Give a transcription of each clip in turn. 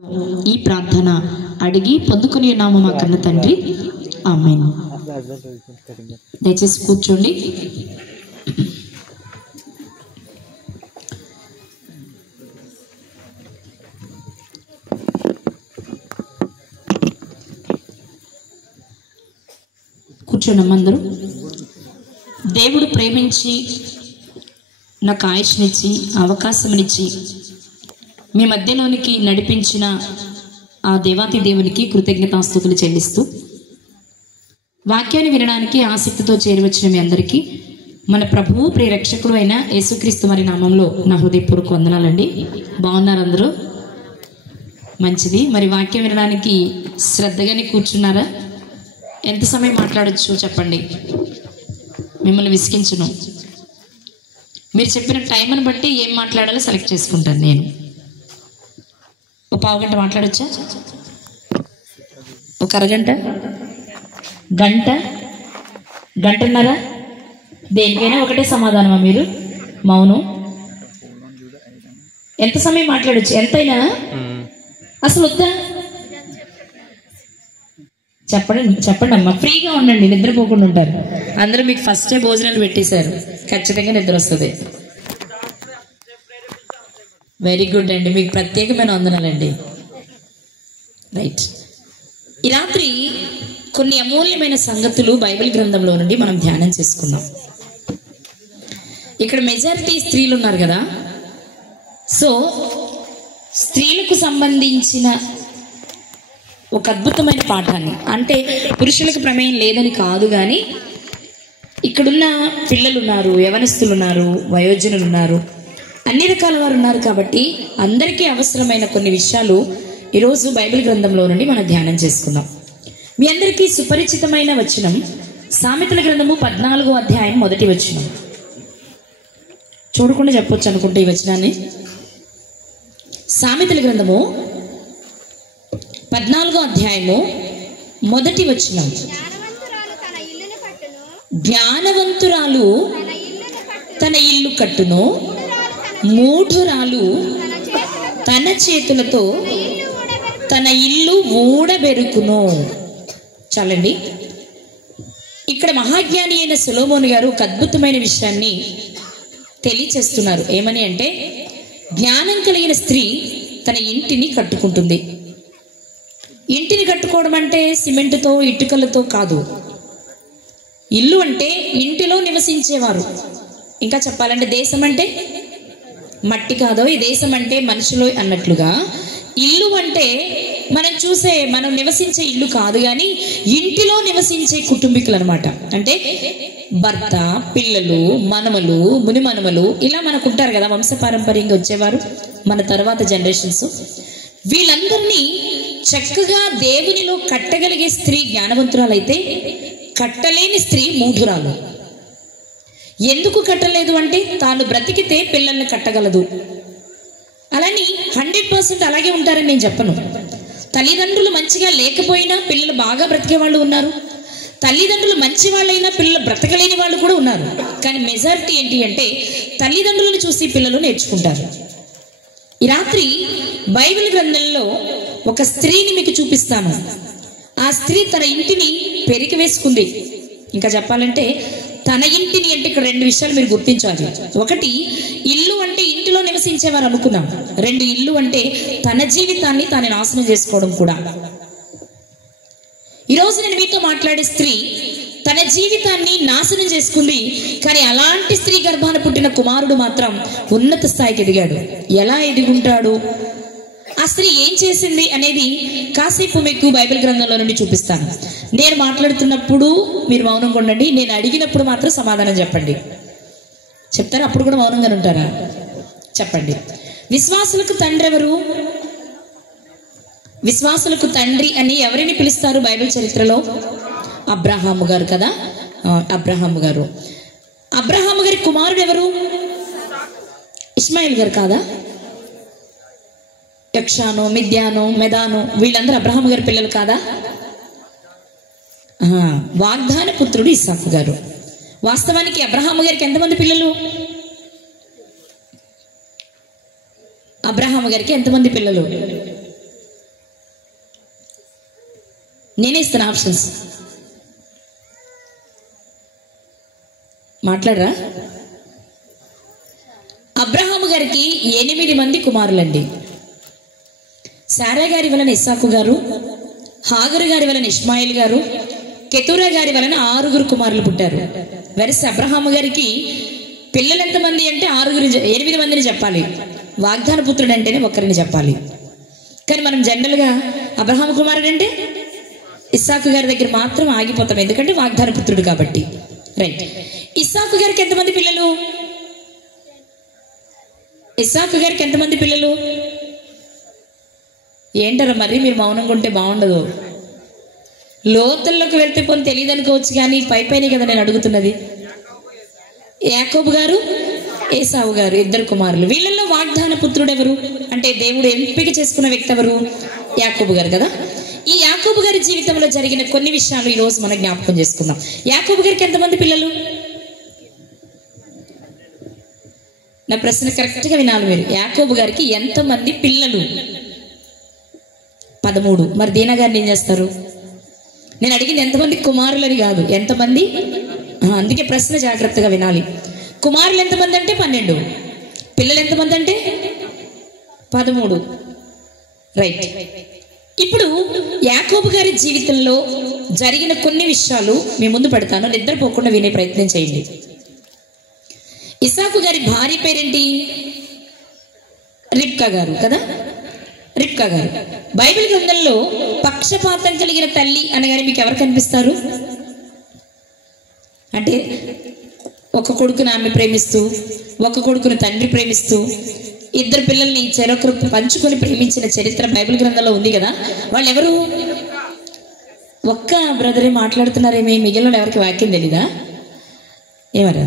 ఈ ప్రార్థన అడిగి పొందుకుని ఉన్నాము మా కన్న తండ్రి, ఆమేన్. దయచేసి కూర్చోండి. కూర్చోండి అందరూ. దేవుడు ప్రేమించి నాకు ఆయుష్నిచ్చి అవకాశంనిచ్చి మీ మధ్యలోనికి నడిపించిన ఆ దేవాతి దేవునికి కృతజ్ఞతాస్తుతులు చెల్లిస్తూ వాక్యాన్ని వినడానికి ఆసక్తితో చేరివచ్చిన మీ అందరికీ మన ప్రభువు ప్రియరక్షకుడు అయిన యేసుక్రీస్తు వారి నామంలో నా హృదయపూర్వక వందనాలండి. బాగున్నారు అందరూ? మంచిది. మరి వాక్యం వినడానికి శ్రద్ధగానే కూర్చున్నారా? ఎంత సమయం మాట్లాడొచ్చు చెప్పండి, మిమ్మల్ని విసిగించును. మీరు చెప్పిన టైంని బట్టి ఏం మాట్లాడాలో సెలెక్ట్ చేసుకుంటాను నేను. ఒక పావుగంట మాట్లాడొచ్చా? ఒక అరగంట, గంటన్నర? దేనికైనా ఒకటే సమాధానమా మీరు? మౌనం. ఎంత సమయం మాట్లాడొచ్చు? ఎంతైనా అసలు వద్దా? చెప్పండి అమ్మా, ఫ్రీగా ఉండండి, నిద్రపోకుండా ఉంటారు. అందరూ మీకు ఫస్టే భోజనాలు పెట్టేశారు, ఖచ్చితంగా నిద్ర వస్తుంది. వెరీ గుడ్ అండి, మీకు ప్రత్యేకమైన వందనాలండి. రైట్. ఈ రాత్రి కొన్ని అమూల్యమైన సంగతులు బైబిల్ గ్రంథంలో నుండి మనం ధ్యానం చేసుకుందాం. ఇక్కడ మెజారిటీ స్త్రీలు ఉన్నారు కదా, సో స్త్రీలకు సంబంధించిన ఒక అద్భుతమైన పాఠాన్ని, అంటే పురుషులకు ప్రమేయం లేదని కాదు, కానీ ఇక్కడున్న పిల్లలు ఉన్నారు, యవనస్తులు ఉన్నారు, వయోజనులు ఉన్నారు, అన్ని రకాల వారు ఉన్నారు. కాబట్టి అందరికీ అవసరమైన కొన్ని విషయాలు ఈరోజు బైబిల్ గ్రంథంలో నుండి మనం ధ్యానం చేసుకుందాం. మీ అందరికీ సుపరిచితమైన వచనం సామెతల గ్రంథము 14వ అధ్యాయం 1వ వచనం. చూడకుండా చెప్పొచ్చు అనుకుంటే ఈ వచనాన్ని. సామెతల గ్రంథము 14వ అధ్యాయము 1వ వచనం. జ్ఞానవంతురాలు తన ఇల్లు కట్టును, మూఢురాలు తన చేతులతో తన ఇల్లు ఊడబెరుకును. చాలండి. ఇక్కడ మహాజ్ఞాని అయిన సొలొమోను గారు ఒక అద్భుతమైన విషయాన్ని తెలియచేస్తున్నారు. ఏమని అంటే, జ్ఞానం కలిగిన స్త్రీ తన ఇంటిని కట్టుకుంటుంది. ఇంటిని కట్టుకోవడం అంటే సిమెంటుతో ఇటుకలతో కాదు. ఇల్లు అంటే ఇంటిలో నివసించేవారు. ఇంకా చెప్పాలంటే దేశం అంటే మట్టి కాదో, ఈ దేశం అంటే మనుషులు అన్నట్లుగా ఇల్లు అంటే మనం నివసించే ఇల్లు కాదు, కానీ ఇంటిలో నివసించే కుటుంబీకులు అనమాట. అంటే భర్త, పిల్లలు, మనమలు, మునిమనమలు, ఇలా మనకు ఉంటారు కదా, వంశపారంపర్యంగా వచ్చేవారు మన తర్వాత జనరేషన్స్. వీళ్ళందరినీ చక్కగా దేవునిలో కట్టగలిగే స్త్రీ జ్ఞానవంతురాలైతే, కట్టలేని స్త్రీ మూఢురాలు. ఎందుకు కట్టలేదు అంటే, తాను బ్రతికితే పిల్లల్ని కట్టగలదు. అలాని 100% అలాగే ఉంటారని నేను చెప్పను. తల్లిదండ్రులు మంచిగా లేకపోయినా పిల్లలు బాగా బ్రతికే వాళ్ళు ఉన్నారు. తల్లిదండ్రులు మంచి వాళ్ళైనా పిల్లలు బ్రతకలేని వాళ్ళు కూడా ఉన్నారు. కానీ మెజారిటీ ఏంటి అంటే, తల్లిదండ్రులను చూసి పిల్లలు నేర్చుకుంటారు. ఈ రాత్రి బైబిల్ గ్రంథంలో ఒక స్త్రీని మీకు చూపిస్తాను. ఆ స్త్రీ తన ఇంటిని పెరికి వేసుకుంది. ఇంకా చెప్పాలంటే తన ఇంటిని అంటే ఇక్కడ 2 విషయాలు మీరు గుర్తించాలి. ఒకటి, ఇల్లు అంటే ఇంటిలో నివసించేవారు అనుకున్నాం. 2, ఇల్లు అంటే తన జీవితాన్ని తాను నాశనం చేసుకోవడం కూడా. ఈరోజు నేను మీతో మాట్లాడే స్త్రీ తన జీవితాన్ని నాశనం చేసుకుంది. కానీ అలాంటి స్త్రీ గర్భాన పుట్టిన కుమారుడు మాత్రం ఉన్నత స్థాయికి ఎదిగాడు. ఎలా ఎదుగుంటాడు, ఆ స్త్రీ ఏం చేసింది అనేది కాసేపు మీకు బైబిల్ గ్రంథంలో నుండి చూపిస్తాను. నేను మాట్లాడుతున్నప్పుడు మీరు మౌనంగా ఉండండి. నేను అడిగినప్పుడు మాత్రం సమాధానం చెప్పండి. చెప్తారా? అప్పుడు కూడా మౌనంగా ఉంటారా? చెప్పండి. విశ్వాసులకు తండ్రి ఎవరు? విశ్వాసులకు తండ్రి అని ఎవరిని పిలుస్తారు బైబిల్ చరిత్రలో? అబ్రహాము గారు కదా, అబ్రహాము గారు. అబ్రహాము గారి కుమారుడు ఎవరు? ఇస్మాయిల్ గారు కాదా? యక్షాను, మిద్యాను, మెదాను, వీళ్ళందరూ అబ్రహాము గారి పిల్లలు కాదా? వాగ్దాన పుత్రుడు ఇస్సాకు గారు. వాస్తవానికి అబ్రహాము గారికి ఎంతమంది పిల్లలు? అబ్రహాము గారికి ఎంతమంది పిల్లలు? నేనే ఇస్తాను ఆప్షన్స్. మాట్లాడరా? అబ్రహాము గారికి 8 మంది కుమారులండి. శారా గారి వలన ఇస్సాకు గారు, హాగరు గారి వలన ఇష్మాయిల్ గారు, కెతూరా గారి వలన 6 కుమారులు పుట్టారు. వెరసి అబ్రహాము గారికి పిల్లలు ఎంతమంది అంటే 8 మందిని చెప్పాలి. వాగ్దాన పుత్రుడు అంటేనే ఒకరిని చెప్పాలి. కానీ మనం జనరల్గా అబ్రహాము కుమారుడు అంటే ఇస్సాకు గారి దగ్గర మాత్రం ఆగిపోతాం, ఎందుకంటే వాగ్దాన పుత్రుడు కాబట్టి. రైట్. ఇస్సాకు గారికి ఎంతమంది పిల్లలు? ఇస్సాకు గారికి ఎంతమంది పిల్లలు? ఏంటారా మరి మీరు మౌనంగా ఉంటే బాగుండదు. లోతుల్లోకి వెళ్తే పోనీ తెలియదు అనుకోవచ్చు, కానీ పైపైనే కదా నేను అడుగుతున్నది. యాకోబు గారు, ఏసావు గారు 2 కుమారులు. వీళ్ళల్లో వాగ్దాన పుత్రుడు ఎవరు అంటే దేవుడు ఎంపిక చేసుకున్న వ్యక్తి ఎవరు? యాకోబు గారు కదా. ఈ యాకోబు గారి జీవితంలో జరిగిన కొన్ని విషయాలు ఈ రోజు మనం జ్ఞాపకం చేసుకుందాం. యాకోబు గారికి ఎంతమంది పిల్లలు? నా ప్రశ్న కరెక్ట్గా వినాలి మీరు. యాకోబు గారికి ఎంతమంది పిల్లలు? 13. మరి దీనా గారిని ఏం చేస్తారు? నేను అడిగింది ఎంతమంది కుమారులని కాదు, ఎంతమంది. అందుకే ప్రశ్న జాగ్రత్తగా వినాలి. కుమారులు ఎంతమంది అంటే 12, పిల్లలు ఎంతమంది అంటే 13. రైట్. ఇప్పుడు యాకోబు గారి జీవితంలో జరిగిన కొన్ని విషయాలు మీ ముందు పెడతాను, నిద్రపోకుండా వినే ప్రయత్నం చేయండి. ఇస్సాకు గారి భార్య పేరేంటి? రిబ్కా గారు కదా. రిబ్కా గారు బైబిల్ గ్రంథంలో పక్షపాతం కలిగిన తల్లి అనగానే మీకు ఎవరు కనిపిస్తారు? అంటే ఒక కొడుకుని ఆమె ప్రేమిస్తూ, ఒక కొడుకుని తండ్రి ప్రేమిస్తూ, 2 పిల్లల్ని చెరొకరు పంచుకొని ప్రేమించిన చరిత్ర బైబిల్ గ్రంథంలో ఉంది కదా. వాళ్ళు ఎవరు? ఒక్క బ్రదరే మాట్లాడుతున్నారేమి, మిగిలిన ఎవరికి వాక్యం తెలీదా? ఏమరా?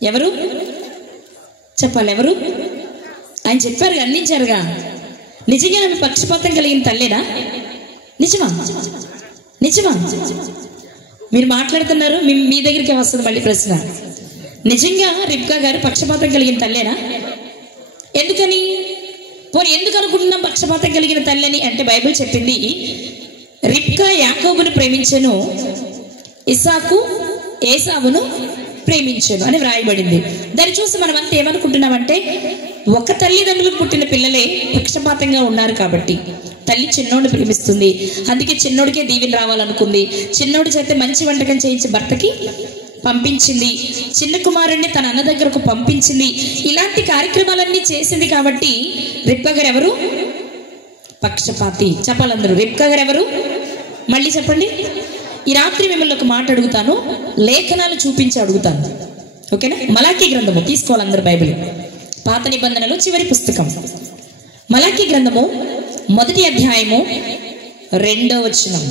ఎవరు చెప్పాలి? ఎవరు? ఆయన చెప్పారు, అందించారుగా. నిజంగా ఆమె పక్షపాతం కలిగిన తల్లేనా? నిజమా? నిజమా? మీరు మాట్లాడుతున్నారు, మీ దగ్గరికి వస్తుంది మళ్ళీ ప్రశ్న. నిజంగా రిబ్కా గారు పక్షపాతం కలిగిన తల్లేనా? ఎందుకని? పోనీ ఎందుకు అనుకుంటున్నాం పక్షపాతం కలిగిన తల్లని అంటే బైబిల్ చెప్పింది రిబ్కా యాకోబును ప్రేమించెను, ఇస్సాకు ఏసావును ప్రేమించెను అని వ్రాయబడింది. దాన్ని చూసి మనం అంతా ఏమనుకుంటున్నామంటే ఒక తల్లిదండ్రులకు పుట్టిన పిల్లలే పక్షపాతంగా ఉన్నారు కాబట్టి తల్లి చిన్నోడిని ప్రేమిస్తుంది, అందుకే చిన్నోడికే దీవెన రావాలనుకుంది, చిన్నోడి చేత మంచి వంటకం చేయించి భర్తకి పంపించింది, చిన్న కుమారుడిని తన అన్న దగ్గరకు పంపించింది. ఇలాంటి కార్యక్రమాలన్నీ చేసింది కాబట్టి రిబ్కా గారు ఎవరు? పక్షపాతి. చెప్పాలందరూ రిబ్కా గారు ఎవరు? మళ్ళీ చెప్పండి. ఈ రాత్రి మిమ్మల్ని ఒక మాట అడుగుతాను, లేఖనాలు చూపించి అడుగుతాను, ఓకేనా? మలాకీ గ్రంథము తీసుకోవాలి అందరు. బైబిల్ పాత నిబంధనలో చివరి పుస్తకం మలాకీ గ్రంథము 1వ అధ్యాయము 2వ వచనం.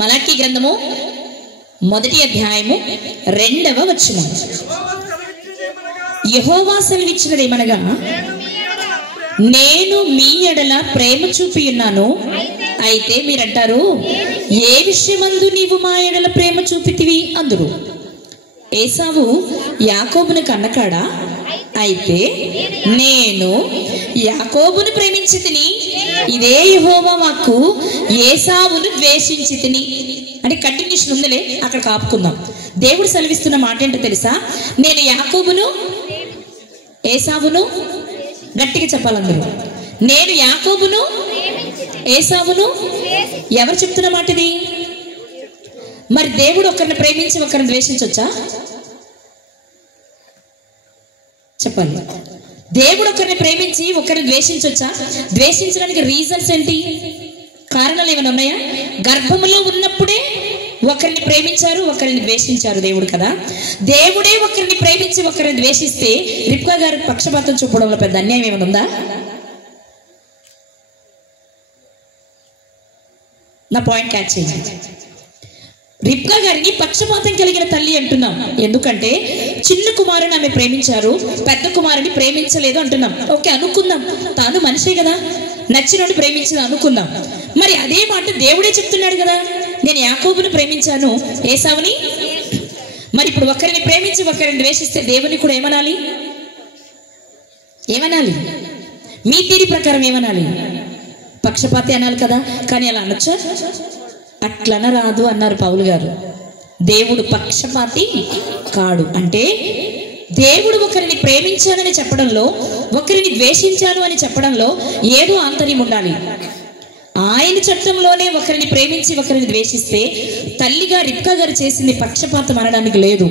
మలాకీ గ్రంథము 1వ అధ్యాయము 2వ వచనం. యెహోవా సెలవిచ్చినదేమనగా, నేను మీ ఎడల ప్రేమ చూపి ఉన్నాను. అయితే మీరంటారు, ఏ విషయమందు నీవు మా ఎడల ప్రేమ చూపితివి అందురు. ఏసావు యాకోబును కన్నకాడా? అయితే నేను యాకోబును ప్రేమించి తిని, ఇదే యెహోవా వాక్కు, ఏసావును ద్వేషించి తిని. అంటే కంటిన్యూషన్ ఉందిలే, అక్కడ ఆపుకుందాం. దేవుడు సెలవిస్తున్న మాట ఏంటో తెలుసా? నేను యాకోబును ఏసావును, గట్టిగా చెప్పాలందరూ, నేను యాకోబును ఏసావును. ఎవరు చెప్తున్న మాట ఇది? మరి దేవుడు ఒకరిని ప్రేమించి ఒకరిని ద్వేషించొచ్చా? చెప్పండి. దేవుడు ఒకరిని ప్రేమించి ఒకరిని ద్వేషించొచ్చా? ద్వేషించడానికి రీజన్స్ ఏంటి? కారణాలు ఏమైనా ఉన్నాయా? గర్భంలో ఉన్నప్పుడే ఒకరిని ప్రేమించారు, ఒకరిని ద్వేషించారు దేవుడు కదా. దేవుడే ఒకరిని ప్రేమించి ఒకరిని ద్వేషిస్తే రిబ్కా గారు పక్షపాతం చూపడంలో పెద్ద అన్యాయం ఏమైనా ఉందా? నా పాయింట్ క్యాచ్ చేయండి. రిబ్కా గారిని పక్షపాతం కలిగిన తల్లి అంటున్నాం ఎందుకంటే చిన్న కుమారుని ఆమె ప్రేమించారు, పెద్ద కుమారుని ప్రేమించలేదు అంటున్నాం. ఓకే అనుకుందాం, తాను మనిషే కదా, నచ్చినోడు ప్రేమించదు అనుకుందాం. మరి అదే మాట దేవుడే చెప్తున్నాడు కదా, నేను యాకోబుని ప్రేమించాను, ఏసావుని. మరి ఇప్పుడు ఒకరిని ప్రేమించి ఒకరిని ద్వేషిస్తే దేవుని కూడా ఏమనాలి? ఏమనాలి? మీ తీరి ప్రకారం ఏమనాలి? పక్షపాతి అనాలి కదా, కానీ అలా అనొచ్చా? అట్లన రాదు అన్నారు పౌలు గారు. దేవుడు పక్షపాతి కాడు. అంటే దేవుడు ఒకరిని ప్రేమించానని చెప్పడంలో, ఒకరిని ద్వేషించాను అని చెప్పడంలో ఏదో ఆంతర్యం ఉండాలి. ఆయన చట్టంలోనే ఒకరిని ప్రేమించి ఒకరిని ద్వేషిస్తే తల్లిగా రిబ్కా గారు చేసింది పక్షపాతం అనడానికి లేదు.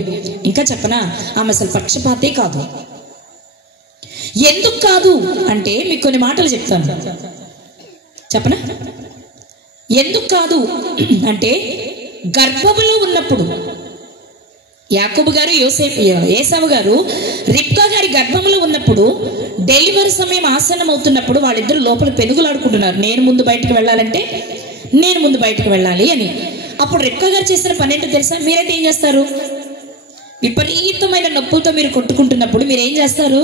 ఇంకా చెప్పనా, ఆమె అసలు పక్షపాతే కాదు. ఎందుకు కాదు అంటే మీకు కొన్ని మాటలు చెప్తాను, చెప్పనా? ఎందుకు కాదు అంటే, గర్భములో ఉన్నప్పుడు యాకోబు గారు ఏసావు గారు రిబ్కా గారి గర్భంలో ఉన్నప్పుడు డెలివరీ సమయం ఆసన్నం అవుతున్నప్పుడు వాళ్ళిద్దరు లోపల పెనుగులాడుకుంటున్నారు. నేను ముందు బయటకు వెళ్ళాలంటే నేను ముందు బయటకు వెళ్ళాలి అని. అప్పుడు రిబ్కా గారు చేసిన పని ఏంటో తెలుసా? మీరైతే ఏం చేస్తారు? విపరీతమైన నొప్పులతో మీరు కొట్టుకుంటున్నప్పుడు మీరు ఏం చేస్తారు?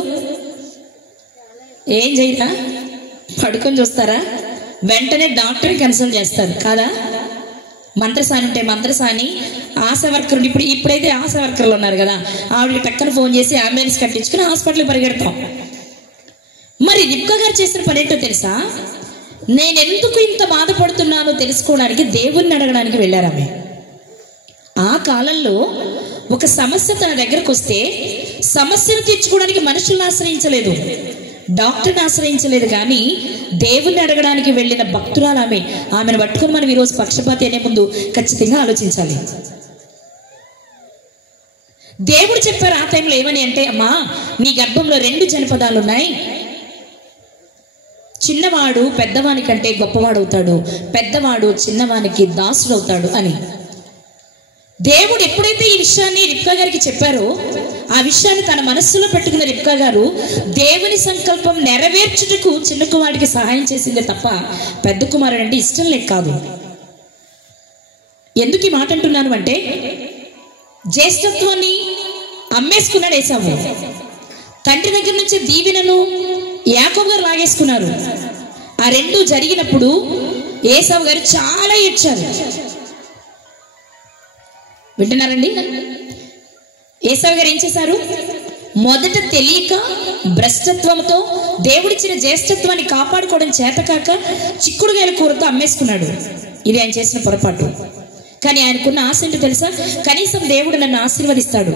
ఏం చేయరా? పడుకొని చూస్తారా? వెంటనే డాక్టర్ని కన్సల్ట్ చేస్తారు కాదా? మంత్రసాని ఉంటే మంత్రసాని, ఆశా వర్కర్లు ఇప్పుడైతే ఆశా వర్కర్లు ఉన్నారు కదా, ఆవిడకి టక్కన ఫోన్ చేసి అంబులెన్స్ కట్టించుకుని హాస్పిటల్కి పరిగెడతాం. మరి రిబ్కా గారు చేసిన పని ఏంటో తెలుసా? నేను ఎందుకు ఇంత బాధపడుతున్నానో తెలుసుకోవడానికి దేవుణ్ణి అడగడానికి వెళ్ళారు ఆమె. ఆ కాలంలో ఒక సమస్య తన దగ్గరకు వస్తే సమస్యను తీర్చుకోవడానికి మనుషులను ఆశ్రయించలేదు, డాక్టర్ని ఆశ్రయించలేదు, కానీ దేవుణ్ణి అడగడానికి వెళ్ళిన భక్తురాలు ఆమె. ఆమెను పట్టుకుని మనం ఈరోజు పక్షపాతి అనే ముందు ఖచ్చితంగా ఆలోచించాలి. దేవుడు చెప్పారు ఆ టైంలో ఏమని అంటే, అమ్మా నీ గర్భంలో 2 జనపదాలు ఉన్నాయి, చిన్నవాడు పెద్దవాని కంటే గొప్పవాడవుతాడు, పెద్దవాడు చిన్నవానికి దాసుడు అవుతాడు అని. దేవుడు ఎప్పుడైతే ఈ విషయాన్ని రిబ్కా గారికి చెప్పారో, ఆ విషయాన్ని తన మనస్సులో పెట్టుకున్న రిబ్కా గారు దేవుని సంకల్పం నెరవేర్చుటకు చిన్న కుమారుడికి సహాయం చేసిందే తప్ప పెద్ద కుమారుడు అంటే ఇష్టం లేక కాదు. ఎందుకు ఈ మాట అంటున్నాను అంటే, జ్యేష్ఠత్వాన్ని అమ్మేసుకున్నాడు ఏసావు. తండ్రి దగ్గర నుంచి దీవెనను యాకోబు గారు లాగేసుకున్నారు. ఆ 2 జరిగినప్పుడు ఏసావు గారు చాలా ఏడ్చారు. వింటున్నారండి? ఏసావు గారు ఏం చేశారు? మొదట తెలియక భ్రష్టత్వంతో దేవుడిచ్చిన జ్యేష్ఠత్వాన్ని కాపాడుకోవడం చేతకాక చిక్కుడుగాయల కూరతో అమ్మేసుకున్నాడు. ఇది ఆయన చేసిన పొరపాటు. కానీ ఆయనకున్న ఆశ ఏంటో తెలుసా? కనీసం దేవుడు నన్ను ఆశీర్వదిస్తాడు,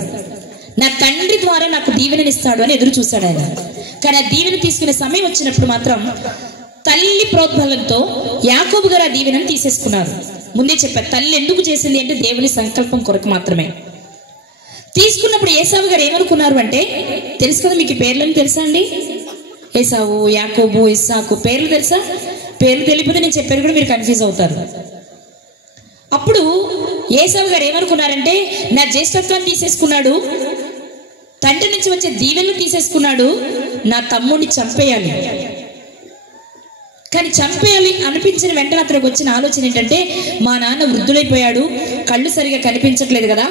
నా తండ్రి ద్వారా నాకు దీవెననిస్తాడు అని ఎదురు చూశాడు ఆయన. కానీ ఆ దీవెన తీసుకునే సమయం వచ్చినప్పుడు మాత్రం తల్లి ప్రోద్బలంతో యాకోబు గారు ఆ దీవెనని తీసేసుకున్నారు. ముందే చెప్పారు, తల్లి ఎందుకు చేసింది అంటే దేవుని సంకల్పం కొరకు మాత్రమే. తీసుకున్నప్పుడు ఏసావు గారు ఏమనుకున్నారు అంటే, తెలుసు కదా మీకు పేర్లను తెలుసా అండి? ఏసావు, యాకోబు, ఇస్సాకు పేర్లు తెలుసా? పేర్లు తెలియకపోతే నేను చెప్పారు కూడా మీరు కన్ఫ్యూజ్ అవుతారు. అప్పుడు ఏసావు గారు ఏమనుకున్నారంటే, నా జ్యేష్ఠత్వాన్ని తీసేసుకున్నాడు, తండ్రి నుంచి వచ్చే దీవెనలు తీసేసుకున్నాడు, నా తమ్ముడిని చంపేయాలి. కానీ చంపేయాలి అనిపించిన వెంటనే అతనికి వచ్చిన ఆలోచన ఏంటంటే, మా నాన్న వృద్ధులైపోయాడు, కళ్ళు సరిగా కనిపించట్లేదు కదా,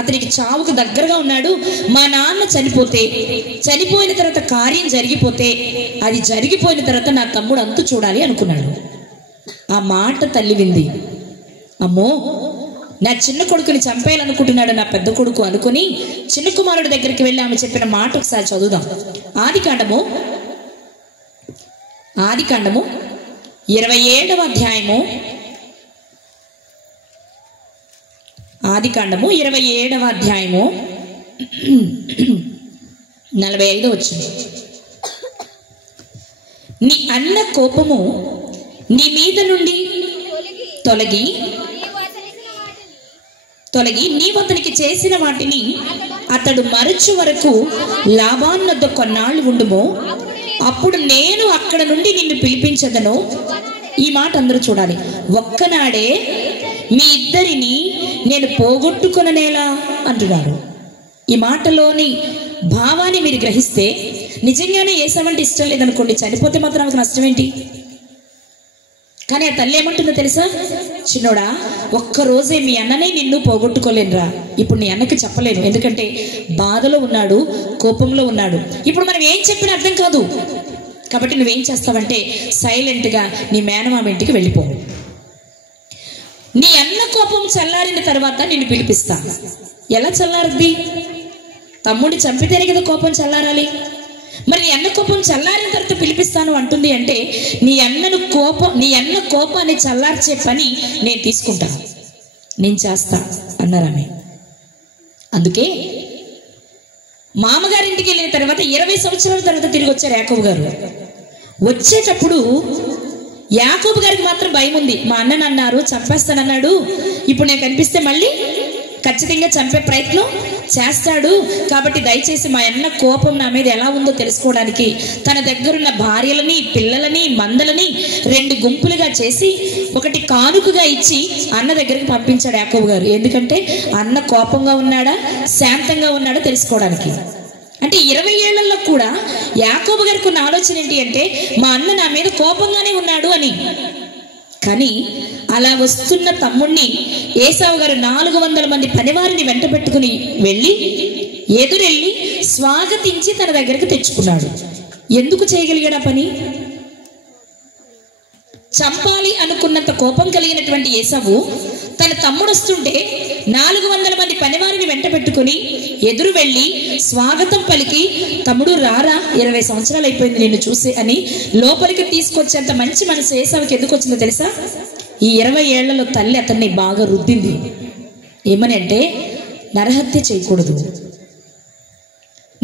అతనికి చావుకు దగ్గరగా ఉన్నాడు, మా నాన్న చనిపోయిన తర్వాత కార్యం జరిగిపోతే, అది జరిగిపోయిన తర్వాత నా తమ్ముడు అంతు చూడాలి అనుకున్నాడు. ఆ మాట తల్లి వింది. అమ్మో, నా చిన్న కొడుకుని చంపేయాలనుకుంటున్నాడు నా పెద్ద కొడుకు అనుకుని చిన్న కుమారుడి దగ్గరికి వెళ్ళి ఆమె చెప్పిన మాట ఒకసారి చదువుదాం. ఆదికాండము 27వ అధ్యాయము, ఆదికాండము 27వ అధ్యాయము 45 వచ్చింది. నీ అన్న కోపము నీ మీద నుండి తొలగి నీవు అతనికి చేసిన వాటిని అతడు మరచు వరకు లాబాను వద్ద కొన్నాళ్ళు ఉండుము, అప్పుడు నేను అక్కడ నుండి నిన్ను పిలిపించదను. ఈ మాట అందరూ చూడాలి. ఒక్కనాడే మీ ఇద్దరిని నేను పోగొట్టుకొననేలా అంటున్నారు. ఈ మాటలోని భావాన్ని మీరు గ్రహిస్తే, నిజంగానే ఏసావంటే ఇష్టం లేదనుకోండి, చనిపోతే మాత్రం ఆమెకు నష్టం ఏంటి? కానీ ఆ తల్లి ఏమంటుందో తెలుసా? చిన్నోడా, ఒక్కరోజే మీ అన్ననే నిన్ను పోగొట్టుకోలేనురా. ఇప్పుడు నీ అన్నకి చెప్పలేను, ఎందుకంటే బాధలో ఉన్నాడు, కోపంలో ఉన్నాడు. ఇప్పుడు మనం ఏం చెప్పినా అర్థం కాదు. కాబట్టి నువ్వేం చేస్తావంటే సైలెంట్గా నీ మేనమామ ఇంటికి వెళ్ళిపో. నీ అన్న కోపం చల్లారిన తర్వాత నిన్ను పిలిపిస్తా. ఎలా చల్లారుద్ది? తమ్ముడిని చంపితేనే కదా కోపం చల్లారాలి. మరి నీ అన్న కోపం చల్లారిన తర్వాత పిలిపిస్తాను అంటుంది అంటే నీ అన్న కోపాన్ని చల్లార్చే పని నేను తీసుకుంటాను, నేను చేస్తా అన్నారు ఆమె. అందుకే మామగారింటికి వెళ్ళిన తర్వాత 20 సంవత్సరాల తర్వాత తిరిగి వచ్చారు యాకోబు గారు. వచ్చేటప్పుడు యాకోబు గారికి మాత్రం భయం ఉంది. మా అన్నని అన్నారు చంపేస్తానన్నాడు, ఇప్పుడు నేను కనిపిస్తే మళ్ళీ ఖచ్చితంగా చంపే ప్రయత్నం చేస్తాడు, కాబట్టి దయచేసి మా అన్న కోపం నా మీద ఎలా ఉందో తెలుసుకోవడానికి తన దగ్గరున్న భార్యలని పిల్లలని మందలని 2 గుంపులుగా చేసి ఒకటి కానుకగా ఇచ్చి అన్న దగ్గరికి పంపించాడు యాకోబు గారు. ఎందుకంటే అన్న కోపంగా ఉన్నాడా శాంతంగా ఉన్నాడా తెలుసుకోవడానికి. అంటే 20 ఏళ్లలో కూడా యాకోబు గారికి ఉన్న ఆలోచన ఏంటి అంటే మా అన్న నా మీద కోపంగానే ఉన్నాడు అని. కానీ అలా వస్తున్న తమ్ముణ్ణి ఏసావు గారు 400 మంది పనివారిని వెంట పెట్టుకుని ఎదురెళ్ళి స్వాగతించి తన దగ్గరికి తెచ్చుకున్నాడు. ఎందుకు చేయగలిగాడు ఆ పని? చంపాలి అనుకున్నంత కోపం కలిగినటువంటి ఏసావు తన తమ్ముడు వస్తుంటే 400 మంది పనివారిని వెంట పెట్టుకుని ఎదురు వెళ్ళి స్వాగతం పలికి, తమ్ముడు రారా, 20 సంవత్సరాలు అయిపోయింది నిన్ను చూసి అని లోపలికి తీసుకొచ్చేంత మంచి మనసు ఏసావుకి ఎందుకు వచ్చిందో తెలుసా? ఈ 20 ఏళ్లలో తల్లి అతన్ని బాగా రుద్దింది. ఏమని అంటే నరహత్య చేయకూడదు,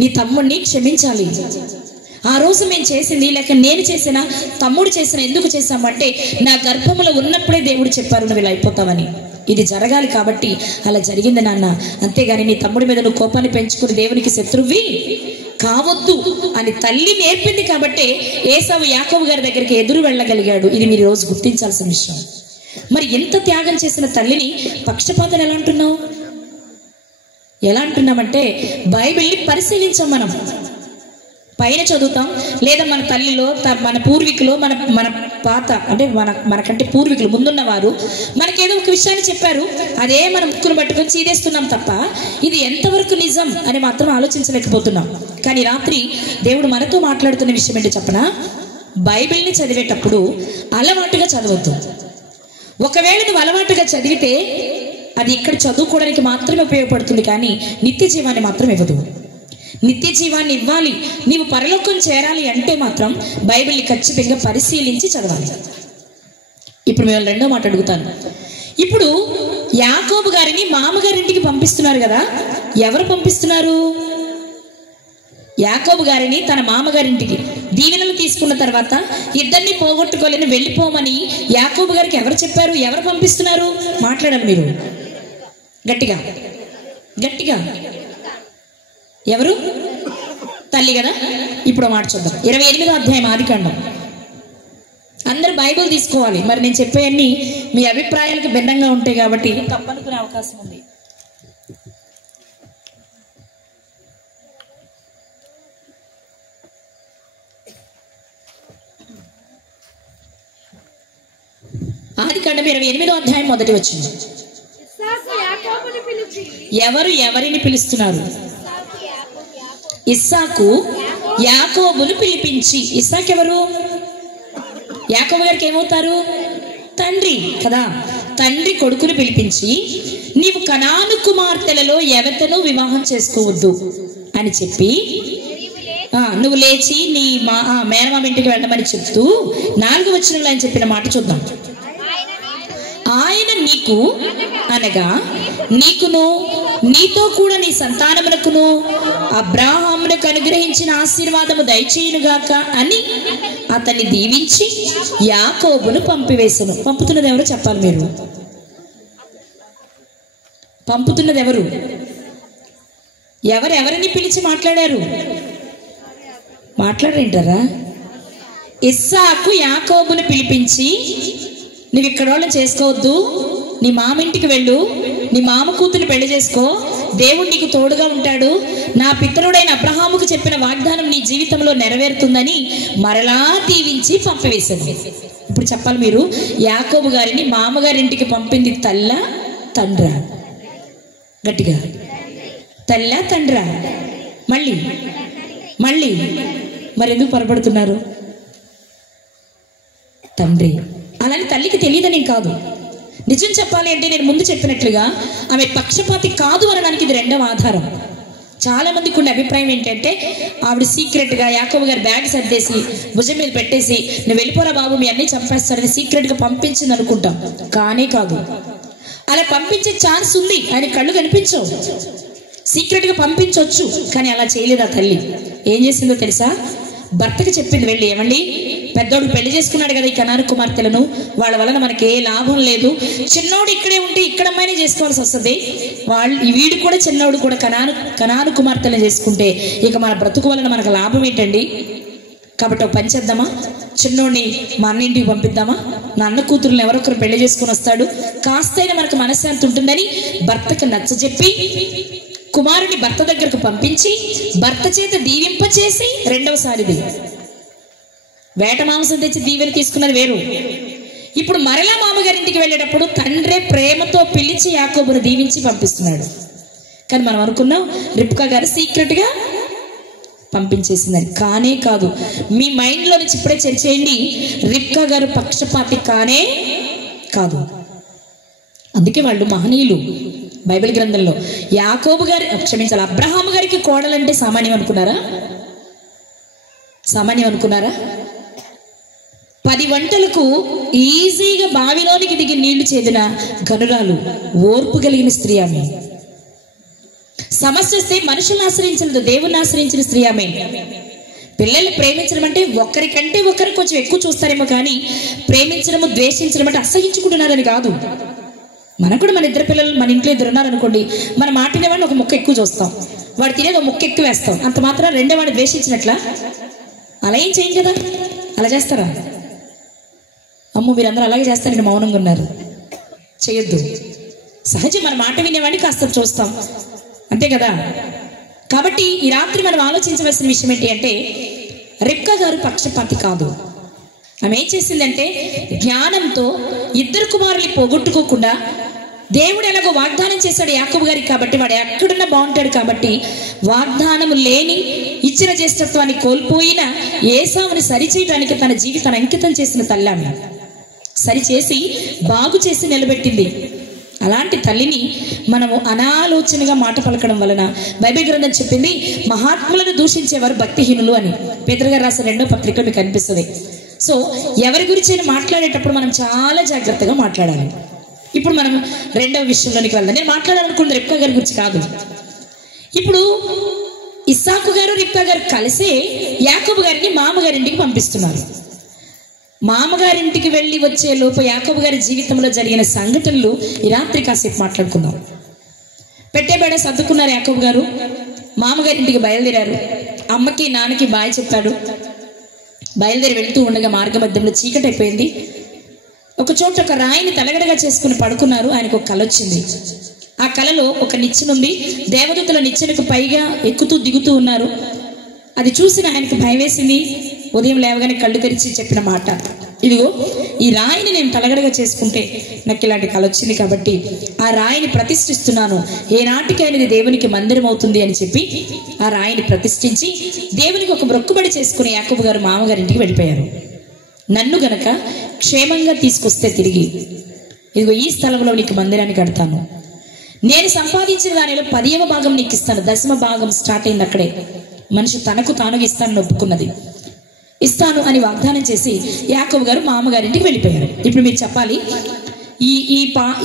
నీ తమ్ముడిని క్షమించాలి, ఆ రోజు మేము చేసింది లేక నేను చేసినా తమ్ముడు చేసిన ఎందుకు చేశామంటే నా గర్భంలో ఉన్నప్పుడే దేవుడు చెప్పారు నువ్వు ఇలా అయిపోతావని, ఇది జరగాలి కాబట్టి అలా జరిగింది నాన్న, అంతేగాని నీ తమ్ముడి మీద నువ్వు కోపాన్ని పెంచుకుని దేవునికి శత్రువి కావద్దు అని తల్లి నేర్పింది కాబట్టి ఏసావు యాకోబు గారి దగ్గరికి ఎదురు వెళ్ళగలిగాడు. ఇది మీరు రోజు గుర్తించాల్సిన విషయం. మరి ఎంత త్యాగం చేసిన తల్లిని పక్షపాతం ఎలా అంటున్నామంటే బైబిల్ని పరిశీలించాం. మనం పైన చదువుతాం, లేదా మన తల్లిలో మన పూర్వీకులు మన పాత అంటే మనకంటే పూర్వీకులు ముందున్న వారు మనకేదో ఒక విషయాన్ని చెప్పారు, అదే మనం ముక్కును పట్టుకొని చీదేస్తున్నాం తప్ప ఇది ఎంతవరకు నిజం అని మాత్రం ఆలోచించలేకపోతున్నాం. కానీ రాత్రి దేవుడు మనతో మాట్లాడుతున్న విషయం ఏంటో చెప్పనా? బైబిల్ని చదివేటప్పుడు అలవాటుగా చదవద్దు. ఒకవేళ నువ్వు అలవాటుగా చదివితే అది ఇక్కడ చదువుకోవడానికి మాత్రమే ఉపయోగపడుతుంది, కానీ నిత్య జీవాన్ని మాత్రం ఇవ్వదు. నిత్య జీవాన్ని ఇవ్వాలి, నీవు పరలోకం చేరాలి అంటే మాత్రం బైబిల్ని ఖచ్చితంగా పరిశీలించి చదవాలి. ఇప్పుడు మేము 2వ మాట అడుగుతాను. ఇప్పుడు యాకోబు గారిని మామగారింటికి పంపిస్తున్నారు కదా, ఎవరు పంపిస్తున్నారు? యాకోబు గారిని తన మామగారింటికి దీవెనలు తీసుకున్న తర్వాత ఇద్దరిని పోగొట్టుకోలేని వెళ్ళిపోమని యాకోబు గారికి ఎవరు చెప్పారు? ఎవరు పంపిస్తున్నారు? మాట్లాడాలి మీరు గట్టిగా గట్టిగా. ఎవరు? తల్లి కదా. ఇప్పుడు మాట చూద్దాం. 28వ అధ్యాయం ఆదికాండం. అందరు బైబిల్ తీసుకోవాలి. మరి నేను చెప్పేవన్నీ మీ అభిప్రాయాలకు భిన్నంగా ఉంటాయి కాబట్టి తప్పనుకునే అవకాశం ఉంది. ఆదికాండం 28వ అధ్యాయం మొదటి వచనం. ఎవరు ఎవరిని పిలుస్తున్నారు? ఇస్సాకు యాకోబును పిలిపించి. ఇస్సాకు ఎవరు? యాకోబు గారికి ఏమవుతారు? తండ్రి కదా. తండ్రి కొడుకును పిలిపించి నీవు కనాను కుమార్తెలలో ఎవతను వివాహం చేసుకోవద్దు అని చెప్పి నువ్వు లేచి నీ మేనమామ ఇంటికి వెళ్ళమని చెప్తూ 4వ వచనంలో ఆయన చెప్పిన మాట చూద్దాం. ఆయన నీకు అనగా నీకును నీతో కూడా నీ సంతానమునకును అబ్రాహామునకు అనుగ్రహించిన ఆశీర్వాదము దయచేయునుగాక అని అతన్ని దీవించి యాకోబును పంపివేసెను. పంపుతున్నది ఎవరు చెప్పాలి మీరు? పంపుతున్నది ఎవరు? ఎవరెవరిని పిలిచి మాట్లాడారు? మాట్లాడేంటారా? ఇస్సాకు యాకోబును పిలిపించి నువ్వు ఇక్కడ వాళ్ళని చేసుకోవద్దు, నీ మామింటికి వెళ్ళు, నీ మామ కూతురు పెళ్లి చేసుకో, దేవుడు నీకు తోడుగా ఉంటాడు, నా పితరుడైన అబ్రహాముకు చెప్పిన వాగ్దానం నీ జీవితంలో నెరవేరుతుందని మరలా దీవించి పంపివేసింది. ఇప్పుడు చెప్పాలి మీరు, యాకోబు గారిని మామగారింటికి పంపింది తల్ల తండ్రా? గట్టిగా. తల్ల తండ్రా? మళ్ళీ మరెందుకు పొరపడుతున్నారు? తండ్రి. అలానే తల్లికి తెలియదని కాదు. నిజం చెప్పాలి అంటే నేను ముందు చెప్పినట్లుగా ఆమె పక్షపాతి కాదు అనడానికి ఇది 2వ ఆధారం. చాలా మందికి ఉండే అభిప్రాయం ఏంటంటే ఆవిడ సీక్రెట్గా యాకోబు గారి బ్యాగ్ సర్దేసి భుజం మీద పెట్టేసి నువ్వు వెళ్ళిపోరా బాబు మీ అన్నీ చంపేస్తాడని సీక్రెట్గా పంపించింది అనుకుంటాం. కానీ కాదు, అలా పంపించే ఛాన్స్ ఉంది. ఆయన కళ్ళు కనిపించవు, సీక్రెట్గా పంపించవచ్చు. కానీ అలా చేయలేదు ఆ తల్లి. ఏం చేసిందో తెలుసా? భర్తకి చెప్పింది, వెళ్ళి ఏమండి పెద్దోడు పెళ్లి చేసుకున్నాడు కదా ఈ కనాను కుమార్తెలను, వాళ్ళ వలన మనకి ఏ లాభం లేదు, చిన్నోడు ఇక్కడే ఉంటే ఇక్కడ అమ్మాయినే చేసుకోవాల్సి వస్తుంది, వీడు కూడా చిన్నోడు కూడా కనాను కుమార్తెలను చేసుకుంటే ఇక మన బ్రతుకు వలన మనకు లాభం ఏంటండి? కాబట్టి ఒక పని చేద్దామా, చిన్నోడిని మా అన్నింటికి పంపిద్దామా, నా అన్న కూతురుని ఎవరొకరు పెళ్లి చేసుకుని వస్తాడు, కాస్తైనా మనకు మనశ్శాంతి ఉంటుందని భర్తకు నచ్చజెప్పి కుమారుని భర్త దగ్గరకు పంపించి భర్త చేత దీవింపచేసి రెండవసారిది వేట మాంసం తెచ్చి దీవెని తీసుకున్నది వేరు. ఇప్పుడు మరలా మామగారింటికి వెళ్ళేటప్పుడు తండ్రే ప్రేమతో పిలిచి యాకోబును దీవించి పంపిస్తున్నాడు. కానీ మనం అనుకున్నాం రిబ్కా గారు సీక్రెట్గా పంపించేసిందని. కానే కాదు. మీ మైండ్లో నుంచి ఇప్పుడే చేయండి, రిబ్కా గారు పక్షపాతి కానే కాదు. అందుకే వాళ్ళు మహనీయులు. బైబిల్ గ్రంథంలో యాకోబు గారి క్షమించాలి అబ్రహాము గారికి కోడలంటే సామాన్యం అనుకున్నారా? 10 వంటలకు ఈజీగా బావిలోనికి దిగి నీళ్లు చేదిన గనురాలు, ఓర్పు కలిగిన స్త్రీ ఆమె. సమస్య వస్తే మనుషులను ఆశ్రయించలేదు, దేవుణ్ణి ఆశ్రయించిన స్త్రీ ఆమె. పిల్లల్ని ప్రేమించడం అంటే ఒకరికంటే ఒకరు కొంచెం ఎక్కువ చూస్తారేమో, కానీ ప్రేమించడము ద్వేషించడం అంటే అసహించుకుంటున్నారని కాదు. మనకు కూడా మన ఇద్దరు పిల్లలు మన ఇంట్లో ఇద్దరు ఉన్నారనుకోండి, మన మాట తినేవాడిని ఒక ముక్క ఎక్కువ చూస్తాం, వాడు తినేది ఒక ముక్క ఎక్కువ వేస్తాం, అంత మాత్రం రెండో వాడిని ద్వేషించినట్లా? అలా ఏం చేయం కదా. అలా చేస్తారా? అమ్మో మీరందరూ అలాగే చేస్తారండి, మౌనంగా ఉన్నారు. చేయొద్దు. సహజం, మన మాట వినేవాడిని కాస్త చూస్తాం, అంతే కదా. కాబట్టి ఈ రాత్రి మనం ఆలోచించవలసిన విషయం ఏంటి అంటే, రిబ్కా గారు పక్షపాతి కాదు. ఆమె ఏం చేసిందంటే జ్ఞానంతో ఇద్దరు కుమారుల్ని పోగొట్టుకోకుండా, దేవుడు ఎలాగో వాగ్దానం చేశాడు యాకోబు గారికి కాబట్టి వాడు ఎక్కడున్నా బాగుంటాడు కాబట్టి, వాగ్దానం లేని ఇచ్చిన జ్యేష్ఠత్వాన్ని కోల్పోయిన ఏసావుని సరిచేయడానికి తన జీవితాన్ని అంకితం చేసిన తల్లి ఆమె. సరిచేసి బాగు చేసి నిలబెట్టింది. అలాంటి తల్లిని మనము అనాలోచనగా మాట పలకడం వలన బైబిల్ గ్రంథం చెప్పింది, మహాత్ములను దూషించేవారు భక్తిహీనులు అని. పేతురు గారు రాసిన 2వ పత్రిక మీకు కనిపిస్తుంది. సో ఎవరి గురించి మాట్లాడేటప్పుడు మనం చాలా జాగ్రత్తగా మాట్లాడాలి. ఇప్పుడు మనం 2వ విషయంలోనికి వెళ్దాం. నేను మాట్లాడాలనుకున్నది రిబ్కా గారి గురించి కాదు. ఇప్పుడు ఇస్సాకు గారు రిబ్కా గారు కలిసే యాకోబు గారిని మామగారింటికి పంపిస్తున్నారు. మామగారింటికి వెళ్ళి వచ్చే లోపు యాకోబు గారి జీవితంలో జరిగిన సంఘటనలు ఈ రాత్రి కాసేపు మాట్లాడుకుందాం. పెట్టేబేడ సర్దుకున్నారు యాకోబు గారు, మామగారింటికి బయలుదేరారు. అమ్మకి నాన్నకి బాయ్ చెప్పాడు. బయలుదేరి వెళ్తూ ఉండగా మార్గ మధ్యంలో చీకటి అయిపోయింది. ఒక చోట ఒక రాయిని తలగడగా చేసుకుని పడుకున్నారు. ఆయనకు ఒక కల వచ్చింది. ఆ కలలో ఒక నిచ్చెనుంది. దేవదూతల నిచ్చెనకు పైగా ఎక్కుతూ దిగుతూ ఉన్నారు. అది చూసిన ఆయనకు భయం వేసింది. ఉదయం లేవగానే కళ్ళు తెరిచి చెప్పిన మాట, ఇదిగో ఈ రాయిని నేను తలగడగా చేసుకుంటే నాకు ఇలాంటి కల వచ్చింది కాబట్టి ఆ రాయిని ప్రతిష్ఠిస్తున్నాను, ఏనాటికైనా ఇది దేవునికి మందిరం అవుతుంది అని చెప్పి ఆ రాయిని ప్రతిష్ఠించి దేవునికి ఒక మొక్కుబడి చేసుకుని యాకోబు గారు మామగారింటికి వెళ్ళిపోయారు. నన్ను గనక క్షేమంగా తీసుకొస్తే తిరిగి ఇదిగో ఈ స్థలంలో నీకు మందిరాన్ని కడతాను, నేను సంపాదించిన దానిలో 10వ భాగం నీకు ఇస్తాను. 10వ భాగం స్టార్ట్ అయింది అక్కడే. మనిషి తనకు తానుగా ఇస్తానని ఒప్పుకున్నది. ఇస్తాను అని వాగ్దానం చేసి యాకోబు గారు మామగారింటికి వెళ్ళిపోయారు. ఇప్పుడు మీరు చెప్పాలి,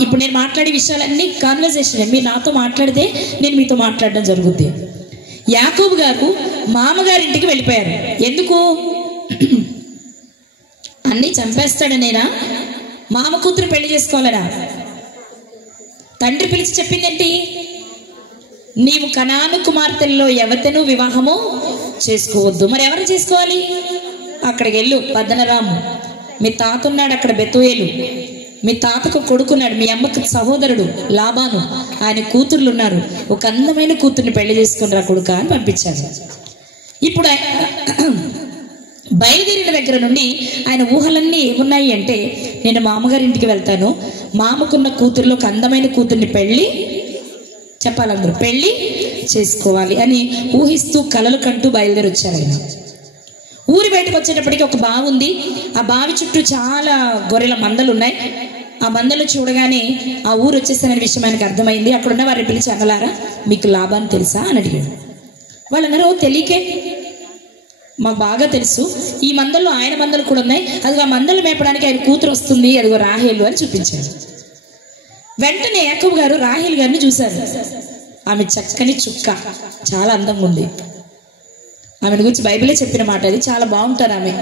ఇప్పుడు నేను మాట్లాడే విషయాలన్నీ కాన్వర్సేషన్, మీరు నాతో మాట్లాడితే నేను మీతో మాట్లాడడం జరుగుద్ది. యాకోబు గారు మామగారింటికి వెళ్ళిపోయారు. ఎందుకు? అన్నీ చంపేస్తాడనేనా? మామ కూతురు పెళ్లి చేసుకోవాలనా? తండ్రి పిలిచి చెప్పిందేంటి? నీవు కనాను కుమార్తెల్లో ఎవరితోనూ వివాహము చేసుకోవద్దు. మరి ఎవరు చేసుకోవాలి? అక్కడికి వెళ్ళు, పద్దనరాము, మీ తాత ఉన్నాడు అక్కడ, బెతుయేలు, మీ తాతకు కొడుకున్నాడు, మీ అమ్మకు సహోదరుడు లాబాను, ఆయన కూతుర్లు ఉన్నారు, ఒక అందమైన కూతుర్ని పెళ్లి చేసుకుని రా కొడుక అని పంపించారు. ఇప్పుడు బయలుదేరిన దగ్గర నుండి ఆయన ఊహలన్నీ ఏమున్నాయి అంటే, నేను మామగారింటికి వెళ్తాను, మామకున్న కూతుర్లో ఒక అందమైన కూతుర్ని చెప్పాలందరూ పెళ్లి చేసుకోవాలి అని ఊహిస్తూ కలలు కంటూ బయలుదేరి వచ్చారు. ఆయన ఊరి బయటకు వచ్చేటప్పటికి ఒక బావి ఉంది. ఆ బావి చుట్టూ చాలా గొర్రెల మందలు ఉన్నాయి. ఆ మందలు చూడగానే ఆ ఊరు వచ్చేసాననే విషయం ఆయనకు అర్థమైంది. అక్కడున్న వారిని పిలిచి, అన్నలారా మీకు లాభాన్ని తెలుసా అని అడిగాడు. వాళ్ళు అన్నారు తెలియకే, మాకు బాగా తెలుసు, ఈ మందల్లో ఆయన మందలు కూడా ఉన్నాయి, అదిగో ఆ మందలు మేపడానికి ఆయన కూతురు వస్తుంది, అదిగో రాహేలు అని చూపించారు. వెంటనే యాకోబు గారు రాహేలు గారిని చూశారు. ఆమె చక్కని చుక్క, చాలా అందంగా ఉంది. ఆమెను గురించి బైబిలే చెప్పిన మాట, అది చాలా బాగుంటారు ఆమె.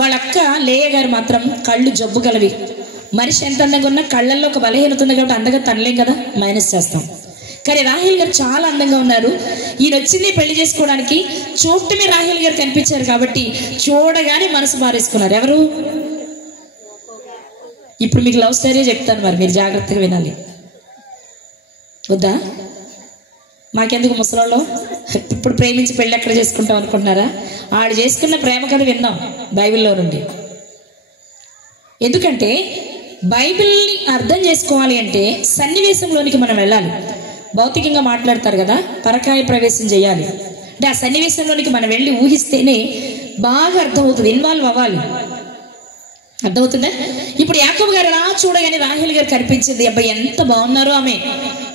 వాళ్ళ అక్క లేయ గారు మాత్రం కళ్ళు జబ్బు కలవి. మనిషి ఎంత అందంగా ఉన్నా కళ్ళల్లో ఒక బలహీనత ఉంది కాబట్టి అందంగా తనలేం కదా, మైనస్ చేస్తాం. కానీ రాహేల్ గారు చాలా అందంగా ఉన్నారు. ఈయన వచ్చింది పెళ్లి చేసుకోవడానికి, చూడటమే రాహేల్ గారు కనిపించారు కాబట్టి చూడగానే మనసు మారేసుకున్నారు. ఎవరు? ఇప్పుడు మీకు లవ్ స్టోరీ చెప్తాను, మరి మీరు జాగ్రత్తగా వినాలి. వద్దా? మాకెందుకు ముసలాళ్ళు, ఇప్పుడు ప్రేమించి పెళ్ళి ఎక్కడ చేసుకుంటాం అనుకుంటున్నారా? ఆడు చేసుకున్న ప్రేమ కథ విందాం బైబిల్లో నుండి. ఎందుకంటే బైబిల్ని అర్థం చేసుకోవాలి అంటే సన్నివేశంలోనికి మనం వెళ్ళాలి. భౌతికంగా మాట్లాడతారు కదా, పరకాయ ప్రవేశం చేయాలి అంటే ఆ సన్నివేశంలోనికి మనం వెళ్ళి ఊహిస్తేనే బాగా అర్థమవుతుంది, ఇన్వాల్వ్ అవ్వాలి. అర్థమవుతుందా? ఇప్పుడు యాకోబు గారు అలా చూడగానే రాహేల్ గారు కనిపించింది. అబ్బాయి ఎంత బాగున్నారో ఆమె.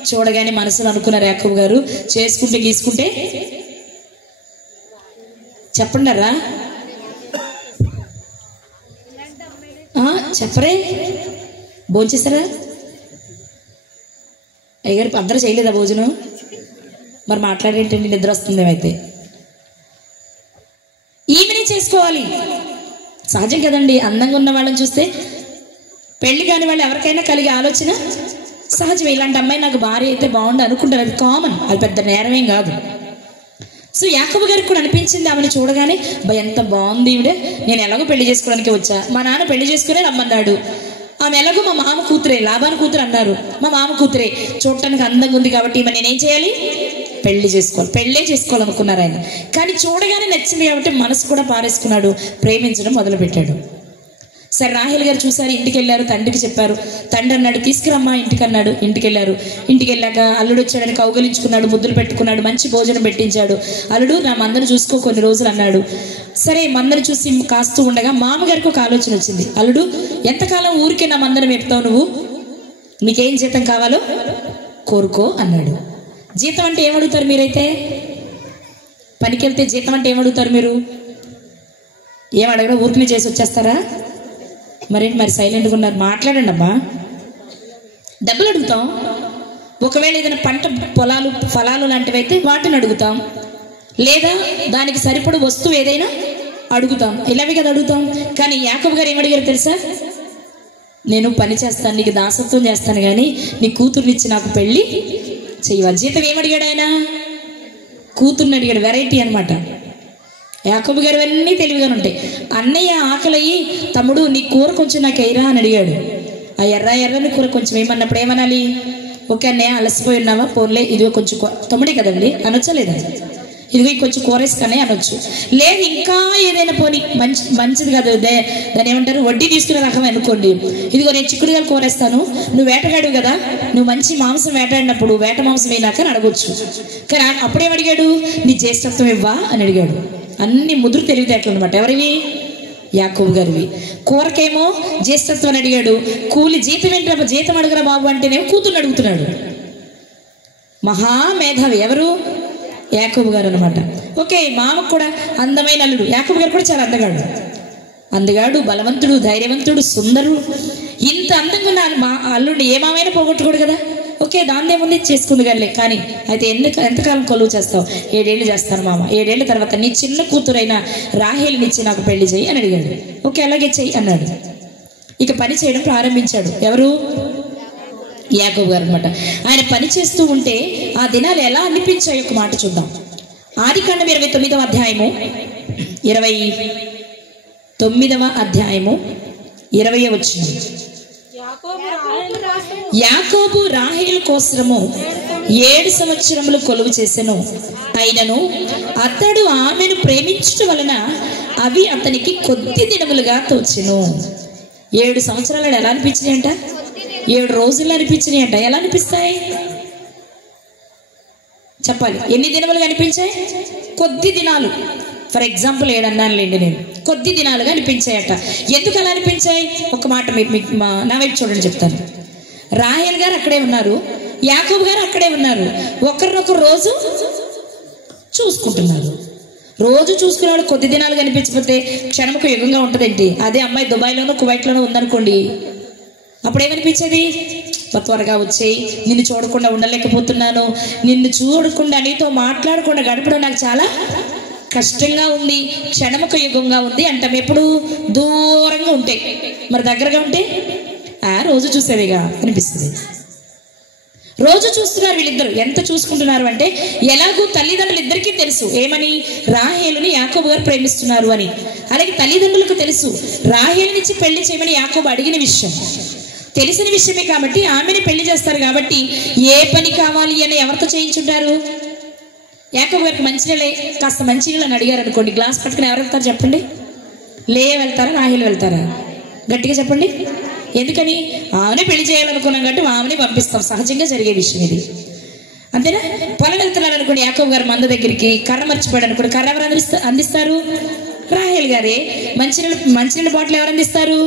చూడగానే మనసులో అనుకున్నారు యాకోబు గారు, చేసుకుంటే గీసుకుంటే చెప్పండారా? చెప్పరే, భోంచేస్తారా? అయ్యగారు అందరూ చేయలేదా భోజనం? మరి మాట్లాడేంటండి, నిద్ర వస్తుంది. అయితే ఈమెనే చేసుకోవాలి, సహజం కదండి. అందంగా ఉన్న వాళ్ళని చూస్తే పెళ్లి కాని వాళ్ళు ఎవరికైనా కలిగే ఆలోచన సహజమే. ఇలాంటి అమ్మాయి నాకు భార్య అయితే బాగుండు అనుకుంటారు, అది కామన్, అది పెద్ద నేరమేం కాదు. సో యాకోబు గారికి కూడా అనిపించింది ఆమెను చూడగానే, ఎంత బాగుంది ఈవిడే, నేను ఎలాగో పెళ్లి చేసుకోవడానికి వచ్చా, మా నాన్న పెళ్లి చేసుకునే రమ్మన్నాడు, ఆమె ఎలాగో మా మామ కూతురే, లాభాన కూతురు అన్నారు, మా మామ కూతురే, చూడటానికి అందంగా ఉంది కాబట్టి ఈమె నేనేం చేయాలి, పెళ్లి చేసుకోవాలి, పెళ్ళే చేసుకోవాలనుకున్నారు ఆయన. కానీ చూడగానే నచ్చింది కాబట్టి మనసు కూడా పారేసుకున్నాడు, ప్రేమించడం మొదలుపెట్టాడు. సరే రాహేల్ గారు చూసారు, ఇంటికి వెళ్ళారు, తండ్రికి చెప్పారు. తండ్రి అన్నాడు తీసుకురమ్మా ఇంటికి అన్నాడు. ఇంటికి వెళ్ళారు. ఇంటికి వెళ్ళాక అల్లుడు వచ్చాడని కౌగలించుకున్నాడు, ముద్దులు పెట్టుకున్నాడు, మంచి భోజనం పెట్టించాడు. అల్లుడు నా మందను చూసుకో కొన్ని రోజులు అన్నాడు. సరే మందను చూసి కాస్తూ ఉండగా మామగారికి ఒక ఆలోచన వచ్చింది. అల్లుడు ఎంతకాలం ఊరికే నా మందను మేపుతావు, నువ్వు నీకేం జీతం కావాలో కోరుకో అన్నాడు. జీతం అంటే ఏమడుగుతారు మీరైతే? పనికి వెళ్తే జీతం అంటే ఏమడుగుతారు మీరు? ఏమడగడం, ఊరికనే చేసి వచ్చేస్తారా? మరేంటి మరి సైలెంట్గా ఉన్నారు, మాట్లాడండి అమ్మా. డబ్బులు అడుగుతాం. ఒకవేళ ఏదైనా పంట పొలాలు ఫలాలు లాంటివి అయితే వాటిని అడుగుతాం, లేదా దానికి సరిపడు వస్తువు ఏదైనా అడుగుతాం, ఇలాగే కదా అడుగుతాం. కానీ యాకోబు గారు ఏమడిగారు తెలుసా? నేను పని చేస్తాను, నీకు దాసత్వం చేస్తాను, కానీ నీ కూతుర్నిచ్చి నాకు పెళ్ళి చెయ్యాలి. జీతం ఏమడిగాడు ఆయన? కూతుర్ని అడిగాడు. వెరైటీ అనమాట. యాకోబు గారు అన్నీ తెలివిగానే ఉంటాయి. అన్నయ్య ఆకలయ్యి తమ్ముడు నీ కూర కొంచెం నాకు ఎయిరా అని అడిగాడు. ఆ ఎర్రని కూర కొంచెం ఏమన్నప్పుడు ఏమనాలి? ఓకే అన్నయ్య అలసిపోయి ఉన్నావా, పోన్లే ఇదిగో కొంచెం తమ్ముడే కదండి అనొచ్చా లేదా? ఇదిగో కొంచెం కూరేసుకనే అనొచ్చు. లేదు ఇంకా ఏదైనా పోనీ మంచిది కాదు, దాన్ని ఏమంటారు, వడ్డీ తీసుకునే రకం అనుకోండి, ఇదిగో నేను చిక్కుడుగా కూరేస్తాను, నువ్వు వేటగాడు కదా, నువ్వు మంచి మాంసం వేటాడినప్పుడు వేట మాంసం అయినాక అని అడగొచ్చు. కానీ అప్పుడేమడిగాడు? నీ జ్యేష్ఠత్వం ఇవ్వా అని అడిగాడు. అన్ని ముదురు తెలివితేటలు అనమాట. ఎవరివి? యాకోబు గారివి. కూరకేమో జ్యేష్ఠత్వం అని అడిగాడు. కూలి జీతం ఏంటి, జీతం అడుగురా బాబు అంటేనేమో కూతుర్ని అడుగుతున్నాడు. మహామేధావి ఎవరు? యాకోబు గారు అనమాట. ఓకే, మామకు కూడా అందమైన అల్లుడు. యాకోబు గారు కూడా చాలా అందగాడు, బలవంతుడు, ధైర్యవంతుడు, సుందరుడు. ఇంత అందంగా ఉన్న మా అల్లుడిని ఏ మామైనా పోగొట్టుకోడు కదా. ఓకే, దాన్నే ముందు చేసుకుంది కానీ కానీ అయితే ఎంతకాలం కొలువు చేస్తావు? 7 ఏళ్ళు చేస్తాను మామ, 7 ఏళ్ళ తర్వాత నీ చిన్న కూతురైన రాహేలునిచ్చి నాకు పెళ్లి చేయి అని అడిగాడు. ఓకే అలాగే చెయ్యి అన్నాడు. ఇక పని చేయడం ప్రారంభించాడు. ఎవరు? యాకోబు గారు అనమాట. ఆయన పని చేస్తూ ఉంటే ఆ దినాలు ఎలా అనిపించాయి ఒక మాట చూద్దాం. ఆదికాండం 29వ అధ్యాయము 29వ అధ్యాయము 20వ వచనం. యాకోబు రాహేలు కోసము 7 సంవత్సరములు కొలువు చేసెను. అయినను అతడు ఆమెను ప్రేమించడం వలన అవి అతనికి కొద్ది దినములుగా తోచెను. 7 సంవత్సరాలు ఎలా అనిపించినాయి అంట? 7 రోజుల్లో అనిపించినాయి అంట. ఎలా అనిపిస్తాయి చెప్పాలి? ఎన్ని దినములుగా అనిపించాయి? కొద్ది దినాలు. ఫర్ ఎగ్జాంపుల్ 7 అన్నానులేండి నేను, కొద్ది దినాలుగా అనిపించాయట. ఎందుకు అలా అనిపించాయి? ఒక మాట మీకు నా వైపు చూడండి చెప్తాను. రాహేల్ గారు అక్కడే ఉన్నారు, యాకోబు గారు అక్కడే ఉన్నారు. ఒకరినొకరు రోజు చూసుకుంటున్నారు. రోజు చూసుకునేవాడు కొద్ది దినాలు కనిపించకపోతే క్షణముకు యుగంగా ఉంటుందేంటి? అదే అమ్మాయి దుబాయ్లోనో కువైట్లోనో ఉందనుకోండి, అప్పుడు ఏమనిపించేది? త్వరగా వచ్చేయి, నిన్ను చూడకుండా ఉండలేకపోతున్నాను, నిన్ను చూడకుండా నీతో మాట్లాడకుండా గడపడం నాకు చాలా కష్టంగా ఉంది, క్షణముక యుగంగా ఉంది అంటాం. ఎప్పుడు దూరంగా ఉంటే. మరి దగ్గరగా ఉంటే రోజు చూసేదిగా అనిపిస్తుంది. రోజు చూస్తున్నారు వీళ్ళిద్దరు. ఎంత చూసుకుంటున్నారు అంటే, ఎలాగూ తల్లిదండ్రులు ఇద్దరికీ తెలుసు ఏమని, రాహేలుని యాకోబు గారు ప్రేమిస్తున్నారు అని. అలాగే తల్లిదండ్రులకు తెలుసు రాహేలునిచ్చి పెళ్లి చేయమని యాకోబు అడిగిన విషయం. తెలిసిన విషయమే కాబట్టి ఆమెని పెళ్లి చేస్తారు. కాబట్టి ఏ పని కావాలి అని ఎవరితో చేయించుంటారు? యాకోబు గారికి మంచినీళ్ళే, కాస్త మంచినీళ్ళు అని అడిగారు అనుకోండి, గ్లాస్ పట్టుకుని ఎవరు వెళ్తారు చెప్పండి? లేయ వెళ్తారా, రాహేలు వెళ్తారా? గట్టిగా చెప్పండి. ఎందుకని? ఆమెనే పెళ్లి చేయాలనుకున్నాం కాబట్టి ఆమెనే పంపిస్తాం. సహజంగా జరిగే విషయం ఇది, అంతేనా? పొలం వెళ్తున్నారు అనుకోండి, యాకోబు గారు మంద దగ్గరికి, కర్ర మర్చిపోయాడు అనుకోండి, కర్ర ఎవరు అందిస్తారు? రాహేల్ గారే. మంచినీళ్ళ బాటిల్ ఎవరు అందిస్తారు?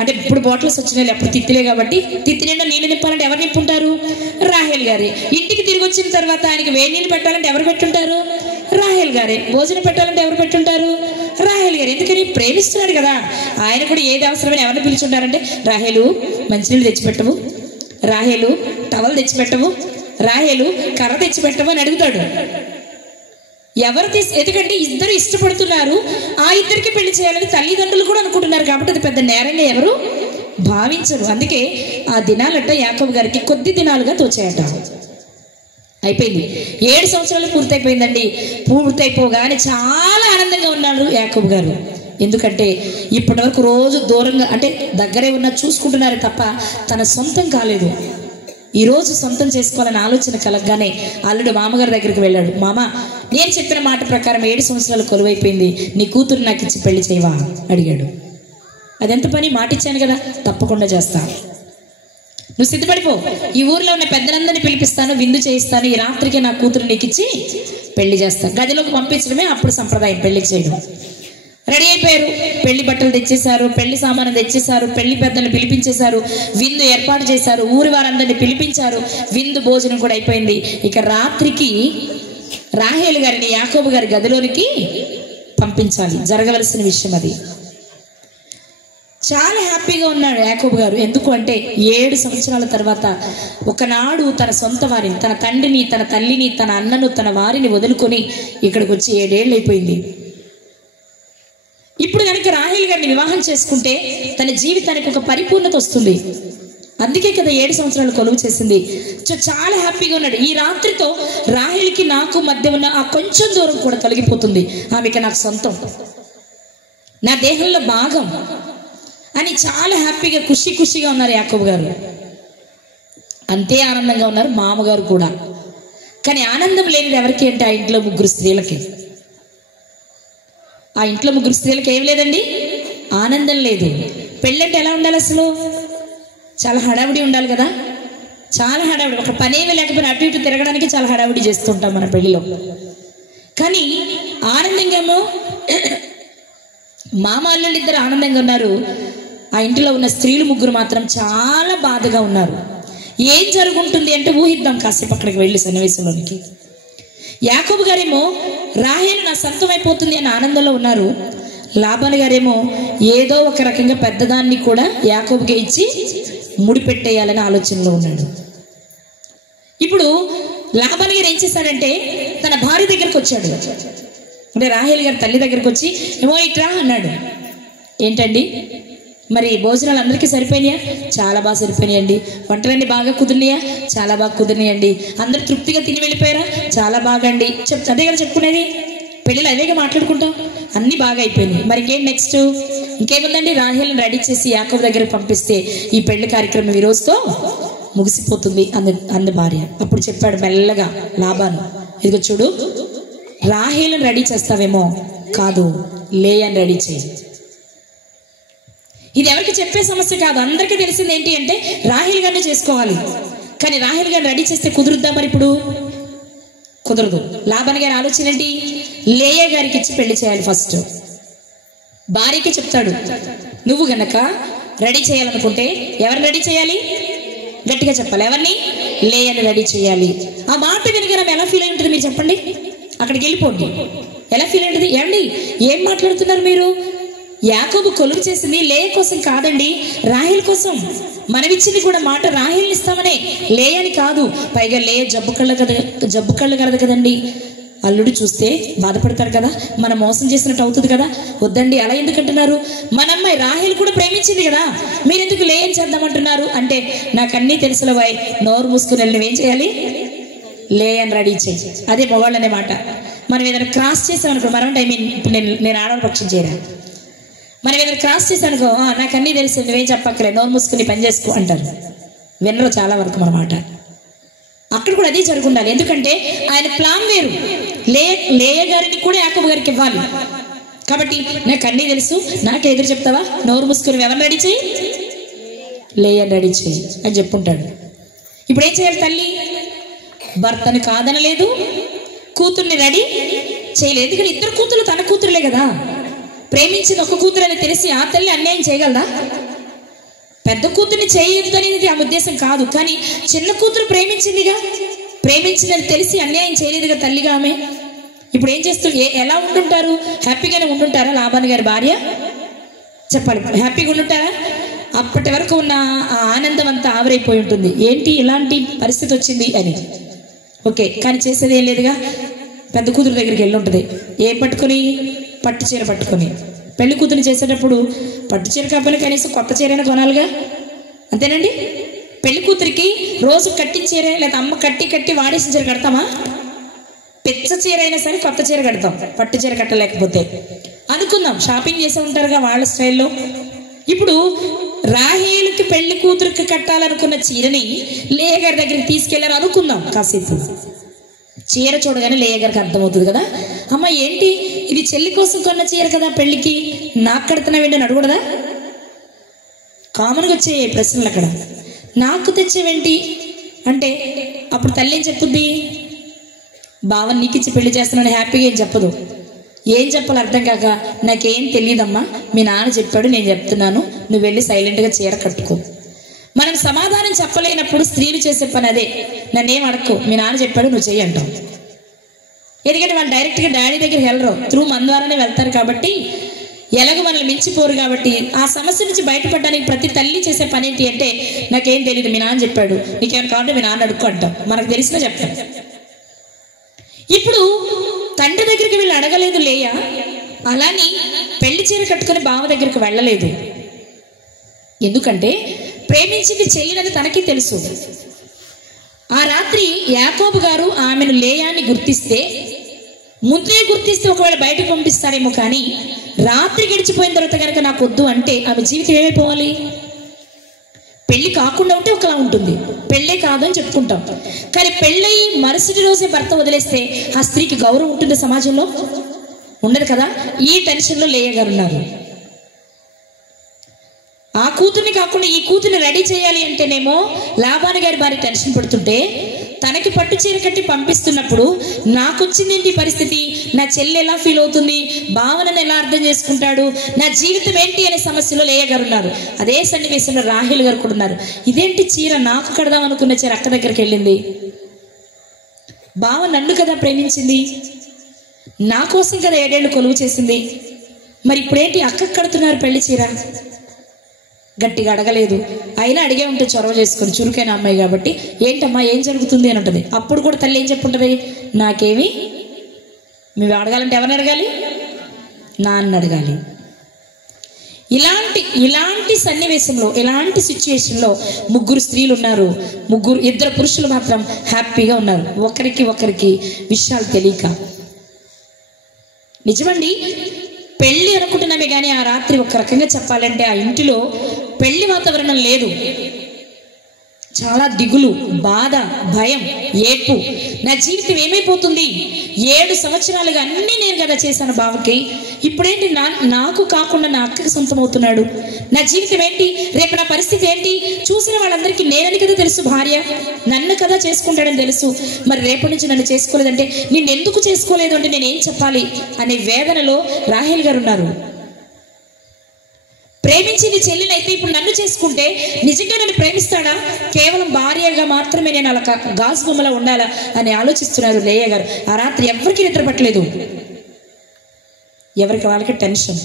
అంటే ఇప్పుడు బాటిల్స్ వచ్చినాయి, అప్పుడు తిత్తిలే కాబట్టి తిత్తి నిండా నీళ్ళు నింపాలంటే ఎవరు నింపుంటారు? రాహేల్ గారే. ఇంటికి తిరిగి వచ్చిన తర్వాత ఆయనకి వేడి నీళ్ళు పెట్టాలంటే ఎవరు పెట్టుంటారు? రాహేల్ గారే. భోజనం పెట్టాలంటే ఎవరు పెట్టుంటారు? రాహేల్ గారు. ఎందుకని? ప్రేమిస్తున్నాడు కదా. ఆయన కూడా ఏది అవసరమని ఎవరిని పిలుచుంటారంటే, రాహేలు మంచినీళ్ళు తెచ్చిపెట్టవు, రాహేలు టవల్ తెచ్చిపెట్టవు, రాహేలు కర్ర తెచ్చిపెట్టవు అని అడుగుతాడు. ఎవరు ఎందుకంటే ఇద్దరు ఇష్టపడుతున్నారు, ఆ ఇద్దరికి పెళ్లి చేయాలని తల్లిదండ్రులు కూడా అనుకుంటున్నారు కాబట్టి అది పెద్ద నేరంగా ఎవరు భావించరు. అందుకే ఆ దినాలట యాకోబు గారికి కొద్ది దినాలుగా తోచాయట. అయిపోయింది, 7 సంవత్సరాలు పూర్తయిపోయిందండి. పూర్తయిపోగానే చాలా ఆనందంగా ఉన్నాడు యాకోబు గారు. ఎందుకంటే ఇప్పటి వరకు రోజు దూరంగా, అంటే దగ్గరే ఉన్న చూసుకుంటున్నారు తప్ప తన సొంతం కాలేదు. ఈరోజు సొంతం చేసుకోవాలని ఆలోచన కలగగానే అల్లుడు మామగారి దగ్గరికి వెళ్ళాడు. మామ, నేను చెప్పిన మాట ప్రకారం 7 సంవత్సరాలు కొలువైపోయింది, నీ కూతురు నాకు ఇచ్చి పెళ్లి చేయవా అడిగాడు. అదెంత పని? మాట ఇచ్చాను కదా, తప్పకుండా చేస్తా, నువ్వు సిద్ధపడిపో, ఈ ఊర్లో ఉన్న పెద్దలందరినీ పిలిపిస్తాను, విందు చేయిస్తాను, ఈ రాత్రికి నా కూతురు నీకు ఇచ్చి పెళ్లి చేస్తా. గదిలోకి పంపించడమే అప్పుడు సంప్రదాయం పెళ్లి చేయడం. రెడీ అయిపోయారు, పెళ్లి బట్టలు తెచ్చేశారు, పెళ్లి సామాను తెచ్చేశారు, పెళ్లి పెద్దలను పిలిపించేశారు, విందు ఏర్పాటు చేశారు, ఊరి వారందరినీ పిలిపించారు, విందు భోజనం కూడా అయిపోయింది. ఇక రాత్రికి రాహేలు గారిని యాకోబు గారి గదిలోనికి పంపించాలి, జరగవలసిన విషయం అది. చాలా హ్యాపీగా ఉన్నాడు యాకోబు గారు. ఎందుకు అంటే 7 సంవత్సరాల తర్వాత ఒకనాడు తన సొంత వారిని, తన తండ్రిని, తన తల్లిని, తన అన్నను, తన వారిని వదులుకొని ఇక్కడికి వచ్చి 7 ఏళ్ళు అయిపోయింది. ఇప్పుడు కనుక రాహేల్ గారిని వివాహం చేసుకుంటే తన జీవితానికి ఒక పరిపూర్ణత వస్తుంది. అందుకే కదా 7 సంవత్సరాలు కొలువు చేసింది. చాలా హ్యాపీగా ఉన్నాడు. ఈ రాత్రితో రాహేల్కి నాకు మధ్య ఉన్న ఆ కొంచెం దూరం కూడా తొలగిపోతుంది. ఆమెకి నాకు సొంతం, నా దేహంలో భాగం అని చాలా హ్యాపీగా ఖుషిగా ఉన్నారు యాకోబు గారు. అంతే ఆనందంగా ఉన్నారు మామగారు కూడా. కానీ ఆనందం లేనిది ఎవరికి అంటే ఆ ఇంట్లో 3 స్త్రీలకి. ఆ ఇంట్లో 3 స్త్రీలకి ఏం లేదండి, ఆనందం లేదు. పెళ్ళంటే ఎలా ఉండాలి? అసలు చాలా హడావుడి ఉండాలి కదా, చాలా హడావుడి. ఒక పనేమీ లేకపోయినా అటు ఇటు తిరగడానికి చాలా హడావుడి చేస్తుంటాం మన పెళ్లిలో. కానీ ఆనందంగా ఏమో మామ అల్లుళ్ళు ఇద్దరు ఆనందంగా ఉన్నారు. ఆ ఇంటిలో ఉన్న స్త్రీలు 3 మాత్రం చాలా బాధగా ఉన్నారు. ఏం జరుగుంటుంది అంటే ఊహిద్దాం కాసేపు అక్కడికి వెళ్ళి సన్నివేశంలోనికి. యాకోబు గారేమో రాహేలు నా సొంతం అయిపోతుంది అని ఆనందంలో ఉన్నారు. లాబాను గారేమో ఏదో ఒక రకంగా పెద్దదాన్ని కూడా యాకోబుకి ఇచ్చి ముడిపెట్టేయాలని ఆలోచనలో ఉన్నాడు. ఇప్పుడు లాబాను గారు ఏం చేశాడంటే తన భార్య దగ్గరకు వచ్చాడు. అంటే రాహేల్ గారి తల్లి దగ్గరకు వచ్చి, ఏమో ఇట్రా అన్నాడు. ఏంటండి, మరి భోజనాలు అందరికీ సరిపోయినాయా? చాలా బాగా సరిపోయినాయండి. వంటలన్నీ బాగా కుదిరినాయా? చాలా బాగా కుదిరినాయండి. అందరు తృప్తిగా తిని వెళ్ళిపోయారా? చాలా బాగా అండి. అదే కదా చెప్పుకునేది, పెళ్ళిళ్ళు అదేగా మాట్లాడుకుంటాం. అన్నీ బాగా అయిపోయినాయి. మరి ఇంకేం నెక్స్ట్? ఇంకేముందండి, రాహేల్ని రెడీ చేసి యాకోబు దగ్గర పంపిస్తే ఈ పెళ్లి కార్యక్రమం ఈ రోజుతో ముగిసిపోతుంది అంది భార్య. అప్పుడు చెప్పాడు మెల్లగా లాబాను, ఇదిగో చూడు, రాహేల్ని రెడీ చేస్తావేమో, కాదు, లేయాని రెడీ చేయి. ఇది ఎవరికి చెప్పే సమస్య కాదు, అందరికీ తెలిసింది ఏంటి అంటే రాహేల్ గారిని చేసుకోవాలి. కానీ రాహేల్ గారిని రెడీ చేస్తే కుదురుద్దా? మరి ఇప్పుడు కుదరదు. లాబాను గారి ఆలోచన ఏంటి? లేయా గారికి ఇచ్చి పెళ్లి చేయాలి. ఫస్ట్ భార్యకి చెప్తాడు, నువ్వు గనక రెడీ చేయాలనుకుంటే ఎవరిని రెడీ చేయాలి? గట్టిగా చెప్పాలి, ఎవరిని? లేయాని రెడీ చేయాలి. ఆ మాట కనుక ఎలా ఫీల్ అయి ఉంటుంది మీరు చెప్పండి? అక్కడికి వెళ్ళిపోండి. ఎలా ఫీల్ అయింది? ఏమండి ఏం మాట్లాడుతున్నారు మీరు? యాకోబు కొలువు చేసింది లేయ కోసం కాదండి, రాహేల్ కోసం. మనమిచ్చింది కూడా మాట రాహేల్ని ఇస్తామనే, లేయని కాదు. పైగా లేయ జబ్బు కళ్ళు కలదు కదండి. అల్లుడు చూస్తే బాధపడతారు కదా, మనం మోసం చేసినట్టు అవుతుంది కదా. వద్దండి, అలా ఎందుకంటున్నారు? మన అమ్మాయి రాహేల్ కూడా ప్రేమించింది కదా, మీరెందుకు లేయని చేద్దామంటున్నారు అంటే, నాకు అన్నీ తెలుసులో వాయ్, నోరు మూసుకుని వెళ్ళి నువ్వేం చేయాలి? లేయని రెడీ చేయి. అదే మొవాళ్ళు అనే మాట. మనం ఏదైనా క్రాస్ చేసామనుకో, మనం ఇప్పుడు నేను ఆడవాళ్ళ పక్షం చేయరా, మనం ఏదైనా క్రాస్ చేశానుకో, నాకు అన్నీ తెలుసు, నువ్వేం చెప్పక్కర్లేదు, నోరు మూసుకుని పని చేసుకో అంటారు. వినరు చాలా వరకు మన మాట. అక్కడ కూడా అదే జరుగుండాలి. ఎందుకంటే ఆయన ప్లాన్ వేరు. లేయ గారిని కూడా యాకోబు గారికి ఇవ్వాలి కాబట్టి, నాకు అన్నీ తెలుసు, నాకు ఎదురు చెప్తావా, నోరు మూసుకుని ఎవరిని రెడీ చేయి? లేయని రెడీ చేయి అని చెప్పుంటాడు. ఇప్పుడు ఏం చేయాలి? తల్లి భర్తను కాదనలేదు, కూతుర్ని రెడీ చేయలేదు. ఎందుకంటే ఇద్దరు కూతురు తన కూతురులే కదా. ప్రేమించిన ఒక కూతురు అని తెలిసి ఆ తల్లి అన్యాయం చేయగలదా? పెద్ద కూతుర్ని చేయొద్దు అనేది ఆ ఉద్దేశం కాదు, కానీ చిన్న కూతురు ప్రేమించిందిగా, ప్రేమించినది తెలిసి అన్యాయం చేయలేదుగా తల్లిగా ఆమె. ఇప్పుడు ఏం చేస్తూ ఎలా ఉంటుంటారు? హ్యాపీగానే ఉంటుంటారా లాబాను గారి భార్య? చెప్పాలి, హ్యాపీగా ఉంటుంటారా? అప్పటి వరకు ఉన్న ఆ ఆనందం అంతా ఆవిరైపోయి ఉంటుంది. ఏంటి ఇలాంటి పరిస్థితి వచ్చింది అని. ఓకే, కానీ చేసేది ఏం లేదుగా. పెద్ద కూతురు దగ్గరికి వెళ్ళి ఉంటుంది. ఏం పట్టుకుని? పట్టు చీర పట్టుకుని. పెళ్లి కూతురు చేసేటప్పుడు పట్టు చీర కాకపోయినా కనీసం కొత్త చీరైనా కొనాలిగా, అంతేనండి? పెళ్లి కూతురికి రోజు కట్టి చీర, లేదా అమ్మ కట్టి వాడేసిన చీర కడతామా? పెచ్చ చీర అయినా సరే కొత్త చీర కడతాం, పట్టు చీర కట్టలేకపోతే. అనుకుందాం, షాపింగ్ చేసే ఉంటారుగా వాళ్ళ స్టైల్లో. ఇప్పుడు రాహేలుకి పెళ్లి కూతురికి కట్టాలనుకున్న చీరని లేయ గారి దగ్గరికి తీసుకెళ్లారు అనుకుందాం. కాసేపు చీర చూడగానే లేయ గారికి అర్థమవుతుంది కదా, అమ్మ ఏంటి ఇది చెల్లి కోసం కొన్న చీర కదా, పెళ్లికి నాకు కడుతున్నావేంటి అని అడగకూడదా? కామన్గా వచ్చే ప్రశ్నలు అక్కడ. నాకు తెచ్చేవేంటి అంటే అప్పుడు తల్లి ఏం చెప్పుద్ది? బావని నీకు ఇచ్చి పెళ్లి చేస్తున్నాను హ్యాపీగా ఏం చెప్పదు. ఏం చెప్పాలి అర్థం కాక, నాకేం తెలియదమ్మా, మీ నాన్న చెప్పాడు, నేను చెప్తున్నాను, నువ్వు వెళ్ళి సైలెంట్గా చీర కట్టుకో. మనం సమాధానం చెప్పలేనప్పుడు స్త్రీలు చేసే పని అదే. నన్నేం అడక్కో, మీ నాన్న చెప్పాడు నువ్వు చెయ్యి అంటాం. ఎందుకంటే వాళ్ళు డైరెక్ట్గా డాడీ దగ్గరికి వెళ్ళరు, త్రూ మన ద్వారానే వెళ్తారు కాబట్టి, ఎలాగో మనల్ని మించిపోరు కాబట్టి, ఆ సమస్య నుంచి బయటపడడానికి ప్రతి తల్లి చేసే పని ఏంటి అంటే, నాకేం తెలియదు, మీ నాన్న చెప్పాడు, నీకేమైనా కావాలంటే మీ నాన్న అడుక్కో అంటాం. మనకు తెలిసినా చెప్తాం. ఇప్పుడు తండ్రి దగ్గరికి వెళ్ళి అడగలేదు లేయ, అలాని పెళ్లి చీర కట్టుకుని బావ దగ్గరికి వెళ్ళలేదు. ఎందుకంటే ప్రేమించింది చెల్లినది తనకి తెలుసు. ఆ రాత్రి యాకోబు గారు ఆమెను లేయాన్ని గుర్తిస్తే, ముందే గుర్తిస్తే ఒకవేళ బయటకు పంపిస్తారేమో, కానీ రాత్రి గడిచిపోయిన తర్వాత కనుక నాకు వద్దు అంటే ఆమె జీవితం ఏమైపోవాలి? పెళ్లి కాకుండా ఉంటే ఒకలా ఉంటుంది, పెళ్ళే కాదు అని చెప్పుకుంటాం. కానీ పెళ్ళయి మరుసటి రోజే భర్త వదిలేస్తే ఆ స్త్రీకి గౌరవం ఉంటుంది సమాజంలో? ఉండదు కదా. ఈ టెన్షన్లో లేయ గారు ఉన్నారు. ఆ కూతుర్ని కాకుండా ఈ కూతుర్ని రెడీ చేయాలి అంటేనేమో లాబాను గారి భార్య టెన్షన్ పడుతుంటే, తనకి పట్టు చీర కట్టి పంపిస్తున్నప్పుడు నాకొచ్చింది ఏంటి పరిస్థితి, నా చెల్లి ఎలా ఫీల్ అవుతుంది, భావనను ఎలా అర్థం చేసుకుంటాడు, నా జీవితం ఏంటి అనే సమస్యలో లేయ గారు ఉన్నారు. అదే సన్నివేశంలో రాహేల్ గారు కూడా ఉన్నారు. ఇదేంటి చీర నాకు కడదాం అనుకున్న చీర అక్క దగ్గరికి వెళ్ళింది, బావ నన్ను కదా ప్రేమించింది, నా కోసం కదా 7 ఏళ్ళు కొలువు చేసింది, మరి ఇప్పుడేంటి అక్కకు కడుతున్నారు పెళ్లి చీర? గట్టిగా అడగలేదు, అయినా అడిగే ఉంటే చొరవ చేసుకొని, చురుకైన అమ్మాయి కాబట్టి, ఏంటమ్మా ఏం జరుగుతుంది అని ఉంటుంది. అప్పుడు కూడా తల్లి ఏం చెప్పుంటుంది? నాకేమి, మేము అడగాలంటే ఎవరిని అడగాలి? నాన్న అడగాలి. ఇలాంటి సన్నివేశంలో, ఇలాంటి సిచ్యువేషన్లో ముగ్గురు స్త్రీలు ఉన్నారు, ఇద్దరు పురుషులు మాత్రం హ్యాపీగా ఉన్నారు, ఒకరికి విషయాలు తెలియక. నిజమండి, పెళ్ళి అనుకుంటున్నామే కానీ ఆ రాత్రి ఒక రకంగా చెప్పాలంటే ఆ ఇంటిలో పెళ్లి వాతావరణం లేదు. చాలా దిగులు, బాధ, భయం, ఏడ్పు. నా జీవితం ఏమైపోతుంది, 7 సంవత్సరాలుగా అన్నీ నేను కదా చేశాను బావకి, ఇప్పుడేంటి నాకు కాకుండా నా అక్కకి సొంతం అవుతున్నాడు, నా జీవితం ఏంటి, రేపు నా పరిస్థితి ఏంటి, చూసిన వాళ్ళందరికీ నేనని కదా తెలుసు, భార్య నన్ను కదా చేసుకుంటాడని తెలుసు, మరి రేపటి నుంచి నన్ను చేసుకోలేదంటే, నిన్నెందుకు చేసుకోలేదు అంటే నేనేం చెప్పాలి అనే వేదనలో రాహేల్ గారు ఉన్నారు. ప్రేమించింది చెల్లిని అయితే ఇప్పుడు నన్ను చేసుకుంటే నిజంగా నన్ను ప్రేమిస్తాడా? కేవలం భార్యగా మాత్రమే నేను అలా గాజు బొమ్మలా ఉండాలా అని ఆలోచిస్తున్నారు లేయ గారు. ఆ రాత్రి ఎవరికి నిద్ర పట్టలేదు, ఎవరికి వాళ్ళకి టెన్షన్.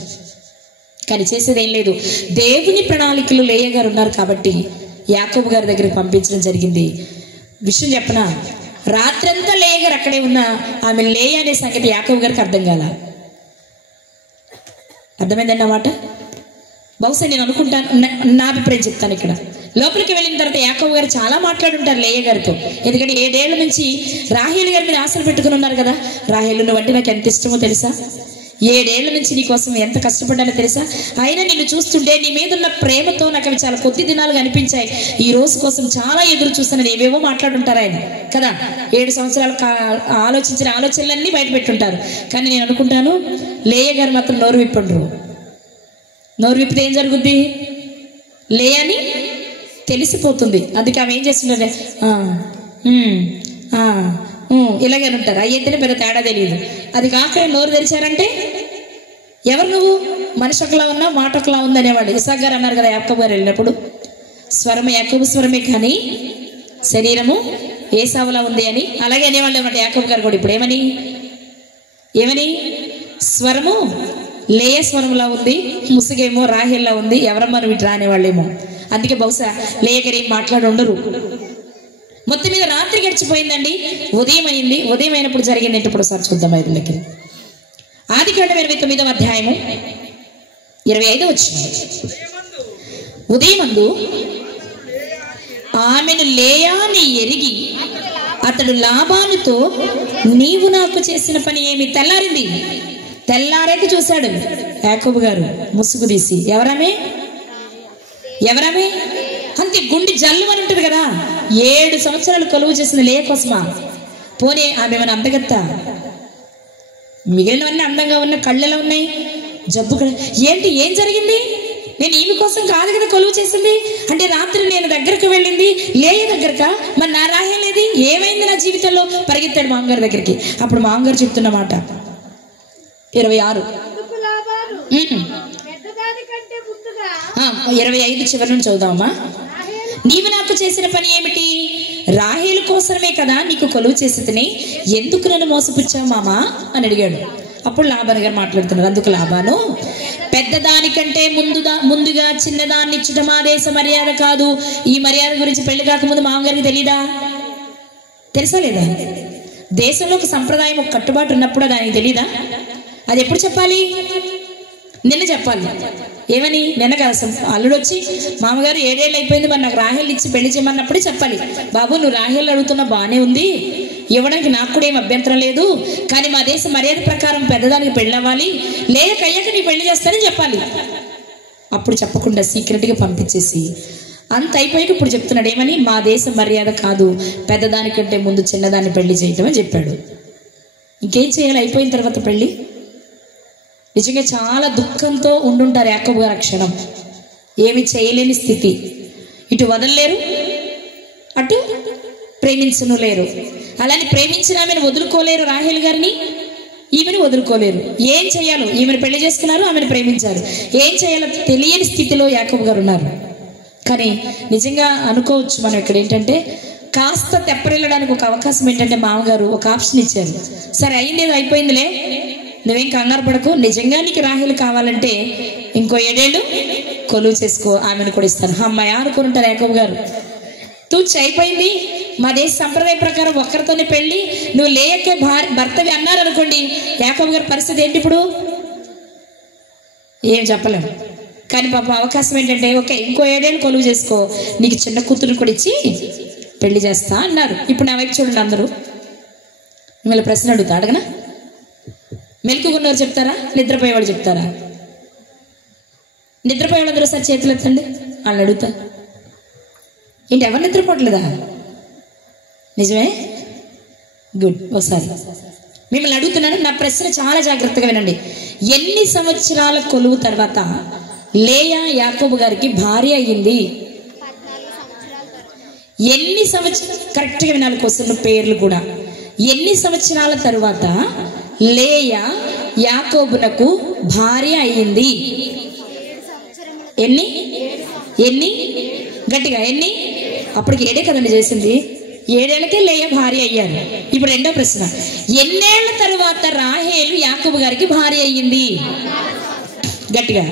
కానీ చేసేదేం లేదు. దేవుని ప్రణాళికలు లేయ గారు ఉన్నారు కాబట్టి యాకోబు గారి దగ్గరికి పంపించడం జరిగింది. విషయం చెప్పనా, రాత్రంతా లేయ గారు అక్కడే ఉన్న ఆమె లేయ అనే సంగతి యాకోబు గారికి అర్థం కాల. అర్థమైందన్నమాట. బహుశా నేను అనుకుంటాను, నా అభిప్రాయం చెప్తాను. ఇక్కడ లోపలికి వెళ్ళిన తర్వాత యాకోబు గారు చాలా మాట్లాడుంటారు లేయ గారితో. ఎందుకంటే 7 ఏళ్ల నుంచి రాహేలు గారి మీద ఆశలు పెట్టుకుని ఉన్నారు కదా. రాహేలు నువ్వంటే నాకు ఎంత ఇష్టమో తెలుసా, 7 ఏళ్ల నుంచి నీ కోసం ఎంత కష్టపడ్డానో తెలుసా, అయినా నిన్ను చూస్తుంటే నీ మీద ఉన్న ప్రేమతో నాకు అవి చాలా కొద్ది దినాలుగా అనిపించాయి. ఈ రోజు కోసం చాలా ఎదురు చూస్తానని ఏవేవో మాట్లాడుంటారు ఆయన కదా. 7 సంవత్సరాలు ఆలోచించిన ఆలోచనలన్నీ బయట పెట్టుంటారు. కానీ నేను అనుకుంటాను లేయ గారు మాత్రం నోరు విప్పండ్రు. నోరు విప్పితే ఏం జరుగుద్ది? లేయని తెలిసిపోతుంది. అందుకే ఆమె ఏం చేస్తుండే, ఇలాగే ఉంటారు. అయ్యైతేనే పెద్ద తేడా తెలియదు. అది కాక నోరు తెరిచారంటే ఎవరు నువ్వు, మనిషి ఒకలా ఉన్నా మాట ఒకలా ఉంది అనేవాళ్ళు. ఇసాక్ గారు అన్నారు కదా యాకోబు గారు వెళ్ళినప్పుడు, స్వరము యాకోబు స్వరమే కానీ శరీరము ఏసావులా ఉంది అని. అలాగే అనేవాళ్ళు అన్నమాట యాకోబు గారు కూడా. ఇప్పుడు ఏమని స్వరము లేయ స్వరంలా ఉంది, ముసుగేమో రాహేల్లా ఉంది, ఎవరమ్మా వీటి రానేవాళ్ళేమో. అందుకే బహుశా లేయ గారు ఏం మాట్లాడి ఉండరు. మొత్తం మీద రాత్రి గడిచిపోయిందండి, ఉదయం అయింది. ఉదయం అయినప్పుడు జరిగింది ఏంటి ఇప్పుడు ఒకసారి చూద్దాం. 5 ఆదికాండం 29వ అధ్యాయము 25 వచ్చింది. ఉదయమందు ఆమెను లేయాని ఎరిగి అతడు లాబానుతో నీవు నాకు చేసిన పని ఏమి? తెల్లారింది. తెల్లారేక చూశాడు యాకోబు గారు ముసుగు తీసి. ఎవరమే అంతే. గుండె జల్లు అని ఉంటుంది కదా. 7 సంవత్సరాలు కొలువు చేసిన లేయ కోసమా? పోనీ ఆమె మన అందగత్తా? మిగిలినవన్నీ అందంగా ఉన్న, కళ్ళెలా ఉన్నాయి, జబ్బు ఏంటి? ఏం జరిగింది? నేను ఈమె కోసం కాదు కదా కొలువు చేసింది. అంటే రాత్రి నేను దగ్గరకు వెళ్ళింది లేయ దగ్గరకా? మరి నా రాహేలేది? ఏమైంది నా జీవితంలో? పరిగెత్తాడు మామగారి దగ్గరికి. అప్పుడు మామగారు చెప్తున్నమాట 26 25 చివరి నుంచి చదువుదామా. నీవు నాకు చేసిన పని ఏమిటి? రాహేలు కోసమే కదా నీకు కొలువు చేసేదని, ఎందుకు నన్ను మోసపుచ్చావు మామా అని అడిగాడు. అప్పుడు లాబాను గారు మాట్లాడుతున్నారు. అందుకు లాబాను, పెద్దదానికంటే ముందుగా చిన్నదాన్ని ఇచ్చుట మా దేశ మర్యాద కాదు. ఈ మర్యాద గురించి పెళ్లి కాకముందు మామగారికి తెలీదా? తెలుసా లేదా? దేశంలో ఒక సంప్రదాయం, ఒక కట్టుబాటు ఉన్నప్పుడు దానికి తెలీదా? అది ఎప్పుడు చెప్పాలి? నిన్న చెప్పాలి. ఏమని? నిన్న కదా అల్లుడు వచ్చి మామగారు 7 ఏళ్ళు అయిపోయింది, మరి నాకు రాహేలు ఇచ్చి పెళ్లి చేయమన్నప్పుడే చెప్పాలి. బాబు నువ్వు రాహేలు అడుగుతున్నా బాగానే ఉంది, ఇవ్వడానికి నాకు కూడా ఏం అభ్యంతరం లేదు, కానీ మా దేశ మర్యాద ప్రకారం పెద్దదానికి పెళ్ళి అవ్వాలి, లేక అయ్యాక నీ పెళ్లి చేస్తానని చెప్పాలి. అప్పుడు చెప్పకుండా సీక్రెట్గా పంపించేసి అంత అయిపోయాక ఇప్పుడు చెప్తున్నాడు ఏమని? మా దేశ మర్యాద కాదు, పెద్దదానికంటే ముందు చిన్నదాన్ని పెళ్లి చేయటం అని చెప్పాడు. ఇంకేం చేయాలి? అయిపోయిన తర్వాత పెళ్ళి. నిజంగా చాలా దుఃఖంతో ఉండుంటారు యాకోబు గారు. క్షణం ఏమి చేయలేని స్థితి. ఇటు వదలలేరు, అటు ప్రేమించను లేరు. అలానే ప్రేమించిన ఆమెను వదులుకోలేరు రాహేలు గారిని, ఈమెను వదులుకోలేరు. ఏం చేయాలో? ఈమెను పెళ్లి చేసుకున్నారు, ఆమెను ప్రేమించారు. ఏం చేయాలో తెలియని స్థితిలో యాకోబు గారు ఉన్నారు. కానీ నిజంగా అనుకోవచ్చు మనం ఇక్కడ ఏంటంటే, కాస్త తెప్పరిల్లడానికి ఒక అవకాశం ఏంటంటే మామగారు ఒక ఆప్షన్ ఇచ్చారు. సరే అయింది, అయిపోయిందిలే, నువ్వేం కంగారు పడకు, నిజంగా నీకు రాహేలు కావాలంటే ఇంకో 7 ఏళ్ళు కొలువు చేసుకో, ఆమెను కూడా ఇస్తాను. అమ్మాయి అనుకుంటారు యాకోబు గారు. తూచి అయిపోయింది. మా దేశ సంప్రదాయ ప్రకారం ఒక్కరితోనే పెళ్ళి, నువ్వు లేయకే భర్తవి అన్నారు అనుకోండి, యాకోబు గారి పరిస్థితి ఏంటి ఇప్పుడు? ఏం చెప్పలేము. కానీ పాపం అవకాశం ఏంటంటే, ఓకే ఇంకో 7 ఏళ్ళు కొలువు చేసుకో, నీకు చిన్న కూతురు కూడా ఇచ్చి పెళ్లి చేస్తా అన్నారు. ఇప్పుడు నా వైపు చూడండి అందరూ. మిమ్మల్ని ప్రశ్న అడుగుతా, అడగనా? మెలకుకున్నవారు చెప్తారా, నిద్రపోయేవాడు చెప్తారా? నిద్రపోయేవాళ్ళందరూ సార్ చేతులు ఎత్తండి, వాళ్ళని అడుగుతా. ఏంటి ఎవరు నిద్రపోవట్లేదా? నిజమే, గుడ్. ఒకసారి మిమ్మల్ని అడుగుతున్నాను, నా ప్రశ్న చాలా జాగ్రత్తగా వినండి. ఎన్ని సంవత్సరాల కొలువు తర్వాత లేయా యాకోబు గారికి భార్య అయ్యింది? ఎన్ని సంవత్సరాలు? కరెక్ట్గా వినాలి క్వశ్చన్, పేర్లు కూడా. ఎన్ని సంవత్సరాల తరువాత లేయా యాకోబునకు భార్య అయ్యింది? ఎన్ని ఎన్ని గట్టిగా ఎన్ని? అప్పటికి 7 కదండి చేసింది. 7 ఏళ్లకే లేయ భార్య అయ్యారు. ఇప్పుడు రెండో ప్రశ్న, ఎన్నేళ్ల తర్వాత రాహేలు యాకోబు గారికి భార్య అయ్యింది? గట్టిగా,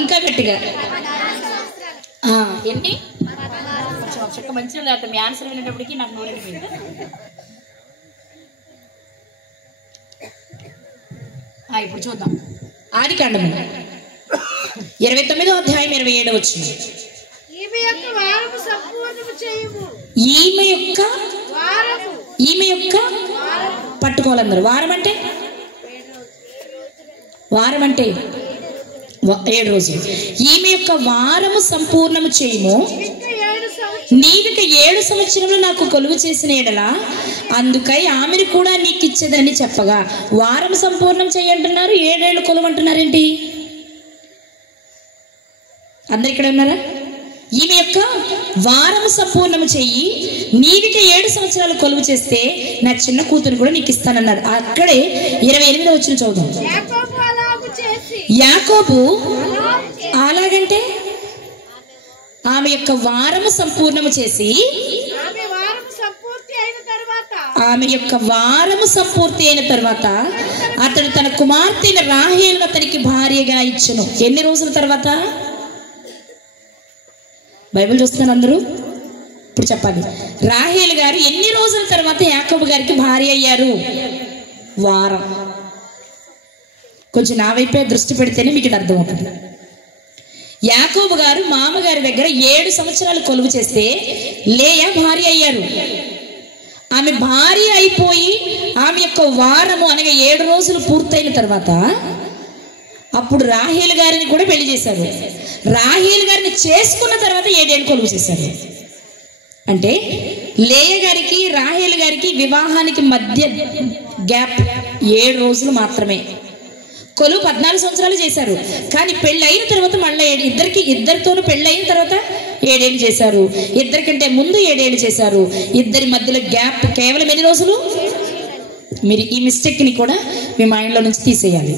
ఇంకా గట్టిగా. ఎన్ని? కొంచెం మంచిగా లేకపోతే మీ ఆన్సర్ వినేటప్పటికి నాకు నోరెళ్ళిపోయింది. ఇప్పుడు చూద్దాం. ఆదికాండము 29వ అధ్యాయం 27వ వచనం. ఈమె యొక్క పట్టుకోవాలందరూ. వారం అంటే 7 రోజులు. ఈమె యొక్క వారము సంపూర్ణము చేయము. నీవిక 7 సంవత్సరములు నాకు కొలువు చేసిన ఎడల అందుకై ఆమెను కూడా నీకు ఇచ్చేదని చెప్పగా, వారం సంపూర్ణం చేయంటున్నారు, 7 ఏళ్ళు కొలువు అంటున్నారేంటి? అందరు ఇక్కడ ఉన్నారా? ఈమె యొక్క వారము సంపూర్ణము చెయ్యి, నీవిక 7 సంవత్సరాలు కొలువు చేస్తే నా చిన్న కూతురు కూడా నీకు ఇస్తానన్నారు. అక్కడే 28వ వచనం చదువుదాం. యాకోబు అలాగంటే ఆమె యొక్క వారము సంపూర్ణము చేసి, ఆమె యొక్క వారము సంపూర్తి అయిన తర్వాత అతడు తన కుమార్తె రాహేలు అతనికి భార్యగా ఇచ్చును. ఎన్ని రోజుల తర్వాత? బైబిల్ చూస్తున్నారు అందరూ? ఇప్పుడు చెప్పాలి. రాహేలు గారు ఎన్ని రోజుల తర్వాత యాకోబు గారికి భార్య అయ్యారు? వారం. కొంచెం నా వైపే దృష్టి పెడితేనే మీకు ఇది అర్థమవుతుంది. యాకోబు గారు మామగారి దగ్గర 7 సంవత్సరాలు కొలువు చేస్తే లేయా భార్య అయ్యారు. ఆమె భార్య అయిపోయి ఆమె యొక్క వారము అనగా 7 రోజులు పూర్తయిన తర్వాత అప్పుడు రాహేలు గారిని కూడా పెళ్లి చేశారు. రాహేలు గారిని చేసుకున్న తర్వాత 7 ఏళ్ళు కొలువు చేశారు. అంటే లేయ గారికి రాహేలు గారికి వివాహానికి మధ్య గ్యాప్ 7 రోజులు మాత్రమే. కొలువు 14 సంవత్సరాలు చేశారు. కానీ పెళ్ళి అయిన తర్వాత మళ్ళీ ఇద్దరితోనూ పెళ్ళి అయిన తర్వాత 7 ఏళ్ళు చేశారు. ఇద్దరికంటే ముందు 7 ఏళ్ళు చేశారు. ఇద్దరి మధ్యలో గ్యాప్ కేవలం ఎన్ని రోజులు? మీరు ఈ మిస్టేక్ని కూడా మీ మైండ్లో నుంచి తీసేయాలి.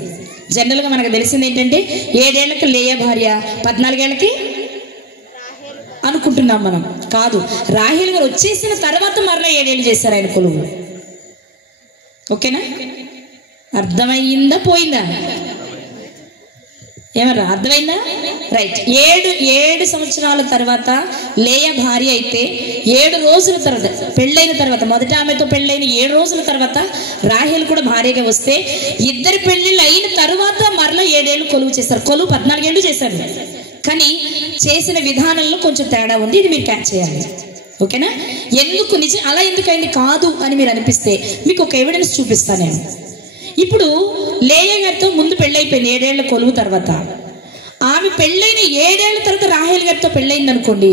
జనరల్గా మనకు తెలిసింది ఏంటంటే 7 ఏళ్ళకి లేయ భార్య, 14 ఏళ్ళకి అనుకుంటున్నాం మనం. కాదు, రాహేలు గారు వచ్చేసిన తర్వాత మరలా 7 ఏళ్ళు చేశారు ఆయన కొలువు. ఓకేనా? అర్థమయ్యిందా పోయిందా? ఏమన్నా అర్థమైందా? రైట్. 7 సంవత్సరాల తర్వాత లేయ భార్య అయితే 7 రోజుల తర్వాత పెళ్ళైన తర్వాత, మొదట ఆమెతో పెళ్ళైన 7 రోజుల తర్వాత రాహేలు కూడా భార్యగా వస్తే ఇద్దరి పెళ్ళిళ్ళు అయిన తర్వాత మరలా 7 ఏళ్ళు కొలువు చేశారు. కొలువు 14 ఏళ్ళు చేశారు. కానీ చేసిన విధానంలో కొంచెం తేడా ఉంది. ఇది మీరు క్యాచ్ చేయాలి. ఓకేనా? ఎందుకు అలా ఎందుకైంది కాదు అని మీరు అనిపిస్తే మీకు ఒక ఎవిడెన్స్ చూపిస్తాను నేను. ఇప్పుడు లేయ గారితో ముందు పెళ్ళైపోయింది 7 ఏళ్ల కొలువు తర్వాత. ఆమె పెళ్ళైన 7 ఏళ్ల తర్వాత రాహేలు గారితో పెళ్ళయింది అనుకోండి.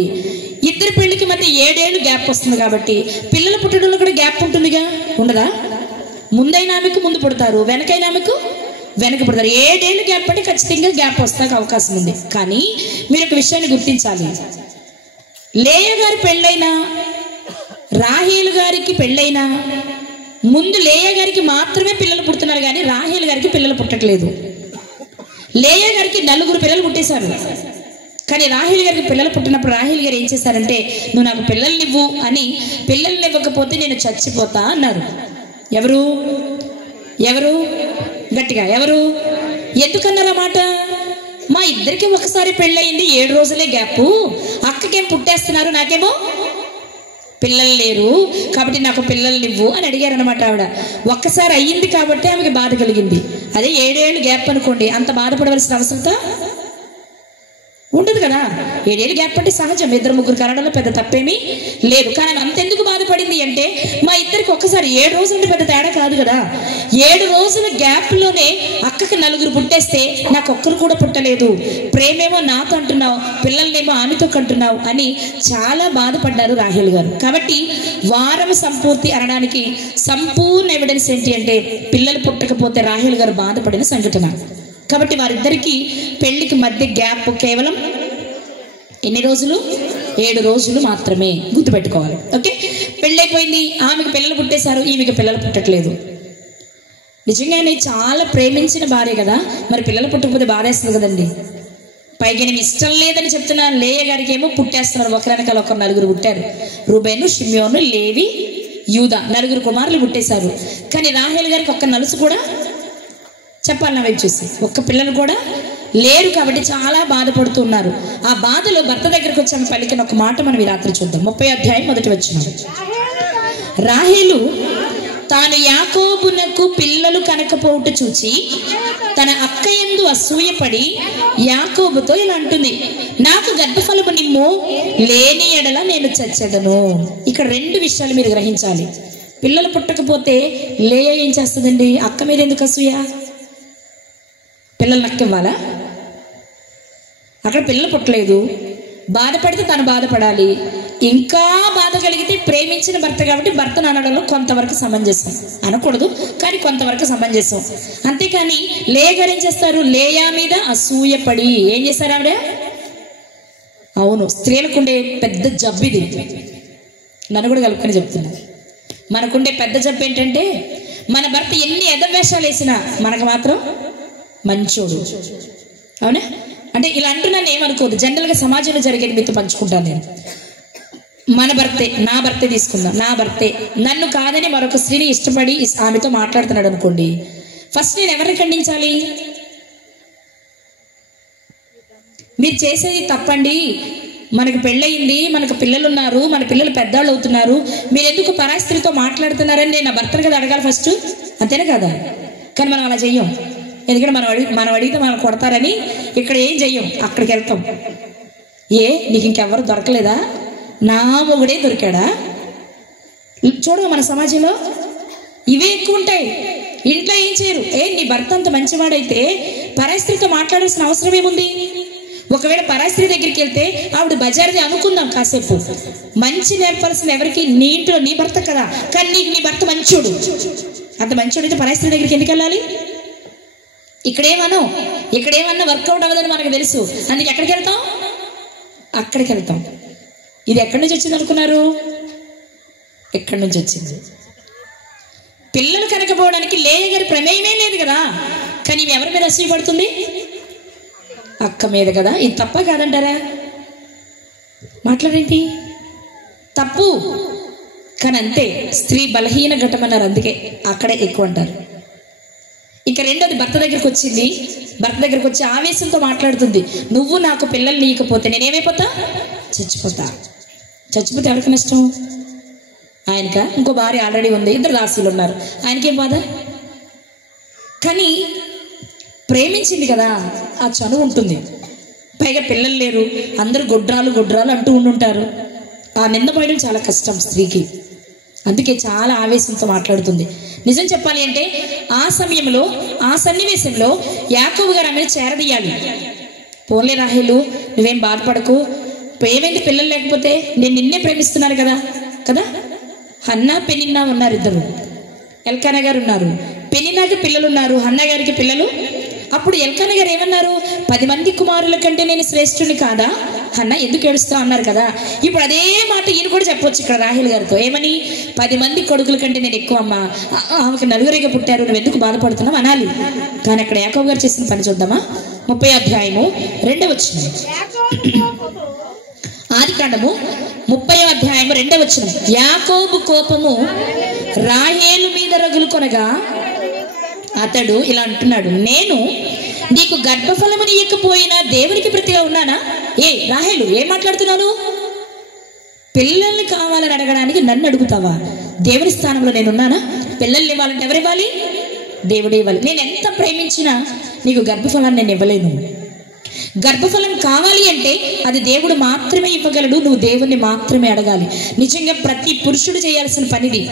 ఇద్దరు పెళ్లికి మధ్య 7 ఏళ్ళు గ్యాప్ వస్తుంది కాబట్టి పిల్లలు పుట్టడంలో కూడా గ్యాప్ ఉంటుందిగా, ఉండదా? ముందైన ఆమెకు ముందు పుడతారు, వెనకైన ఆమెకు వెనక పుడతారు. 7 ఏళ్ళు గ్యాప్ అంటే ఖచ్చితంగా గ్యాప్ వస్తాక అవకాశం ఉంది. కానీ మీరు ఒక విషయాన్ని గుర్తించాలి. లేయ గారి పెళ్ళైనా రాహేలు గారికి పెళ్ళైనా ముందు లేయ గారికి మాత్రమే పిల్లలు పుడుతున్నారు, కానీ రాహేలు గారికి పిల్లలు పుట్టట్లేదు. లేయ గారికి 4 పిల్లలు పుట్టేశారు. కానీ రాహేలు గారికి పిల్లలు పుట్టినప్పుడు రాహేలు గారు ఏం చేశారంటే, నువ్వు నాకు పిల్లల్ని ఇవ్వు అని, పిల్లల్ని ఇవ్వకపోతే నేను చచ్చిపోతా అన్నారు. ఎవరు గట్టిగా ఎవరు? ఎందుకన్నారు ఆ మాట? మా ఇద్దరికి ఒకసారి పెళ్ళయింది, 7 రోజులే గ్యాప్, అక్కకేం పుట్టేస్తున్నారు, నాకేమో పిల్లలు లేరు, కాబట్టి నాకు పిల్లల్ని ఇవ్వు అని అడిగారు అనమాట. ఆవిడ ఒక్కసారి అయ్యింది కాబట్టి ఆమెకి బాధ కలిగింది. అదే 7 ఏళ్ళు గ్యాప్ అనుకోండి, అంత బాధపడవలసిన అవసరంతో ఉండదు కదా. 7 ఏళ్ళు గ్యాప్ అంటే సహజం, 2-3 కనడంలో పెద్ద తప్పేమీ లేదు. కానీ అంతెందుకు బాధపడింది అంటే, మా ఇద్దరికి ఒక్కసారి 7 రోజులు పెద్ద తేడా కాదు కదా. 7 రోజుల గ్యాప్లోనే అక్కకి 4 పుట్టేస్తే నాకు ఒక్కరు కూడా పుట్టలేదు, ప్రేమేమో నాతో అంటున్నావు, పిల్లల్నేమో ఆమెతో కంటున్నావు అని చాలా బాధపడ్డారు రాహేలు గారు. కాబట్టి వారం సంపూర్తి అనడానికి సంపూర్ణ ఎవిడెన్స్ ఏంటి అంటే, పిల్లలు పుట్టకపోతే రాహేలు గారు బాధపడిన సంఘటన. కాబట్టి వారిద్దరికి పెళ్లికి మధ్య గ్యాప్ కేవలం ఎన్ని రోజులు? 7 రోజులు మాత్రమే. గుర్తుపెట్టుకోవాలి. ఓకే, పెళ్ళైపోయింది, ఆమెకు పిల్లలు పుట్టేశారు, ఈమెకి పిల్లలు పుట్టట్లేదు. నిజంగానే చాలా ప్రేమించిన భార్య కదా, మరి పిల్లలు పుట్టకపోతే బాధేస్తుంది కదండి. పైగా నేను ఇష్టం లేదని చెప్తున్నాను. లేయ గారికి ఏమో పుట్టేస్తున్నారు, ఒకరి వెనకాల ఒక నలుగురు పుట్టారు. రూబేను, షిమ్యోను, లేవి, యూదా, నలుగురు కుమారులు పుట్టేశారు. కానీ రాహేల్ గారికి ఒక్క నలుసు కూడా, చెప్పాలి నా వైపు చూసి, ఒక్క పిల్లలు కూడా లేరు. కాబట్టి చాలా బాధపడుతున్నారు. ఆ బాధలో భర్త దగ్గరకు వచ్చి ఆమె పలికిన ఒక మాట మనం ఈ రాత్రి చూద్దాం. 30వ అధ్యాయం 1వ వచనం. రాహేలు తాను యాకోబునకు పిల్లలు కనకపోవుట చూచి తన అక్క యందు అసూయపడి యాకోబుతో ఇలా అంటుంది, నాకు గర్భఫలము నిమ్ము, లేని ఎడల నేను చచ్చెదను. ఇక్కడ 2 విషయాలు మీరు గ్రహించాలి. పిల్లలు పుట్టకపోతే లేయ ఏం చేస్తుందండి? అక్క మీద ఎందుకు అసూయ? పిల్లలు నక్క ఇవ్వాలా? అక్కడ పిల్లలు పుట్టలేదు, బాధపడితే తను బాధపడాలి. ఇంకా బాధ కలిగితే ప్రేమించిన భర్త కాబట్టి భర్తను అనడంలో కొంతవరకు సమంజసం, అనకూడదు కానీ కొంతవరకు సమంజసం. అంతేకాని లేయ గారు ఏం చేస్తారు? లేయా మీద అసూయపడి ఏం చేస్తారు ఆవిడ? అవును, స్త్రీలకు ఉండే పెద్ద జబ్బు ఇది. నన్ను కూడా కలుపుకొని చెప్తున్నా. మనకుండే పెద్ద జబ్బు ఏంటంటే, మన భర్త ఎన్ని ఎదవేషాలు వేసినా మనకు మాత్రం మంచోడు. అవునా? అంటే ఇలా అంటున్నాను ఏమనుకోదు, జనరల్గా సమాజంలో జరిగేది మీతో పంచుకుంటాను నేను. మన భర్తే, నా భర్తే తీసుకుందాం, నా భర్తే నన్ను కాదని మరొక స్త్రీని ఇష్టపడి ఆమెతో మాట్లాడుతున్నాడు అనుకోండి, ఫస్ట్ నేను ఎవరిని ఖండించాలి? మీరు చేసేది తప్పండి, మనకు పెళ్ళయింది, మనకు పిల్లలు ఉన్నారు, మన పిల్లలు పెద్దవాళ్ళు అవుతున్నారు, మీరు ఎందుకు పరాయి స్త్రీతో మాట్లాడుతున్నారని నేను నా భర్తను కదా అడగాలి ఫస్ట్, అంతేనా కదా? కానీ మనం అలా చెయ్యం. ఎందుకంటే మనం అడిగితే మనం కొడతారని ఇక్కడ ఏం చెయ్యం, అక్కడికి వెళ్తాం. నీకు ఇంకెవరు దొరకలేదా? నా మొగుడే దొరికాడా? చూడగా మన సమాజంలో ఇవే ఎక్కువ ఉంటాయి. ఇంట్లో ఏం చేయరు. నీ భర్త అంత మంచివాడైతే పరాయి స్త్రీతో మాట్లాడాల్సిన అవసరం ఏముంది? ఒకవేళ పరాయి స్త్రీ దగ్గరికి వెళ్తే ఆవిడ బజార్ది అనుకుందాం కాసేపు, మంచి నేర్పాల్సిన ఎవరికి? నీ ఇంట్లో నీ భర్త కదా. కానీ నీకు నీ భర్త మంచోడు, అంత మంచోడు అయితే పరాయి స్త్రీ దగ్గరికి ఎందుకు వెళ్ళాలి? ఇక్కడేమన్నా వర్కౌట్ అవ్వదని మనకు తెలుసు, అందుకే ఎక్కడికి వెళ్తాం? అక్కడికి వెళ్తాం. ఇది ఎక్కడి నుంచి వచ్చింది అనుకున్నారు? ఎక్కడి నుంచి వచ్చింది? పిల్లలు కనకపోవడానికి లేయ గారి ప్రమేయమే లేదు కదా. కానీ ఎవరి మీద అసూయపడుతుంది? అక్క మీద కదా. ఇది తప్ప కాదంటారా? మాట్లాడేంటి? తప్పు. కానీ అంతే, స్త్రీ బలహీన ఘటమన్నారు, అందుకే అక్కడే ఎక్కువ అంటారు. ఇక రెండోది, భర్త దగ్గరికి వచ్చింది. భర్త దగ్గరికి వచ్చి ఆవేశంతో మాట్లాడుతుంది, నువ్వు నాకు పిల్లలు నీయకపోతే నేనేమైపోతా? చచ్చిపోతా. చచ్చిపోతే ఎవరికి నష్టం? ఆయనక. ఇంకో భార్య ఆల్రెడీ ఉంది, 2 దాసీలు ఉన్నారు, ఆయనకేం బాధ? కానీ ప్రేమించింది కదా, ఆ చనువు ఉంటుంది. పైగా పిల్లలు లేరు, అందరూ గొడ్రాలు అంటూ ఉండుంటారు. ఆ నింద పోయడం చాలా కష్టం స్త్రీకి, అందుకే చాలా ఆవేశంతో మాట్లాడుతుంది. నిజం చెప్పాలి అంటే ఆ సమయంలో, ఆ సన్నివేశంలో యాకోబు గారు ఆమెను చేరదీయాలి. పోన్లే రాహేలు, నువ్వేం బాధపడకు, ఏమైంది పిల్లలు లేకపోతే, నేను నిన్నే ప్రేమిస్తున్నాను కదా. హన్నా పెనిన్నా ఉన్నారు, 2. ఎల్కానా గారు ఉన్నారు, పెనిన్నాకి పిల్లలు ఉన్నారు, హన్నా గారికి పిల్లలు. అప్పుడు ఎల్కానా గారు ఏమన్నారు? 10 మంది కుమారుల కంటే నేను శ్రేష్ఠుని కాదా? అన్న ఎందుకు ఏడుస్తావు అన్నారు కదా. ఇప్పుడు అదే మాట ఈయన కూడా చెప్పొచ్చు ఇక్కడ రాహేల్ గారితో. ఏమని? 10 మంది కొడుకుల కంటే నేను ఎక్కువ అమ్మా, ఆమెకు 4 పుట్టారు, నువ్వు ఎందుకు బాధపడుతున్నావు అనాలి. కానీ అక్కడ యాకోబు గారు చేసిన పని చూద్దామా? 30వ అధ్యాయము 2వ వచనం. ఆదికాండము 30వ అధ్యాయము 2వ వచనం. యాకోబు కోపము రాహేలు మీద రగులు కొనగా అతడు ఇలా అంటున్నాడు, నేను నీకు గర్భఫలము ఇయ్యకపోయినా దేవునికి ప్రతిగా ఉన్నానా? రాహేలు, ఏం మాట్లాడుతున్నాను? పిల్లల్ని కావాలని అడగడానికి నన్ను అడుగుతావా? దేవుని స్థానంలో నేనున్నానా? పిల్లల్ని ఇవ్వాలంటే ఎవరివ్వాలి? దేవుడే ఇవ్వాలి. నేను ఎంత ప్రేమించినా నీకు గర్భఫలాన్ని నేను ఇవ్వలేను. గర్భఫలం కావాలి అంటే అది దేవుడు మాత్రమే ఇవ్వగలడు, నువ్వు దేవుణ్ణి మాత్రమే అడగాలి. నిజంగా ప్రతి పురుషుడు చేయాల్సిన పనిది.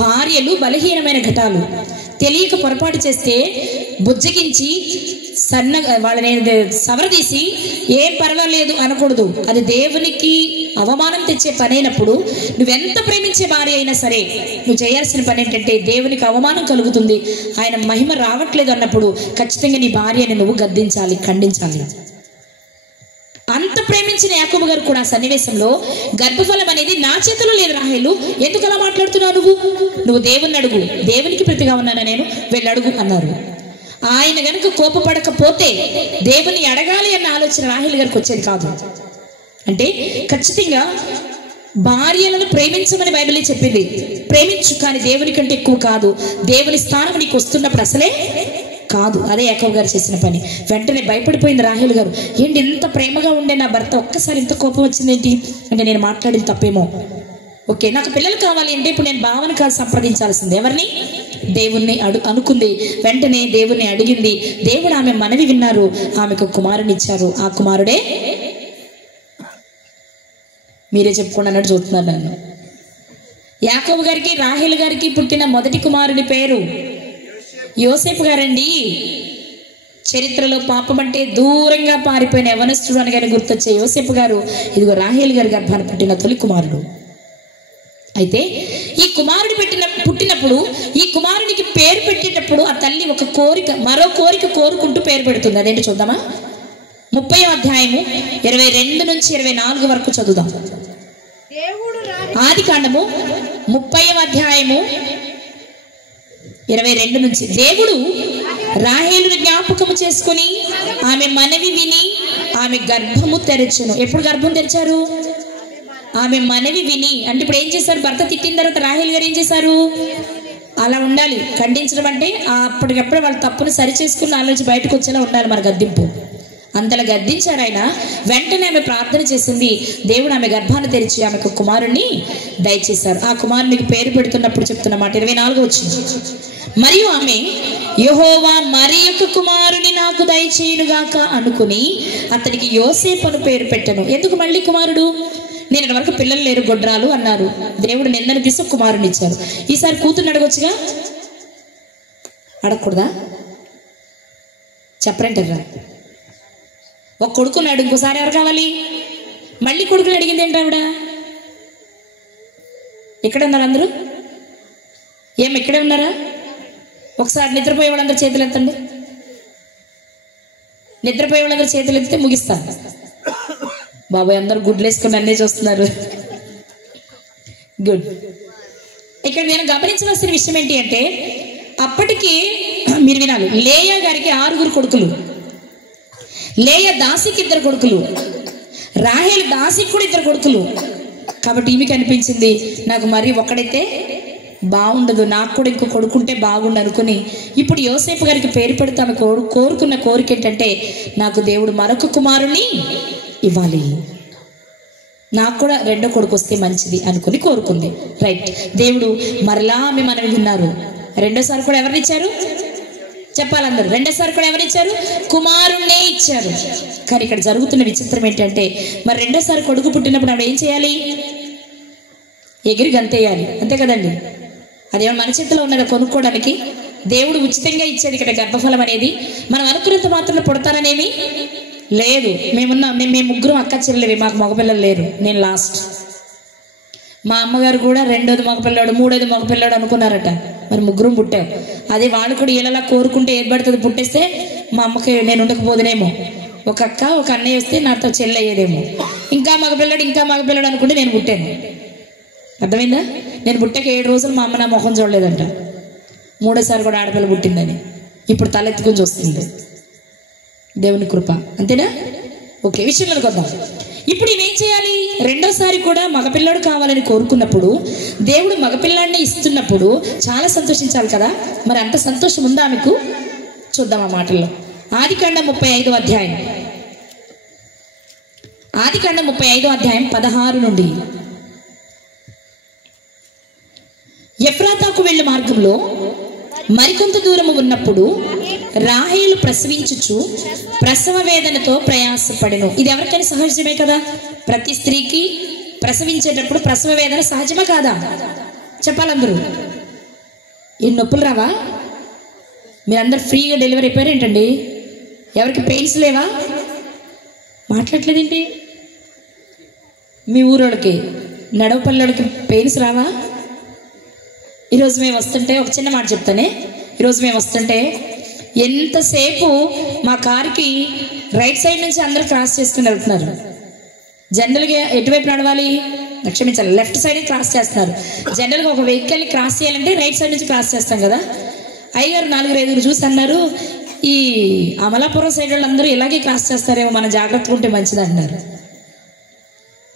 భార్యలు బలహీనమైన ఘటాలు, తెలియక పొరపాటు చేస్తే బుజ్జగించి వాళ్ళని సవరదీసి ఏం పర్వాలేదు అనకూడదు. అది దేవునికి అవమానం తెచ్చే పని అయినప్పుడు నువ్వెంత ప్రేమించే భార్య అయినా సరే నువ్వు చేయాల్సిన పని ఏంటంటే దేవునికి అవమానం కలుగుతుంది, ఆయన మహిమ రావట్లేదు అన్నప్పుడు ఖచ్చితంగా నీ భార్యని నువ్వు గద్దించాలి, ఖండించాలి. అంత ప్రేమించిన యాకోబు గారు కూడా సన్నివేశంలో గర్భఫలం అనేది నా చేతిలో లేదు రాహేలు, ఎందుకు అలా మాట్లాడుతున్నావు? నువ్వు దేవుణ్ణి అడుగు, దేవునికి ప్రతిగా ఉన్నానా నేను, వెళ్ళి అడుగు అన్నారు. ఆయన గనుక కోపపడకపోతే దేవుని అడగాలి అన్న ఆలోచన రాహేలు గారికి వచ్చేది కాదు. అంటే ఖచ్చితంగా భార్యలను ప్రేమించమని బైబిలే చెప్పింది. ప్రేమించు, కానీ దేవుని కంటే ఎక్కువ కాదు. దేవుని స్థానం నీకు వస్తున్నప్పుడు అసలే కాదు. అదే యాకోబు గారు చేసిన పని. వెంటనే భయపడిపోయింది రాహేలు గారు. ఏంటి ఇంత ప్రేమగా ఉండే నా భర్త ఒక్కసారి ఇంత కోపం వచ్చిందేంటి అంటే నేను మాట్లాడిన తప్పేమో. ఓకే, నాకు పిల్లలు కావాలి అంటే ఇప్పుడు నేను భావన కాదు సంప్రదించాల్సింది. ఎవరిని? దేవుణ్ణి అనుకుంది. వెంటనే దేవుణ్ణి అడిగింది. దేవుడు ఆమె మనవి విన్నారు. ఆమెకు కుమారుని ఇచ్చారు. ఆ కుమారుడే, మీరే చెప్పుకోండి అన్నట్టు చూస్తున్నారు నన్ను. యాకోబు గారికి రాహేలు గారికి పుట్టిన మొదటి కుమారుడి పేరు యోసేపు గారండి. చరిత్రలో పాపం అంటే దూరంగా పారిపోయిన యవనస్తుడు అనగానే గుర్తొచ్చే యోసేపు గారు ఇదిగో రాహేలు గారి గర్భాన పుట్టిన తొలి కుమారుడు. అయితే ఈ కుమారుడు పుట్టినప్పుడు ఈ కుమారుడికి పేరు పెట్టేటప్పుడు ఆ తల్లి ఒక కోరిక, మరో కోరిక కోరుకుంటూ పేరు పెడుతుంది. అదేంటి చూద్దామా? 30వ అధ్యాయము 22 నుంచి 24 వరకు చదువుదాం. ఆది కాండము 30వ అధ్యాయము 22 నుంచి. దేవుడు రాహేలును జ్ఞాపకము చేసుకుని ఆమె మనవి విని ఆమె గర్భము తెరచెను. ఎప్పుడు గర్భం తెరిచారు? ఆమె మనవి విని. అంటే ఇప్పుడు ఏం చేశారు? భర్త తిట్టిన తర్వాత రాహేలు గారు ఏం చేశారు? అలా ఉండాలి. ఖండించడం అంటే అప్పటికప్పుడు వాళ్ళ తప్పును సరి చేసుకున్న ఆలోచన బయటకు వచ్చేలా ఉండాలి మన గద్దింపు. అంతలా గద్దించారు ఆయన. వెంటనే ఆమె ప్రార్థన చేసింది. దేవుడు ఆమె గర్భాన్ని తెరిచి ఆమెకు కుమారుణ్ణి దయచేశారు. ఆ కుమారునికి పేరు పెడుతున్నప్పుడు చెప్తున్న మాట 24 వచ్చింది. మరియు ఆమె యెహోవా మరి యొక్క కుమారుని నాకు దయచేయునుగాక అనుకుని అతనికి యోసేపు అని పేరు పెట్టను. ఎందుకు మళ్ళీ కుమారుడు? నేను వరకు పిల్లలు లేరు, గొడ్రాలు అన్నారు. దేవుడు నిందను తీసి కుమారుని ఇచ్చారు. ఈసారి కూతుర్ని అడగొచ్చుగా? అడగకూడదా? చెప్పరంటారా? ఒక కొడుకున్నాడు, ఇంకోసారి ఎవరు కావాలి? మళ్ళీ కొడుకుని అడిగింది ఏంటి ఆవిడ? ఎక్కడ ఉన్నారు అందరూ? ఇక్కడే ఉన్నారా? ఒకసారి నిద్రపోయే వాళ్ళందరూ చేతులు ఎత్తండి. నిద్రపోయే వాళ్ళందరూ చేతులు ఎత్తితే ముగిస్తాను. బాబాయ్ అందరూ గుడ్లు వేసుకుని అన్నీ చూస్తున్నారు. గుడ్. ఇక్కడ నేను గమనించవలసిన విషయం ఏంటి అంటే అప్పటికి మీరు వినాలి, లేయా గారికి 6 కొడుకులు. లేయా దాసికి 2 కొడుకులు. రాహేలు దాసికి కూడా 2 కొడుకులు. కాబట్టి ఈమెకి అనిపించింది నాకు మరి ఒక్కడైతే బాగుండదు, నాకు కూడా ఇంకో కొడుకుంటే బాగుండు అనుకుని ఇప్పుడు యోసేపు గారికి పేరు పెడితే ఆమె కోరుకున్న కోరిక ఏంటంటే నాకు దేవుడు మరొక కుమారుని ఇవ్వాలి, నాకు కూడా 2వ కొడుకు వస్తే మంచిది అనుకుని కోరుకుంది. రైట్. దేవుడు మరలా ఆమె మనవి విన్నారు. 2సారి కూడా ఎవరినిచ్చారు చెప్పాలందరూ? 2సారి కూడా ఎవరిచ్చారు? కుమారుణ్ణే ఇచ్చారు. కానీ ఇక్కడ జరుగుతున్న విచిత్రం ఏంటంటే మరి 2సారి కొడుకు పుట్టినప్పుడు ఆవిడ ఏం చేయాలి? ఎగిరి గంతేయాలి, అంతే కదండి. అదేమో మన చేతిలో ఉన్నదా కొనుక్కోవడానికి? దేవుడు ఉచితంగా ఇచ్చేది ఇక్కడ గర్భఫలం అనేది. మనం అనుకున్నంత మాత్రం పుడతారనేమి లేదు. మేము 3 అక్క చెల్లెవి, మాకు మగపిల్లలు లేరు. నేను లాస్ట్. మా అమ్మగారు కూడా 2వ మగపిల్లాడు 3వ మగపిల్లాడు అనుకున్నారట. మరి 3 పుట్టాం. అదే వాళ్ళు కూడా ఇలా కోరుకుంటే ఏర్పడుతుంది పుట్టేస్తే మా అమ్మకి నేను ఉండకపోదునేమో. ఒక అక్క ఒక అన్నయ్య వస్తే నాతో చెల్లి అయ్యేదేమో. ఇంకా మగపిల్లాడు అనుకుంటే నేను పుట్టాను. అర్థమైందా? నేను పుట్టాక 7 రోజులు మా అమ్మ నా ముఖం చూడలేదంట. 3వసారి కూడా ఆడపిల్ల పుట్టిందని ఇప్పుడు తలెత్తుకుని చూస్తుంది. దేవుని కృప, అంతేనా? ఓకే, విషయంలోకి వద్దాం. ఇప్పుడు ఏం చేయాలి? 2వసారి కూడా మగపిల్లాడు కావాలని కోరుకున్నప్పుడు దేవుడు మగపిల్లాడిని ఇస్తున్నప్పుడు చాలా సంతోషించాలి కదా. మరి అంత సంతోషం ఉందా ఆమెకు? చూద్దాం ఆ మాటల్లో. ఆదికాండం 35వ అధ్యాయం. ఆదికాండం 35వ అధ్యాయం 16 నుండి. ఎఫ్రాతాకు వెళ్ళు మార్గంలో మరికొంత దూరము ఉన్నప్పుడు రాహేలు ప్రసవించుచు ప్రసవ వేదనతో ప్రయాసపడెను. ఇది ఎవరికైనా సహజమే కదా. ప్రతి స్త్రీకి ప్రసవించేటప్పుడు ప్రసవ వేదన సహజమా కాదా? చెప్పాలందరూ. ఈ నొప్పులు రావా? మీరందరూ ఫ్రీగా డెలివరీ అయిపోయారు ఏంటండి? ఎవరికి పెయిన్స్ లేవా? మాట్లాడలేదేంటి? మీ ఊరోళ్ళకి నడవపల్లెళ్ళకి పెయిన్స్ రావా? ఈరోజు మేము వస్తుంటే ఒక చిన్న మాట చెప్తానే. ఈరోజు మేము వస్తుంటే ఎంతసేపు మా కారుకి రైట్ సైడ్ నుంచి అందరూ క్రాస్ చేసుకుని వెళ్తున్నారు. జనరల్గా ఎటువైపు నడవాలి? క్షమించాలి, లెఫ్ట్ సైడ్ క్రాస్ చేస్తున్నారు. జనరల్గా ఒక వెహికల్ని క్రాస్ చేయాలంటే రైట్ సైడ్ నుంచి క్రాస్ చేస్తాం కదా. అయ్యగారు 4-5 చూసి అన్నారు, ఈ అమలాపురం సైడ్ వాళ్ళందరూ ఇలాగే క్రాస్ చేస్తారేమో, మన జాగ్రత్తగా ఉంటే మంచిది అంటున్నారు.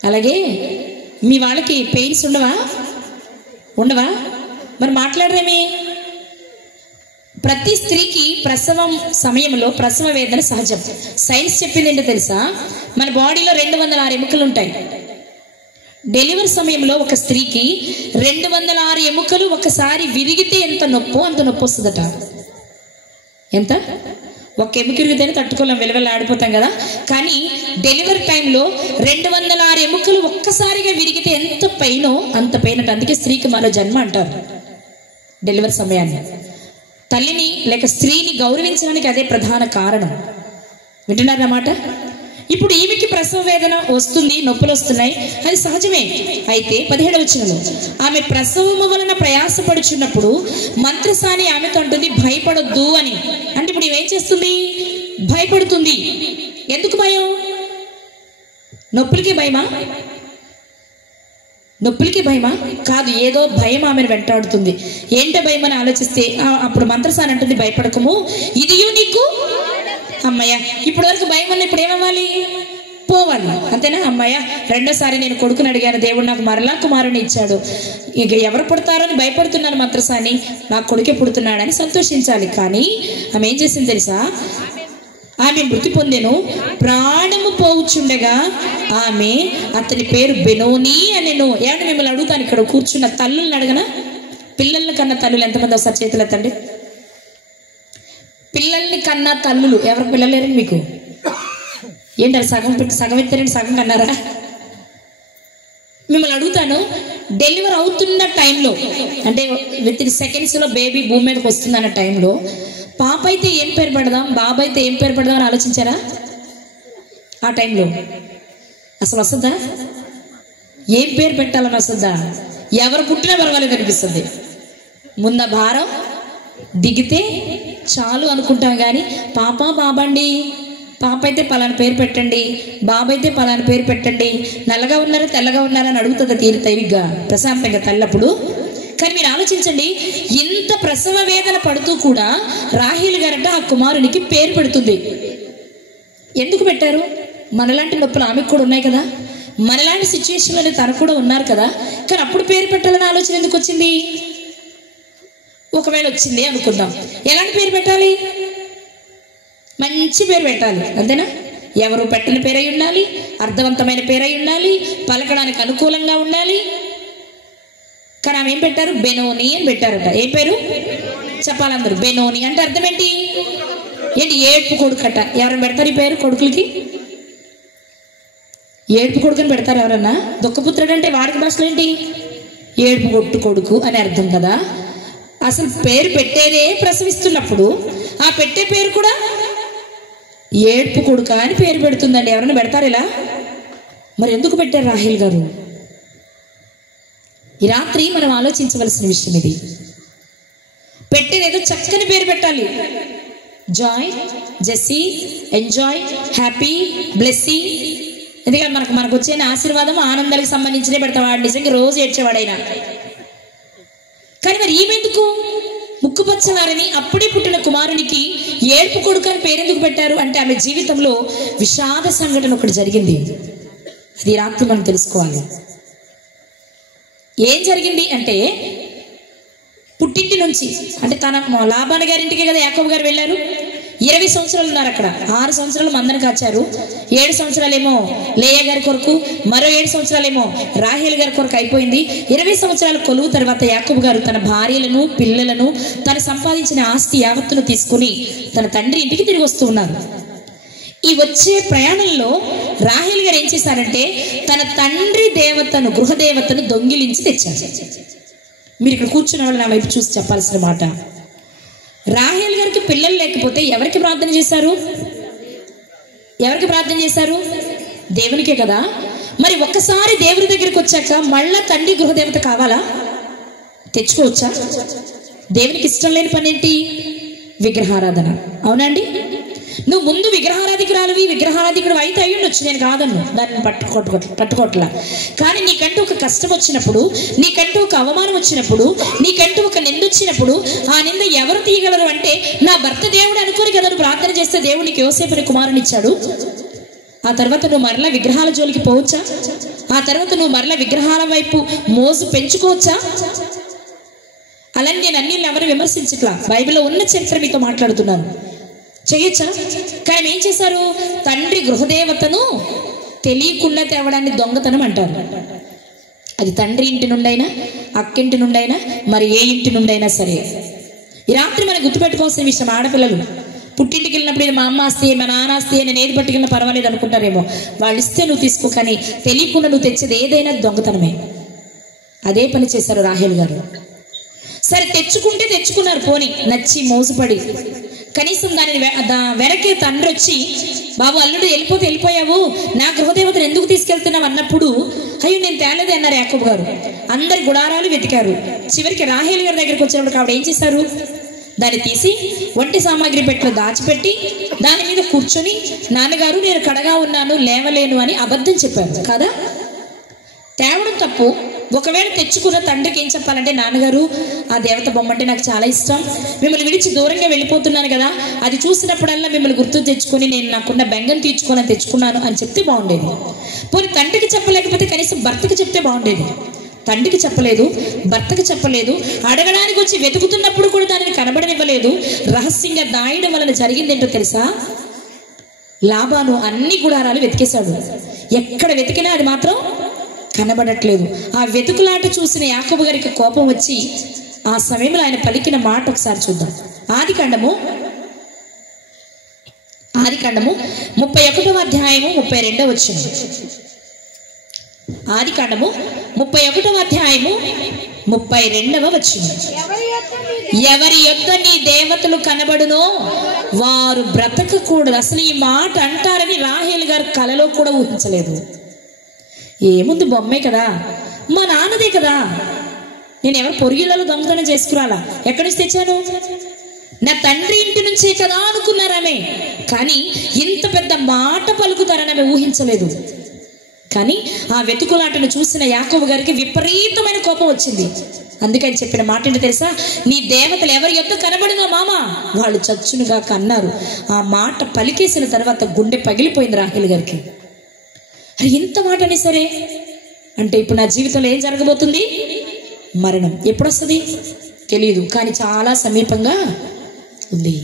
అలాగే మీ వాళ్ళకి పెయిన్స్ ఉండవా మరి మాట్లాడరేమి? ప్రతి స్త్రీకి ప్రసవం సమయంలో ప్రసవ వేదన సహజం. సైన్స్ చెప్పింది ఏంటో తెలుసా? మన బాడీలో 206 ఎముకలు ఉంటాయి. డెలివరీ సమయంలో ఒక స్త్రీకి 206 ఎముకలు ఒకసారి విరిగితే ఎంత నొప్పో అంత నొప్పి వస్తుందట. ఎంత? ఒక ఎముక విరిగితేనే తట్టుకోలేం, వెలవెల ఆడిపోతాం కదా. కానీ డెలివరీ టైంలో 206 ఎముకలు ఒక్కసారిగా విరిగితే ఎంత పెయినో అంత పెయిన్ అంట. అందుకే స్త్రీకి మరో జన్మ అంటారు డెలివరీ సమయాన్ని. తల్లిని లేక స్త్రీని గౌరవించడానికి అదే ప్రధాన కారణం. వింటున్నారన్నమాట. ఇప్పుడు ఈమెకి ప్రసవ వేదన వస్తుంది, నొప్పులు వస్తున్నాయి, అది సహజమే. అయితే 17వ వచనంలో ఆమె ప్రసవము వలన ప్రయాసపడుచున్నప్పుడు మంత్రసాని ఆమెతో అంటుంది భయపడొద్దు అని. అంటే ఇప్పుడు ఏం చేస్తుంది? భయపడుతుంది. ఎందుకు భయం? నొప్పులకి భయమా? నొప్పులకి భయమా? కాదు, ఏదో భయం ఆమెను వెంటాడుతుంది. ఏంటో భయం అని ఆలోచిస్తే అప్పుడు మంత్రసాని అంటుంది భయపడకము, ఇదియు నీకు అమ్మయ్య. ఇప్పటి వరకు భయం వల్ల ఇప్పుడు ఏమవ్వాలి? పోవాలి, అంతేనా? అమ్మయ్య, రెండోసారి నేను కొడుకుని అడిగాను, దేవుడు నాకు మరలా కుమారుని ఇచ్చాడు, ఇక ఎవరు పుడతారని భయపడుతున్నాను మంత్రసాని, నాకు కొడుకే పుడుతున్నాడని సంతోషించాలి. కానీ ఆమె ఏం చేసింది తెలుసా? ఆమె మృతి పొందెను, ప్రాణము పోవుచుండగా ఆమె అతని పేరు బెనోని అనెను. ఏమంటే మిమ్మల్ని అడుగుతాను, ఇక్కడ కూర్చున్న తల్లుల్ని అడగనా? పిల్లల్ని కన్నా తల్లులు ఎంతమంది ఒకసారి చేతులు ఎత్తండి. పిల్లల్ని కన్నా తల్లులు ఎవరు పిల్లలు లేరండి మీకు? ఏంటారు సగం ఎత్తారండి, సగం కన్నారా? మిమ్మల్ని అడుగుతాను, డెలివరీ అవుతున్న టైంలో అంటే విత్ ఇన్ సెకండ్స్లో బేబీ భూమి మీదకి వస్తుందన్న టైంలో పాప అయితే ఏం పేరు పెడదాం, బాబు అయితే ఏం పేరు పెడదాం అని ఆలోచించారా? ఆ టైంలో అసలు వస్తుందా? ఏం పేరు పెట్టాలని వస్తుందా? ఎవరు పుట్టినా పర్వాలేదు అనిపిస్తుంది. ముందు భారం దిగితే చాలు అనుకుంటాం. కానీ పాప బాబండి, పాప అయితే పలానా పేరు పెట్టండి, బాబు అయితే పలానా పేరు పెట్టండి, నల్లగా ఉన్నారా తెల్లగా ఉన్నారా అని అడుగుతుంది తీరితైవిగా ప్రశాంతంగా తల్లప్పుడు. కానీ మీరు ఆలోచించండి, ఇంత ప్రసవ వేదన పడుతూ కూడా రాహేలు గారట ఆ కుమారునికి పేరు పెడుతుంది. ఎందుకు పెట్టారు? మనలాంటి నొప్పులు ఆమెకు కూడా ఉన్నాయి కదా, మనలాంటి సిచ్యువేషన్లోనే తను కూడా ఉన్నారు కదా. కానీ అప్పుడు పేరు పెట్టాలని ఆలోచన ఎందుకు వచ్చింది? ఒకవేళ వచ్చింది అనుకుందాం, ఎలాంటి పేరు పెట్టాలి? మంచి పేరు పెట్టాలి, అంతేనా? ఎవరు పెట్టిన పేరై ఉండాలి, అర్థవంతమైన పేరై ఉండాలి, పలకడానికి అనుకూలంగా ఉండాలి. కానీ ఆమె ఏం పెట్టారు? బెనోని అని పెట్టారట. ఏం పేరు చెప్పాలందరూ? బెనోని అంటే అర్థం ఏంటి? ఏడుపు కొడుకట. ఎవరైనా పెడతారు ఈ పేరు కొడుకులకి? ఏడుపు కొడుకు అని పెడతారు ఎవరన్నా? దుఃఖపుత్రుడు అంటే వాడికి భాషలో ఏంటి? ఏడుపు కొడుకు అని అర్థం కదా. అసలు పేరు పెట్టేదే ప్రసవిస్తున్నప్పుడు, ఆ పెట్టే పేరు కూడా ఏడుపు కొడుక అని పేరు పెడుతుందండి. ఎవరైనా పెడతారు ఇలా? మరి ఎందుకు పెట్టారు రాహేల్ గారు? ఈ రాత్రి మనం ఆలోచించవలసిన విషయం ఇది. పెట్టేదేదో చక్కని పేరు పెట్టాలి. Joy, Jessie, enjoy, happy, Blessy. ఎందుకంటే మనకు వచ్చే ఆశీర్వాదం ఆనందాలకు సంబంధించినే పెడతాం. వాడు నిజంగా రోజు ఏడ్చేవాడైనా. కానీ మరి ఈమెందుకు ముక్కుపచ్చలారని అప్పుడే పుట్టిన కుమారునికి ఏడుపు కొడుకు అని పేరెందుకు పెట్టారు అంటే ఆమె జీవితంలో విషాద సంఘటన ఒకటి జరిగింది. అది రాత్రి మనం తెలుసుకోవాలి. ఏం జరిగింది అంటే, పుట్టింటి నుంచి అంటే తన లాబాను గారింటికే కదా యాకోబు గారు వెళ్ళారు. 20 సంవత్సరాలు ఉన్నారు అక్కడ. 6 సంవత్సరాలు మందను కాచారు, 7 సంవత్సరాలేమో లేయా గారి కొరకు, మరో 7 సంవత్సరాలేమో రాహేల్ గారి కొరకు అయిపోయింది. 20 సంవత్సరాల కొలువు తర్వాత యాకోబు గారు తన భార్యలను, పిల్లలను, తను సంపాదించిన ఆస్తి యావత్తును తీసుకుని తన తండ్రి ఇంటికి తిరిగి వస్తూ ఉన్నారు. ఈ వచ్చే ప్రయాణంలో రాహేల్ గారు ఏం చేశారంటే తన తండ్రి దేవతను, గృహదేవతను దొంగిలించి తెచ్చారు. మీరు ఇక్కడ కూర్చున్న వాళ్ళు నా వైపు చూసి చెప్పాల్సిన మాట, రాహేల్ గారికి పిల్లలు లేకపోతే ఎవరికి ప్రార్థన చేశారు? ఎవరికి ప్రార్థన చేశారు? దేవునికే కదా. మరి ఒక్కసారి దేవుని దగ్గరికి వచ్చాక మళ్ళా తండ్రి గృహదేవత కావాలా? తెచ్చుకోవచ్చా? దేవునికి ఇష్టం లేని పని ఏంటి? విగ్రహారాధన, అవునండి. నువ్వు ముందు విగ్రహారాధికుడు అయితే అయ్యుండొచ్చు, నేను కాదన్ను, దాన్ని పట్టుకోట్లా. కానీ నీకంటూ ఒక కష్టం వచ్చినప్పుడు, నీకంటూ ఒక అవమానం వచ్చినప్పుడు, నీకంటూ ఒక నింద వచ్చినప్పుడు, ఆ నింద ఎవరు తీయగలరు అంటే నా భర్త దేవుడు అనుకోని కదా నువ్వు ప్రార్థన చేస్తే దేవుడికి యోసేపుని కుమారుని ఇచ్చాడు. ఆ తర్వాత నువ్వు మరలా విగ్రహాల జోలికి పోవచ్చా? ఆ తర్వాత నువ్వు మరలా విగ్రహాల వైపు మోజు పెంచుకోవచ్చా? అలాని నేను అన్ని ఎవరు విమర్శించట్లా, బైబిల్లో ఉన్న చరిత్ర మీతో మాట్లాడుతున్నాను. చేయొచ్చా? కానీ ఏం చేశారు? తండ్రి గృహదేవతను తెలియకుండా తేవడాన్ని దొంగతనం అంటారు. అది తండ్రి ఇంటి నుండైనా, అక్కింటి నుండైనా, మరి ఏ ఇంటి నుండైనా సరే. ఈ రాత్రి మనం గుర్తుపెట్టుకోవాల్సిన విషయం, ఆడపిల్లలు పుట్టింటికి వెళ్ళినప్పుడు ఇది మా అమ్మ ఆస్తి, మా నాన్న ఆస్తి, నేను ఏది పట్టుకెళ్ళినా పర్వాలేదు అనుకుంటారేమో. వాళ్ళు ఇస్తే నువ్వు తీసుకో, కానీ తెలియకుండా నువ్వు తెచ్చేది ఏదైనా దొంగతనమే. అదే పని చేశారు రాహేల్ గారు. సరే తెచ్చుకుంటే తెచ్చుకున్నారు, పోని నచ్చి మోసపడి. కనీసం దానిని వెనకే తండ్రి వచ్చి, బాబు అల్లుడు వెళ్ళిపోతే వెళ్ళిపోయావు, నా గృహదేవతను ఎందుకు తీసుకెళ్తున్నావు అన్నప్పుడు, అయ్యో నేను తేలేదే అన్నారు యాకోబు గారు. అందరి గుడారాలు వెతికారు. చివరికి రాహేల్ గారి దగ్గరికి వచ్చినప్పుడు ఆవిడ ఏం చేశారు? దాన్ని తీసి వంటి సామాగ్రి పెట్టిలో దాచిపెట్టి దాని మీద కూర్చొని, నాన్నగారు నేను కడగా ఉన్నాను, లేవలేను అని అబద్ధం చెప్పారు కదా. తేవడం తప్పు. ఒకవేళ తెచ్చుకున్న తండ్రికి ఏం చెప్పాలంటే, నాన్నగారు ఆ దేవత బొమ్మ అంటే నాకు చాలా ఇష్టం, మిమ్మల్ని విడిచి దూరంగా వెళ్ళిపోతున్నాను కదా, అది చూసినప్పుడల్లా మిమ్మల్ని గుర్తు తెచ్చుకొని నేను నాకున్న బెంగం తీర్చుకొని తెచ్చుకున్నాను అని చెప్తే బాగుండేది. పోనీ తండ్రికి చెప్పలేకపోతే కనీసం భర్తకి చెప్తే బాగుండేది. తండ్రికి చెప్పలేదు, భర్తకి చెప్పలేదు, అడగడానికి వచ్చి వెతుకుతున్నప్పుడు కూడా దానిని కనబడనివ్వలేదు. రహస్యంగా దాయడం వలన జరిగిందేంటో తెలుసా? లాబాను అన్ని గుడారాలు వెతికేశాడు. ఎక్కడ వెతికినా అది మాత్రం కనబడట్లేదు. ఆ వెతుకులాట చూసిన యాకోబు గారికి కోపం వచ్చి ఆ సమయంలో ఆయన పలికిన మాట ఒకసారి చూద్దాం. ఆదికాండము 31వ అధ్యాయము 32వ వచనం. ఆదికాండము 31వ అధ్యాయము 32వ వచనం. ఎవరి యొద్ద నీ దేవతలు కనబడునో వారు బ్రతకకూడదు. అసలు ఈ మాట అంటారని రాహేల్ గారు కలలో కూడా ఊహించలేదు. ఏముంది, బొమ్మే కదా, మా నాన్నదే కదా, నేను ఎవరు పొరిగిళ్ళలో దొంగతనం చేసుకురాలా, ఎక్కడి నుంచి తెచ్చాను, నా తండ్రి ఇంటి నుంచే కదా అనుకున్నారామె. కానీ ఇంత పెద్ద మాట పలుకుతారని ఆమె ఊహించలేదు. కానీ ఆ వెతుకులాటను చూసిన యాకోబు గారికి విపరీతమైన కోపం వచ్చింది. అందుకని చెప్పిన మాట ఏంటో తెలుసా? నీ దేవతలు ఎవరి యొద్ద కనబడినా మామ వాళ్ళు చచ్చునుగా అన్నారు. ఆ మాట పలికేసిన తర్వాత గుండె పగిలిపోయింది రాహేల్ గారికి. అరే ఇంత మాటనే సరే అంటే ఇప్పుడు నా జీవితంలో ఏం జరగబోతుంది? మరణం. ఎప్పుడు వస్తుంది తెలియదు, కానీ చాలా సమీపంగా ఉంది,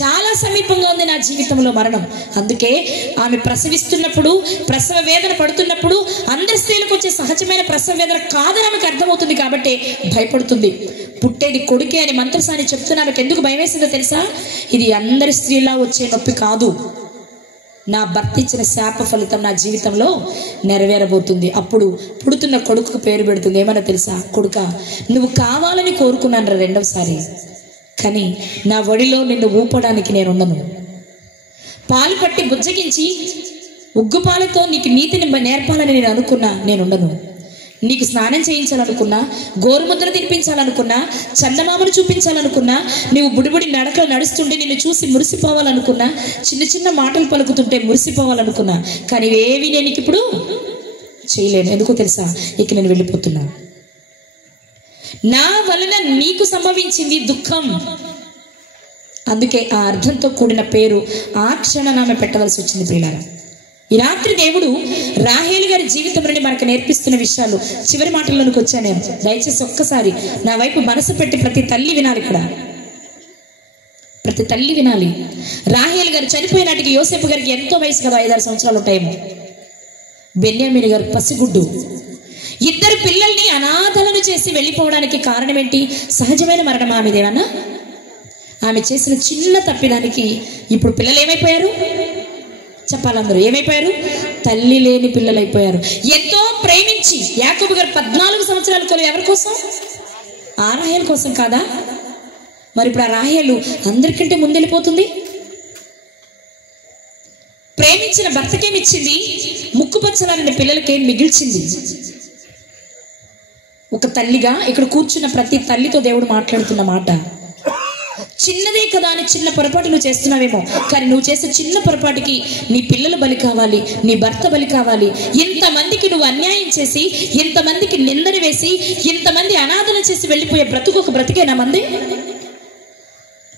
చాలా సమీపంగా ఉంది నా జీవితంలో మరణం. అందుకే ఆమె ప్రసవిస్తున్నప్పుడు, ప్రసవ వేదన పడుతున్నప్పుడు, అందరి స్త్రీలకు వచ్చే సహజమైన ప్రసవ వేదన కాదని ఆమెకు అర్థమవుతుంది కాబట్టి భయపడుతుంది. పుట్టేది కొడుకే అని మంత్రసాని చెప్తున్నాను. ఎందుకు భయం వేసిందో తెలుసా? ఇది అందరి స్త్రీలా వచ్చే నొప్పి కాదు, నా భర్త ఇచ్చిన శాప ఫలితం నా జీవితంలో నెరవేరబోతుంది. అప్పుడు పుడుతున్న కొడుకు పేరు పెడుతుంది. ఏమన్నా తెలుసా? కొడుక, నువ్వు కావాలని కోరుకున్నాను రెండవసారి, కానీ నా ఒడిలో నిన్ను ఊపడానికి నేను ఉండను. పాలు పట్టి బుజ్జగించి ఉగ్గుపాలతో నీకు నీతిని నేర్పాలని నేను అనుకున్నా, నేను ఉండను. నీకు స్నానం చేయించాలనుకున్నా, గోరుముద్దలు తినిపించాలనుకున్నా, చందమామను చూపించాలనుకున్నా, నువ్వు బుడిబుడి నడకలు నడుస్తుంటే నిన్ను చూసి మురిసిపోవాలనుకున్నా, చిన్న చిన్న మాటలు పలుకుతుంటే మురిసిపోవాలనుకున్నా, కానీ ఇవేవి నేను ఇప్పుడు చేయలేను. ఎందుకో తెలుసా? ఇక నేను వెళ్ళిపోతున్నా. నా వలన నీకు సంభవించింది దుఃఖం. అందుకే ఆ అర్థంతో కూడిన పేరు ఆ క్షణనామే పెట్టవలసి వచ్చింది. ప్రియులారా, ఈ రాత్రి దేవుడు రాహేల్ గారి జీవితం నుండి మనకు నేర్పిస్తున్న విషయాలు చివరి మాటల్లోనికి వచ్చాను నేను. దయచేసి ఒక్కసారి నా వైపు మనసు పెట్టి ప్రతి తల్లి వినాలి. ఇక్కడ ప్రతి తల్లి వినాలి. రాహేల్ గారు చనిపోయినాటికి యోసేపు గారికి ఎంతో వయసు కదా, 5-6 సంవత్సరాలు ఉంటాయేమో. బెన్యామీన్ గారు పసిగుడ్డు. ఇద్దరు పిల్లల్ని అనాథలను చేసి వెళ్ళిపోవడానికి కారణం ఏంటి? సహజమైన మరణం ఆమెదేమన్నా? ఆమె చేసిన చిన్న తప్పిదానికి ఇప్పుడు పిల్లలు ఏమైపోయారు చెప్పాలందరూ? ఏమైపోయారు? తల్లి లేని పిల్లలు అయిపోయారు. ఎంతో ప్రేమించి యాకోబు గారు 14 సంవత్సరాల కొలు ఎవరి కోసం? ఆ రాహేల్ కోసం కాదా? మరి ఇప్పుడు ఆ రాహేలు అందరికంటే ముందెళ్ళిపోతుంది. ప్రేమించిన భర్తకేమిచ్చింది? ముక్కుపచ్చలారిన పిల్లలకేం మిగిల్చింది? ఒక తల్లిగా ఇక్కడ కూర్చున్న ప్రతి తల్లితో దేవుడు మాట్లాడుతున్న మాట, చిన్నదే కదా అని చిన్న పొరపాటు నువ్వు చేస్తున్నావేమో, కానీ నువ్వు చేసే చిన్న పొరపాటుకి నీ పిల్లలు బలి కావాలి, నీ భర్త బలి కావాలి. ఇంతమందికి నువ్వు అన్యాయం చేసి, ఇంతమందికి నిందన వేసి, ఇంతమంది అనాథన చేసి వెళ్ళిపోయే బ్రతుకు ఒక బ్రతికేనా మంది?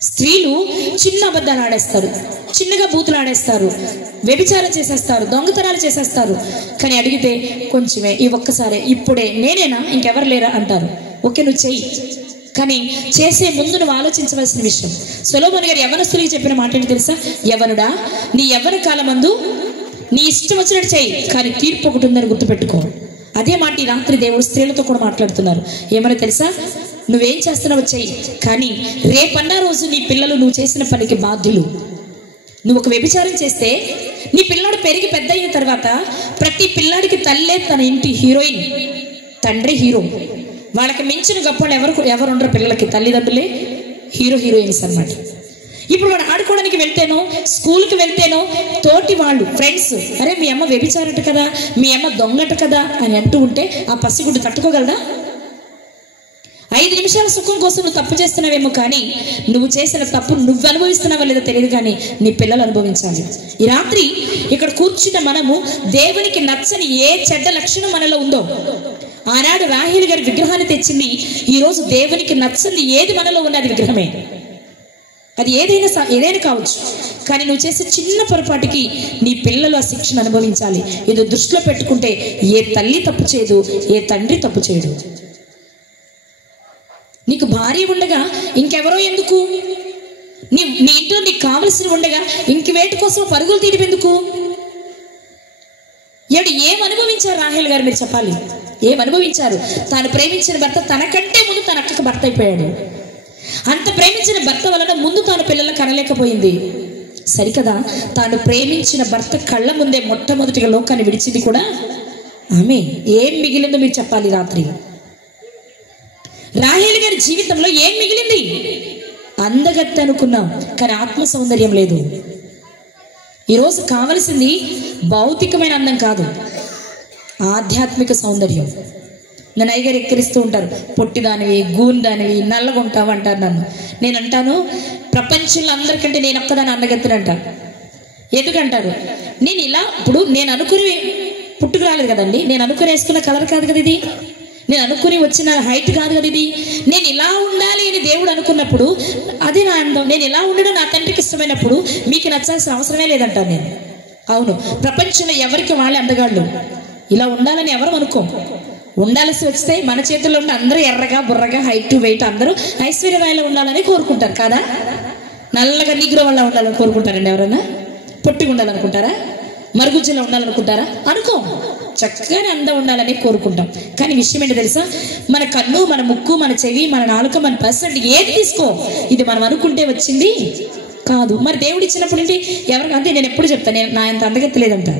స్త్రీలు చిన్న అబద్ధాలు ఆడేస్తారు, చిన్నగా బూతులు ఆడేస్తారు, వ్యభిచారం చేసేస్తారు, దొంగతనాలు చేసేస్తారు. కానీ అడిగితే కొంచెమే, ఈ ఒక్కసారే, ఇప్పుడే, నేనేనా, ఇంకెవరు లేరా అంటారు. ఓకే, నువ్వు చెయ్యి, కానీ చేసే ముందు నువ్వు ఆలోచించవలసిన విషయం. సొలొమోను గారు యవ్వనస్తులకి చెప్పిన మాట ఏంటి తెలుసా? యవ్వనుడా, నీ యవ్వన కాలమందు నీ ఇష్టం వచ్చినట్టు చెయ్యి, కానీ తీర్పు ఒకటి ఉందని గుర్తుపెట్టుకో. అదే మాట ఈ రాత్రి దేవుడు స్త్రీలతో కూడా మాట్లాడుతున్నారు. ఏమని తెలుసా? నువ్వేం చేస్తున్నావు చెయ్యి, కానీ రేపన్న రోజు నీ పిల్లలు నువ్వు చేసిన పనికి బాధ్యులు. నువ్వు ఒక వ్యభిచారం చేస్తే నీ పిల్లాడు పెరిగి పెద్ద అయిన తర్వాత ప్రతి పిల్లాడికి తల్లే తన ఇంటి హీరోయిన్, తండ్రి హీరో. వాళ్ళకి మించిన గొప్పలు ఎవరు ఉండరు పిల్లలకి, తల్లిదండ్రులే హీరో హీరోయిన్స్ అన్నమాట. ఇప్పుడు వాడు ఆడుకోవడానికి వెళ్తేనో, స్కూల్కి వెళ్తేనో తోటి వాళ్ళు ఫ్రెండ్స్, అరే మీ అమ్మ వ్యభిచారట కదా, మీ అమ్మ దొంగట కదా అని అంటూ ఉంటే ఆ పసిగుడ్డు తట్టుకోగలదా? 5 నిమిషాల సుఖం కోసం నువ్వు తప్పు చేస్తున్నావేమో, కానీ నువ్వు చేసిన తప్పు నువ్వు అనుభవిస్తున్నావో లేదో తెలియదు, కానీ నీ పిల్లలు అనుభవించాలి. ఈ రాత్రి ఇక్కడ కూర్చున్న మనము దేవునికి నచ్చని ఏ చెడ్డ లక్షణం మనలో ఉందో, ఆనాడు రాహేలు గారి విగ్రహాన్ని తెచ్చింది, ఈరోజు దేవునికి నచ్చని ఏది మనలో ఉన్నది విగ్రహమే. అది ఏదైనా కావచ్చు, కానీ నువ్వు చేసే చిన్న పొరపాటుకి నీ పిల్లలు ఆ శిక్షను అనుభవించాలి. ఇది దృష్టిలో పెట్టుకుంటే ఏ తల్లి తప్పు చేయదు, ఏ తండ్రి తప్పు చేయడు. నీకు భార్య ఉండగా ఇంకెవరో ఎందుకు? నీ ఇంట్లో నీకు కావలసిన ఉండగా ఇంక వేటి కోసం పరుగులు తీయడం ఎందుకు? ఏం అనుభవించారు రాహేల్ గారు, మీరు చెప్పాలి. ఏం అనుభవించారు? తాను ప్రేమించిన భర్త తనకంటే ముందు తన అక్కకు భర్త అయిపోయాడు. అంత ప్రేమించిన భర్త వలన ముందు తాను పిల్లలను కనలేకపోయింది. సరికదా, తాను ప్రేమించిన భర్త కళ్ళ ముందే మొట్టమొదటిగా లోకాన్ని విడిచింది కూడా ఆమె. ఏం మిగిలిందో మీరు చెప్పాలి రాత్రి. రాహేల్ గారి జీవితంలో ఏం మిగిలింది? అందగత్తె అనుకున్నాం, కానీ ఆత్మ సౌందర్యం లేదు. ఈరోజు కావలసింది భౌతికమైన అందం కాదు, ఆధ్యాత్మిక సౌందర్యం. నన్ను అయ్యగారు ఎక్కిరిస్తూ ఉంటారు, పొట్టిదానివి, గూనిదానివి, నల్లగుంటావు అంటారు నన్ను. నేను అంటాను, ప్రపంచంలో అందరికంటే నేను ఒక్కదాన్ని అందగత్తెనంట. ఎందుకంటారు? నేను ఇలా, ఇప్పుడు నేను అనుకుని పుట్టుకు రాలేదు కదండి, నేను అనుకుని వేసుకున్న కలర్ కాదు కదా ఇది, నేను అనుకుని వచ్చిన హైట్ కాదు కదా ఇది. నేను ఇలా ఉండాలి అని దేవుడు అనుకున్నప్పుడు అదే నా అందం. నేను ఇలా ఉండడం నా తండ్రికి ఇష్టమైనప్పుడు మీకు నచ్చాల్సిన అవసరమే లేదంటాను నేను. అవును, ప్రపంచంలో ఎవరికి వాళ్ళే అందగాళ్ళు. ఇలా ఉండాలని ఎవరు అనుకోం. ఉండాల్సి వస్తే మన చేతుల్లో ఉండి అందరూ ఎర్రగా బుర్రగా హైట్ వెయిట్ అందరూ ఐశ్వర్యరాయలో ఉండాలని కోరుకుంటారు కదా. నల్లగా నిగ్రో వల్ల ఉండాలని కోరుకుంటారండి ఎవరన్నా? పొట్టిగా ఉండాలనుకుంటారా? మరుగుజ్జులో ఉండాలనుకుంటారా? అనుకో, చక్కగానే అందం ఉండాలని కోరుకుంటాం. కానీ విషయం ఏంటో తెలుసా? మన కన్ను, మన ముక్కు, మన చెవి, మన నాలుక, మన పర్సెంట్ ఏది తీసుకో, ఇది మనం అనుకుంటే వచ్చింది కాదు. మరి దేవుడు ఇచ్చినప్పుడు ఏంటి? ఎవరికి అంతే. నేను ఎప్పుడు చెప్తాను, నేను నా అంత అందగత్తలేదంట.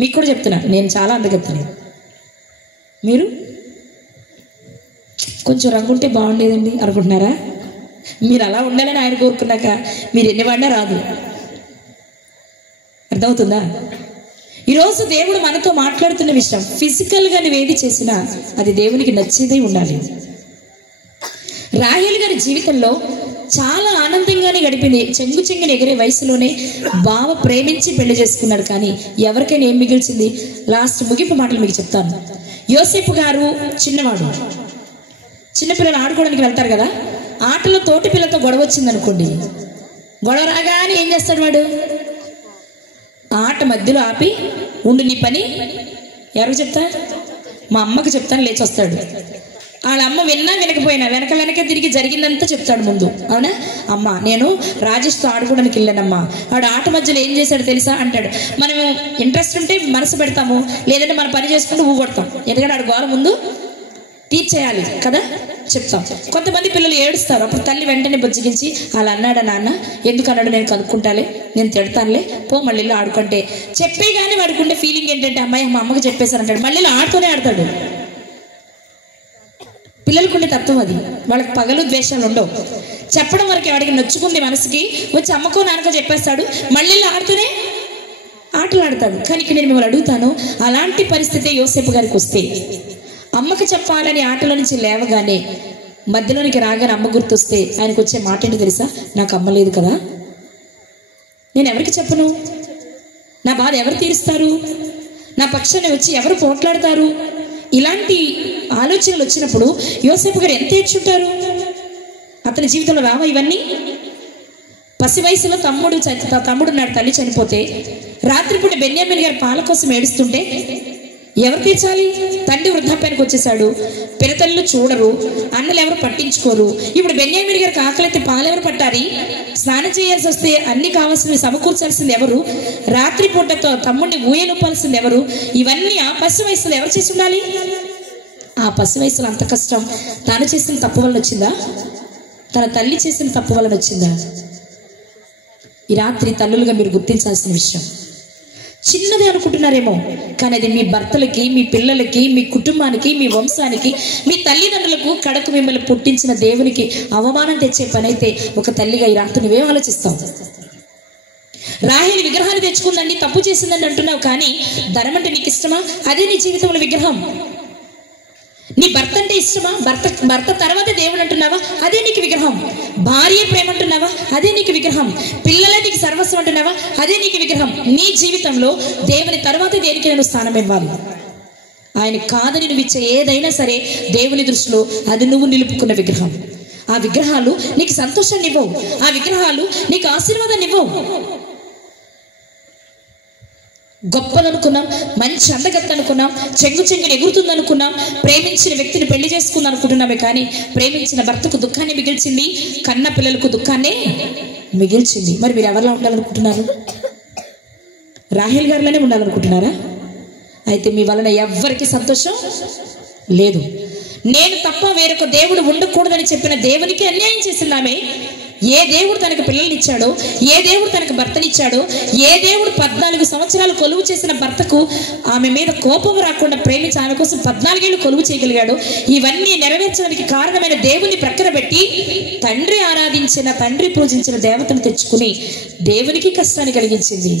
మీకు కూడా చెప్తున్నా, నేను చాలా అందగత్తలేదు. మీరు కొంచెం రంగుంటే బాగుండేదండి అనుకుంటున్నారా? మీరు అలా ఉండాలని ఆయన కోరుకున్నాక మీరు ఎన్ని వాడినా రాదు. అర్థమవుతుందా? ఈరోజు దేవుడు మనతో మాట్లాడుతున్న విషయం, ఫిజికల్గా నువ్వు ఏది చేసినా అది దేవునికి నచ్చేదే ఉండాలి. రాహేల్ గారి జీవితంలో చాలా ఆనందంగానే గడిపింది. చెంగుని ఎగిరే వయసులోనే బావ ప్రేమించి పెళ్లి చేసుకున్నాడు. కానీ ఎవరికైనా ఏం మిగిల్చింది? లాస్ట్ ముగింపు మాటలు మీకు చెప్తాను. యోసేపు గారు చిన్నవాడు, చిన్నపిల్లలు ఆడుకోవడానికి వెళ్తారు కదా, ఆటలో తోటి పిల్లతో గొడవ వచ్చింది అనుకోండి. గొడవ రాగానే ఏం చేస్తాడు వాడు? ఆట మధ్యలో ఆపి, ఉండు నీ పని ఎవరికి చెప్తా? మా అమ్మకి చెప్తాను లేచి వస్తాడు. వాళ్ళ అమ్మ విన్నా వినకపోయినా వెనకే తిరిగి జరిగిందంతా చెప్తాడు ముందు. అవునా? అమ్మ, నేను రాజేష్తో ఆడుకోవడానికి వెళ్ళానమ్మా, వాడు ఆట మధ్యలో ఏం చేశాడు తెలుసా అంటాడు. మనం ఇంట్రెస్ట్ ఉంటే మనసు పెడతాము, లేదంటే మన పని చేసుకుంటూ ఊగొడతాం. ఎందుకంటే ఆడు గోల ముందు తీర్చేయాలి కదా, చెప్తాం. కొంతమంది పిల్లలు ఏడుస్తారు, అప్పుడు తల్లి వెంటనే బుజ్జిగించి, అలా అన్నాడా నాన్న, ఎందుకు అన్నాడు, నేను కనుక్కుంటాలే, నేను తిడతానులే, పో మళ్ళీ ఆడుకుంటే చెప్పే. కానీ వాడికి ఉండే ఫీలింగ్ ఏంటంటే, అమ్మాయి మా అమ్మకి చెప్పేశారంటాడు, మళ్ళీ ఆడుతూనే ఆడతాడు. పిల్లలకు ఉండే తత్వం అది. వాళ్ళకి పగలు ద్వేషాలు ఉండవు. చెప్పడం వరకు వాడికి నచ్చుకుంది మనసుకి, వచ్చి అమ్మకో నాన్నకో చెప్పేస్తాడు, మళ్ళీ ఆడుతూనే ఆటలు ఆడతాడు. కానీ ఇక్కడ నేను మిమ్మల్ని అడుగుతాను, అలాంటి పరిస్థితి యోసేపు గారికి వస్తే, అమ్మకి చెప్పాలని ఆటల నుంచి లేవగానే మధ్యలోనికి రాగానే అమ్మ గుర్తొస్తే ఆయనకు వచ్చే మాట ఏంటి తెలుసా? నాకు అమ్మ లేదు కదా, నేను ఎవరికి చెప్పను, నా బాధ ఎవరు తీరుస్తారు, నా పక్షాన్ని వచ్చి ఎవరు పోట్లాడతారు? ఇలాంటి ఆలోచనలు వచ్చినప్పుడు యోసేపు గారు ఎంత ఏడ్చుంటారు? అతని జీవితంలో రావా ఇవన్నీ? పసి వయసులో తమ్ముడు నాడు తల్లి చనిపోతే రాత్రిపూట బెన్యామీన్ గారు పాల కోసం ఏడుస్తుంటే ఎవరు తీర్చాలి? తండ్రి వృద్ధాప్యానికి వచ్చేసాడు, పిరతల్లు చూడరు, అన్నలు ఎవరు పట్టించుకోరు. ఇప్పుడు బెన్యామీన్ గారికి ఆకలితే పాలు ఎవరు పట్టాలి? స్నానం చేయాల్సి వస్తే అన్ని కావాల్సినవి సమకూర్చాల్సింది ఎవరు? రాత్రిపూటతో తమ్ముడిని ఊయలుపాల్సింది ఎవరు? ఇవన్నీ ఆ పసి వయసులో ఎవరు చేసి ఉండాలి? ఆ పసి వయసులో అంత కష్టం తాను చేసిన తప్పు వలన వచ్చిందా? తన తల్లి చేసిన తప్పు వలన వచ్చిందా? ఈ రాత్రి తల్లులుగా మీరు గుర్తించాల్సిన విషయం. చిన్నదే అనుకుంటున్నారేమో, కానీ అది మీ భర్తలకి, మీ పిల్లలకి, మీ కుటుంబానికి, మీ వంశానికి, మీ తల్లిదండ్రులకు, కడకు మిమ్మల్ని పుట్టించిన దేవునికి అవమానం తెచ్చే పని అయితే ఒక తల్లిగా ఈ రాత్రి నువ్వేం ఆలోచిస్తావు? రాహేలు విగ్రహాన్ని తెచ్చుకుందండి, తప్పు చేసిందండి అంటున్నావు, కానీ ధనం అంటే నీకు ఇష్టమా? అదే నీ జీవితంలో విగ్రహం. నీ భర్త అంటే ఇష్టమా? భర్త తర్వాత దేవుడు అంటున్నావా? అదే నీకు విగ్రహం. భార్య ప్రేమ అంటున్నావా? అదే నీకు విగ్రహం. పిల్లలే నీకు సర్వస్వం అంటున్నావా? అదే నీకు విగ్రహం. నీ జీవితంలో దేవుని తర్వాత దేనికి నేను స్థానం ఇవ్వాలి? ఆయన కాదని నువ్వు ఇచ్చే ఏదైనా సరే దేవుని దృష్టిలో అది నువ్వు నిలుపుకున్న విగ్రహం. ఆ విగ్రహాలు నీకు సంతోషాన్ని ఇవ్వవు, ఆ విగ్రహాలు నీకు ఆశీర్వాదాన్ని ఇవ్వవు. గొప్పదనుకున్నాం, మంచి అందగత్త అనుకున్నాం, చెంగుని ఎగురుతుంది అనుకున్నాం, ప్రేమించిన వ్యక్తిని పెళ్లి చేసుకుందాం అనుకుంటున్నామే, కానీ ప్రేమించిన భర్తకు దుఃఖాన్ని మిగిల్చింది, కన్న పిల్లలకు దుఃఖాన్నే మిగిల్చింది. మరి మీరు ఎవరిలా ఉండాలనుకుంటున్నారు? రాహేల్ గారిలోనే ఉండాలనుకుంటున్నారా? అయితే మీ వలన ఎవ్వరికి సంతోషం లేదు. నేను తప్ప వేరొక దేవుడు ఉండకూడదని చెప్పిన దేవునికి అన్యాయం చేసిందామే. ఏ దేవుడు తనకు పిల్లల్నిచ్చాడో, ఏ దేవుడు తనకు భర్తనిచ్చాడో, ఏ దేవుడు 14 సంవత్సరాలు కొలువు చేసిన భర్తకు ఆమె మీద కోపం రాకుండా ప్రేమించి ఆమె కోసం 14 ఏళ్ళు కొలువు చేయగలిగాడు, ఇవన్నీ నెరవేర్చడానికి కారణమైన దేవుని ప్రక్కన పెట్టి తండ్రి ఆరాధించిన, తండ్రి పూజించిన దేవతను తెచ్చుకుని దేవునికి కష్టాన్ని కలిగించింది.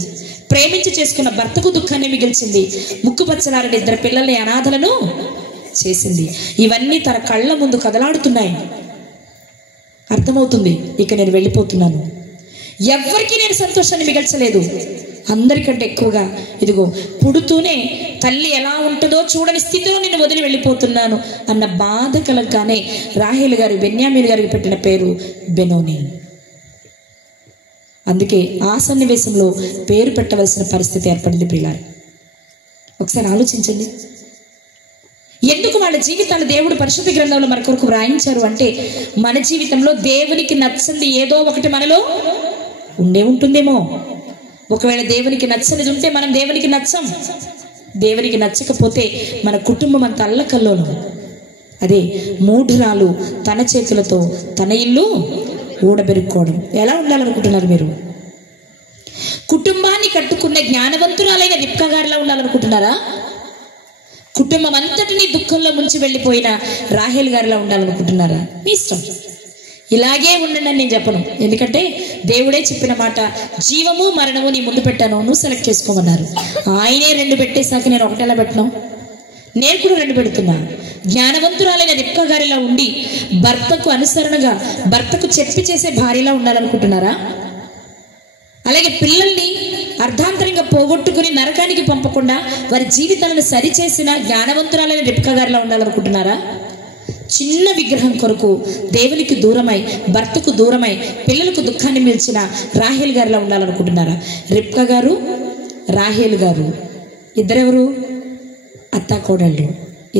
ప్రేమించి చేసుకున్న భర్తకు దుఃఖాన్ని మిగిల్చింది. ముక్కుపచ్చలారని 2 పిల్లల్ని అనాథలను చేసింది. ఇవన్నీ తన కళ్ళ ముందు కదలాడుతున్నాయి. అర్థమవుతుంది, ఇక నేను వెళ్ళిపోతున్నాను, ఎవ్వరికి నేను సంతోషాన్ని మిగల్చలేదు. అందరికంటే ఎక్కువగా ఇదిగో పుడుతూనే తల్లి ఎలా ఉంటుందో చూడని స్థితిలో నేను వదిలి వెళ్ళిపోతున్నాను అన్న బాధ కలగానే రాహేల్ గారు బెన్యామీన్ గారికి పెట్టిన పేరు బెనోని. అందుకే ఆ సన్నివేశంలో పేరు పెట్టవలసిన పరిస్థితి ఏర్పడింది. ప్రియులారా, ఒకసారి ఆలోచించండి. ఎందుకు వాళ్ళ జీవితాలు దేవుడు పరిశుద్ధ గ్రంథంలో మన కొరకు వ్రాయించారు అంటే, మన జీవితంలో దేవునికి నచ్చంది ఏదో ఒకటి మనలో ఉంటుందేమో. ఒకవేళ దేవునికి నచ్చనిది ఉంటే మనం దేవునికి నచ్చం. దేవునికి నచ్చకపోతే మన కుటుంబం అంత అల్లకల్లోలం. అదే మూఢురాలు తన చేతులతో తన ఇల్లు ఊడబెరుక్కోవడం. ఎలా ఉండాలనుకుంటున్నారు మీరు? కుటుంబాన్ని కట్టుకున్న జ్ఞానవంతురాలైన రిబ్కా గారిలా ఉండాలనుకుంటున్నారా? కుటుంబం అంతటినీ దుఃఖంలో ముంచి వెళ్ళిపోయిన రాహేల్ గారిలా ఉండాలనుకుంటున్నారా? మీ ఇష్టం. ఇలాగే ఉండండి అని నేను చెప్పను, ఎందుకంటే దేవుడే చెప్పిన మాట, జీవము మరణము నీ ముందు పెట్టాను, నువ్వు సెలెక్ట్ చేసుకోమన్నారు. ఆయనే 2 పెట్టేశాక నేను ఒకటేలా పెట్టను, నేను కూడా 2 పెడుతున్నా. జ్ఞానవంతురాలైన రిబ్కా గారిలా ఉండి భర్తకు అనుసరణగా, భర్తకు చెప్పి చేసే భార్యలా ఉండాలనుకుంటున్నారా? అలాగే పిల్లల్ని అర్ధాంతరంగా పోగొట్టుకుని నరకానికి పంపకుండా వారి జీవితాలను సరిచేసిన జ్ఞానవంతురాలైన రిబ్కా గారిలా ఉండాలనుకుంటున్నారా? చిన్న విగ్రహం కొరకు దేవునికి దూరమై, భర్తకు దూరమై, పిల్లలకు దుఃఖాన్ని మిల్చిన రాహేల్ గారిలా ఉండాలనుకుంటున్నారా? రిబ్కా గారు, రాహేల్ గారు ఇద్దరెవరు? అత్తా కోడళ్ళు.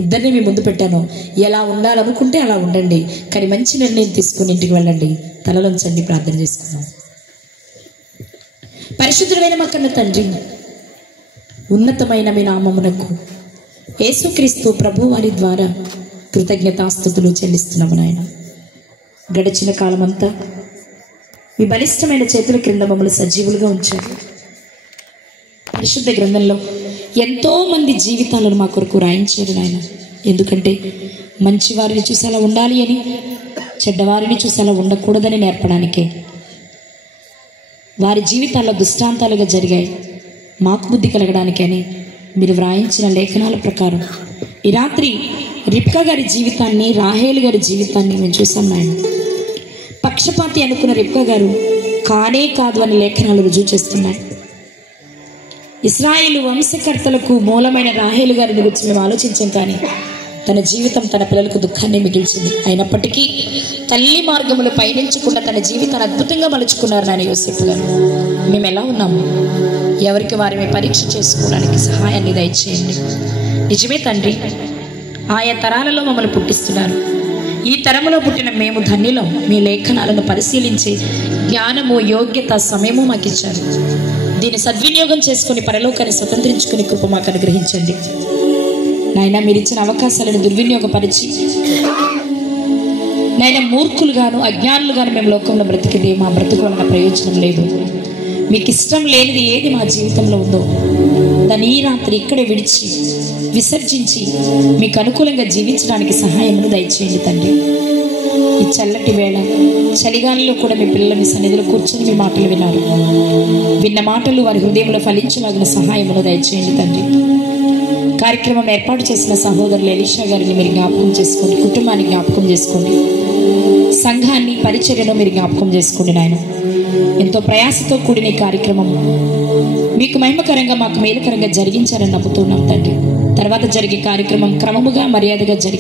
ఇద్దరిని మీ ముందు పెట్టాను. ఎలా ఉండాలనుకుంటే అలా ఉండండి, కానీ మంచి నిర్ణయం తీసుకుని ఇంటికి వెళ్ళండి. తలలోంచండి, ప్రార్థన చేసుకుందాం. పరిశుద్ధమైన మా కన్న తండ్రి, ఉన్నతమైన మీ నామమునకు యేసుక్రీస్తు ప్రభు వారి ద్వారా కృతజ్ఞతాస్తుతులు చెల్లిస్తున్నాము నాయన. గడిచిన కాలమంతా మీ బలిష్టమైన చేతుల క్రింద మమ్మల్ని సజీవులుగా ఉంచారు. పరిశుద్ధ గ్రంథంలో ఎంతో మంది జీవితాలను మా కొరకు రాయించారు నాయన. ఎందుకంటే మంచివారిని చూసి అలా ఉండాలి అని, చెడ్డవారిని చూసి అలా ఉండకూడదని నేర్పడానికే. వారి జీవితాల్లో దుష్టాంతాలుగా జరిగాయి, మాకు బుద్ధి కలగడానికని మీరు వ్రాయించిన లేఖనాల ప్రకారం ఈ రాత్రి రిబ్కా గారి జీవితాన్ని, రాహేలు గారి జీవితాన్ని మేము చూసాం నాయన. పక్షపాతి అనుకున్న రిబ్కా గారు కానే కాదు అని లేఖనాలు రుజువు చేస్తున్నాయి. ఇశ్రాయేలు వంశకర్తలకు మూలమైన రాహేలు గారిని గురించి మేము ఆలోచించాం, కానీ తన జీవితం తన పిల్లలకు దుఃఖాన్ని మిగిల్చింది. అయినప్పటికీ తల్లి మార్గములు పయనించకుండా తన జీవితాన్ని అద్భుతంగా మలుచుకున్నారు నాయన యోసేపు గారు. మేము ఎలా ఉన్నాము? ఎవరికి వారిని పరీక్ష చేసుకోవడానికి సహాయాన్ని దయచేయండి. నిజమే తండ్రి, ఆయా తరాలలో మమ్మల్ని పుట్టిస్తున్నారు. ఈ తరములో పుట్టిన మేము ధన్యులం. మీ లేఖనాలను పరిశీలించే జ్ఞానము, యోగ్యత, సమయము మాకు ఇచ్చారు. దీన్ని సద్వినియోగం చేసుకుని పరలోకాన్ని స్వతంత్రించుకుని కృప మాకు అనుగ్రహించండి నాయన. మీరు ఇచ్చిన అవకాశాలను దుర్వినియోగపరిచి నాయన మూర్ఖులుగాను అజ్ఞానులుగాను మేము లోకంలో బ్రతికితే మా బ్రతుకు వలన ప్రయోజనం లేదు. మీకు ఇష్టం లేనిది ఏది మా జీవితంలో ఉందో దాన్ని ఈ రాత్రి ఇక్కడే విడిచి విసర్జించి మీకు అనుకూలంగా జీవించడానికి సహాయమును దయచేయండి తండ్రి. ఈ చల్లటి వేళ చలిగాలిలో కూడా మీ పిల్లలు మీ సన్నిధిలో కూర్చొని మీ మాటలు విన్నారు. విన్న మాటలు వారి హృదయంలో ఫలించలాగిన సహాయమును దయచేయండి తండ్రి. కార్యక్రమం ఏర్పాటు చేసిన సహోదరులు ఎలీషా గారిని మీరు జ్ఞాపకం చేసుకోండి. కుటుంబాన్ని జ్ఞాపకం చేసుకోండి. సంఘాన్ని, పరిచర్యను మీరు జ్ఞాపకం చేసుకోండి నాయన. ఎంతో ప్రయాసతో కూడిన ఈ కార్యక్రమం మీకు మహిమకరంగా, మాకు మేలుకరంగా జరిగించారని నమ్ముతున్నాం తండ్రి. తర్వాత జరిగే కార్యక్రమం క్రమముగా, మర్యాదగా జరిగి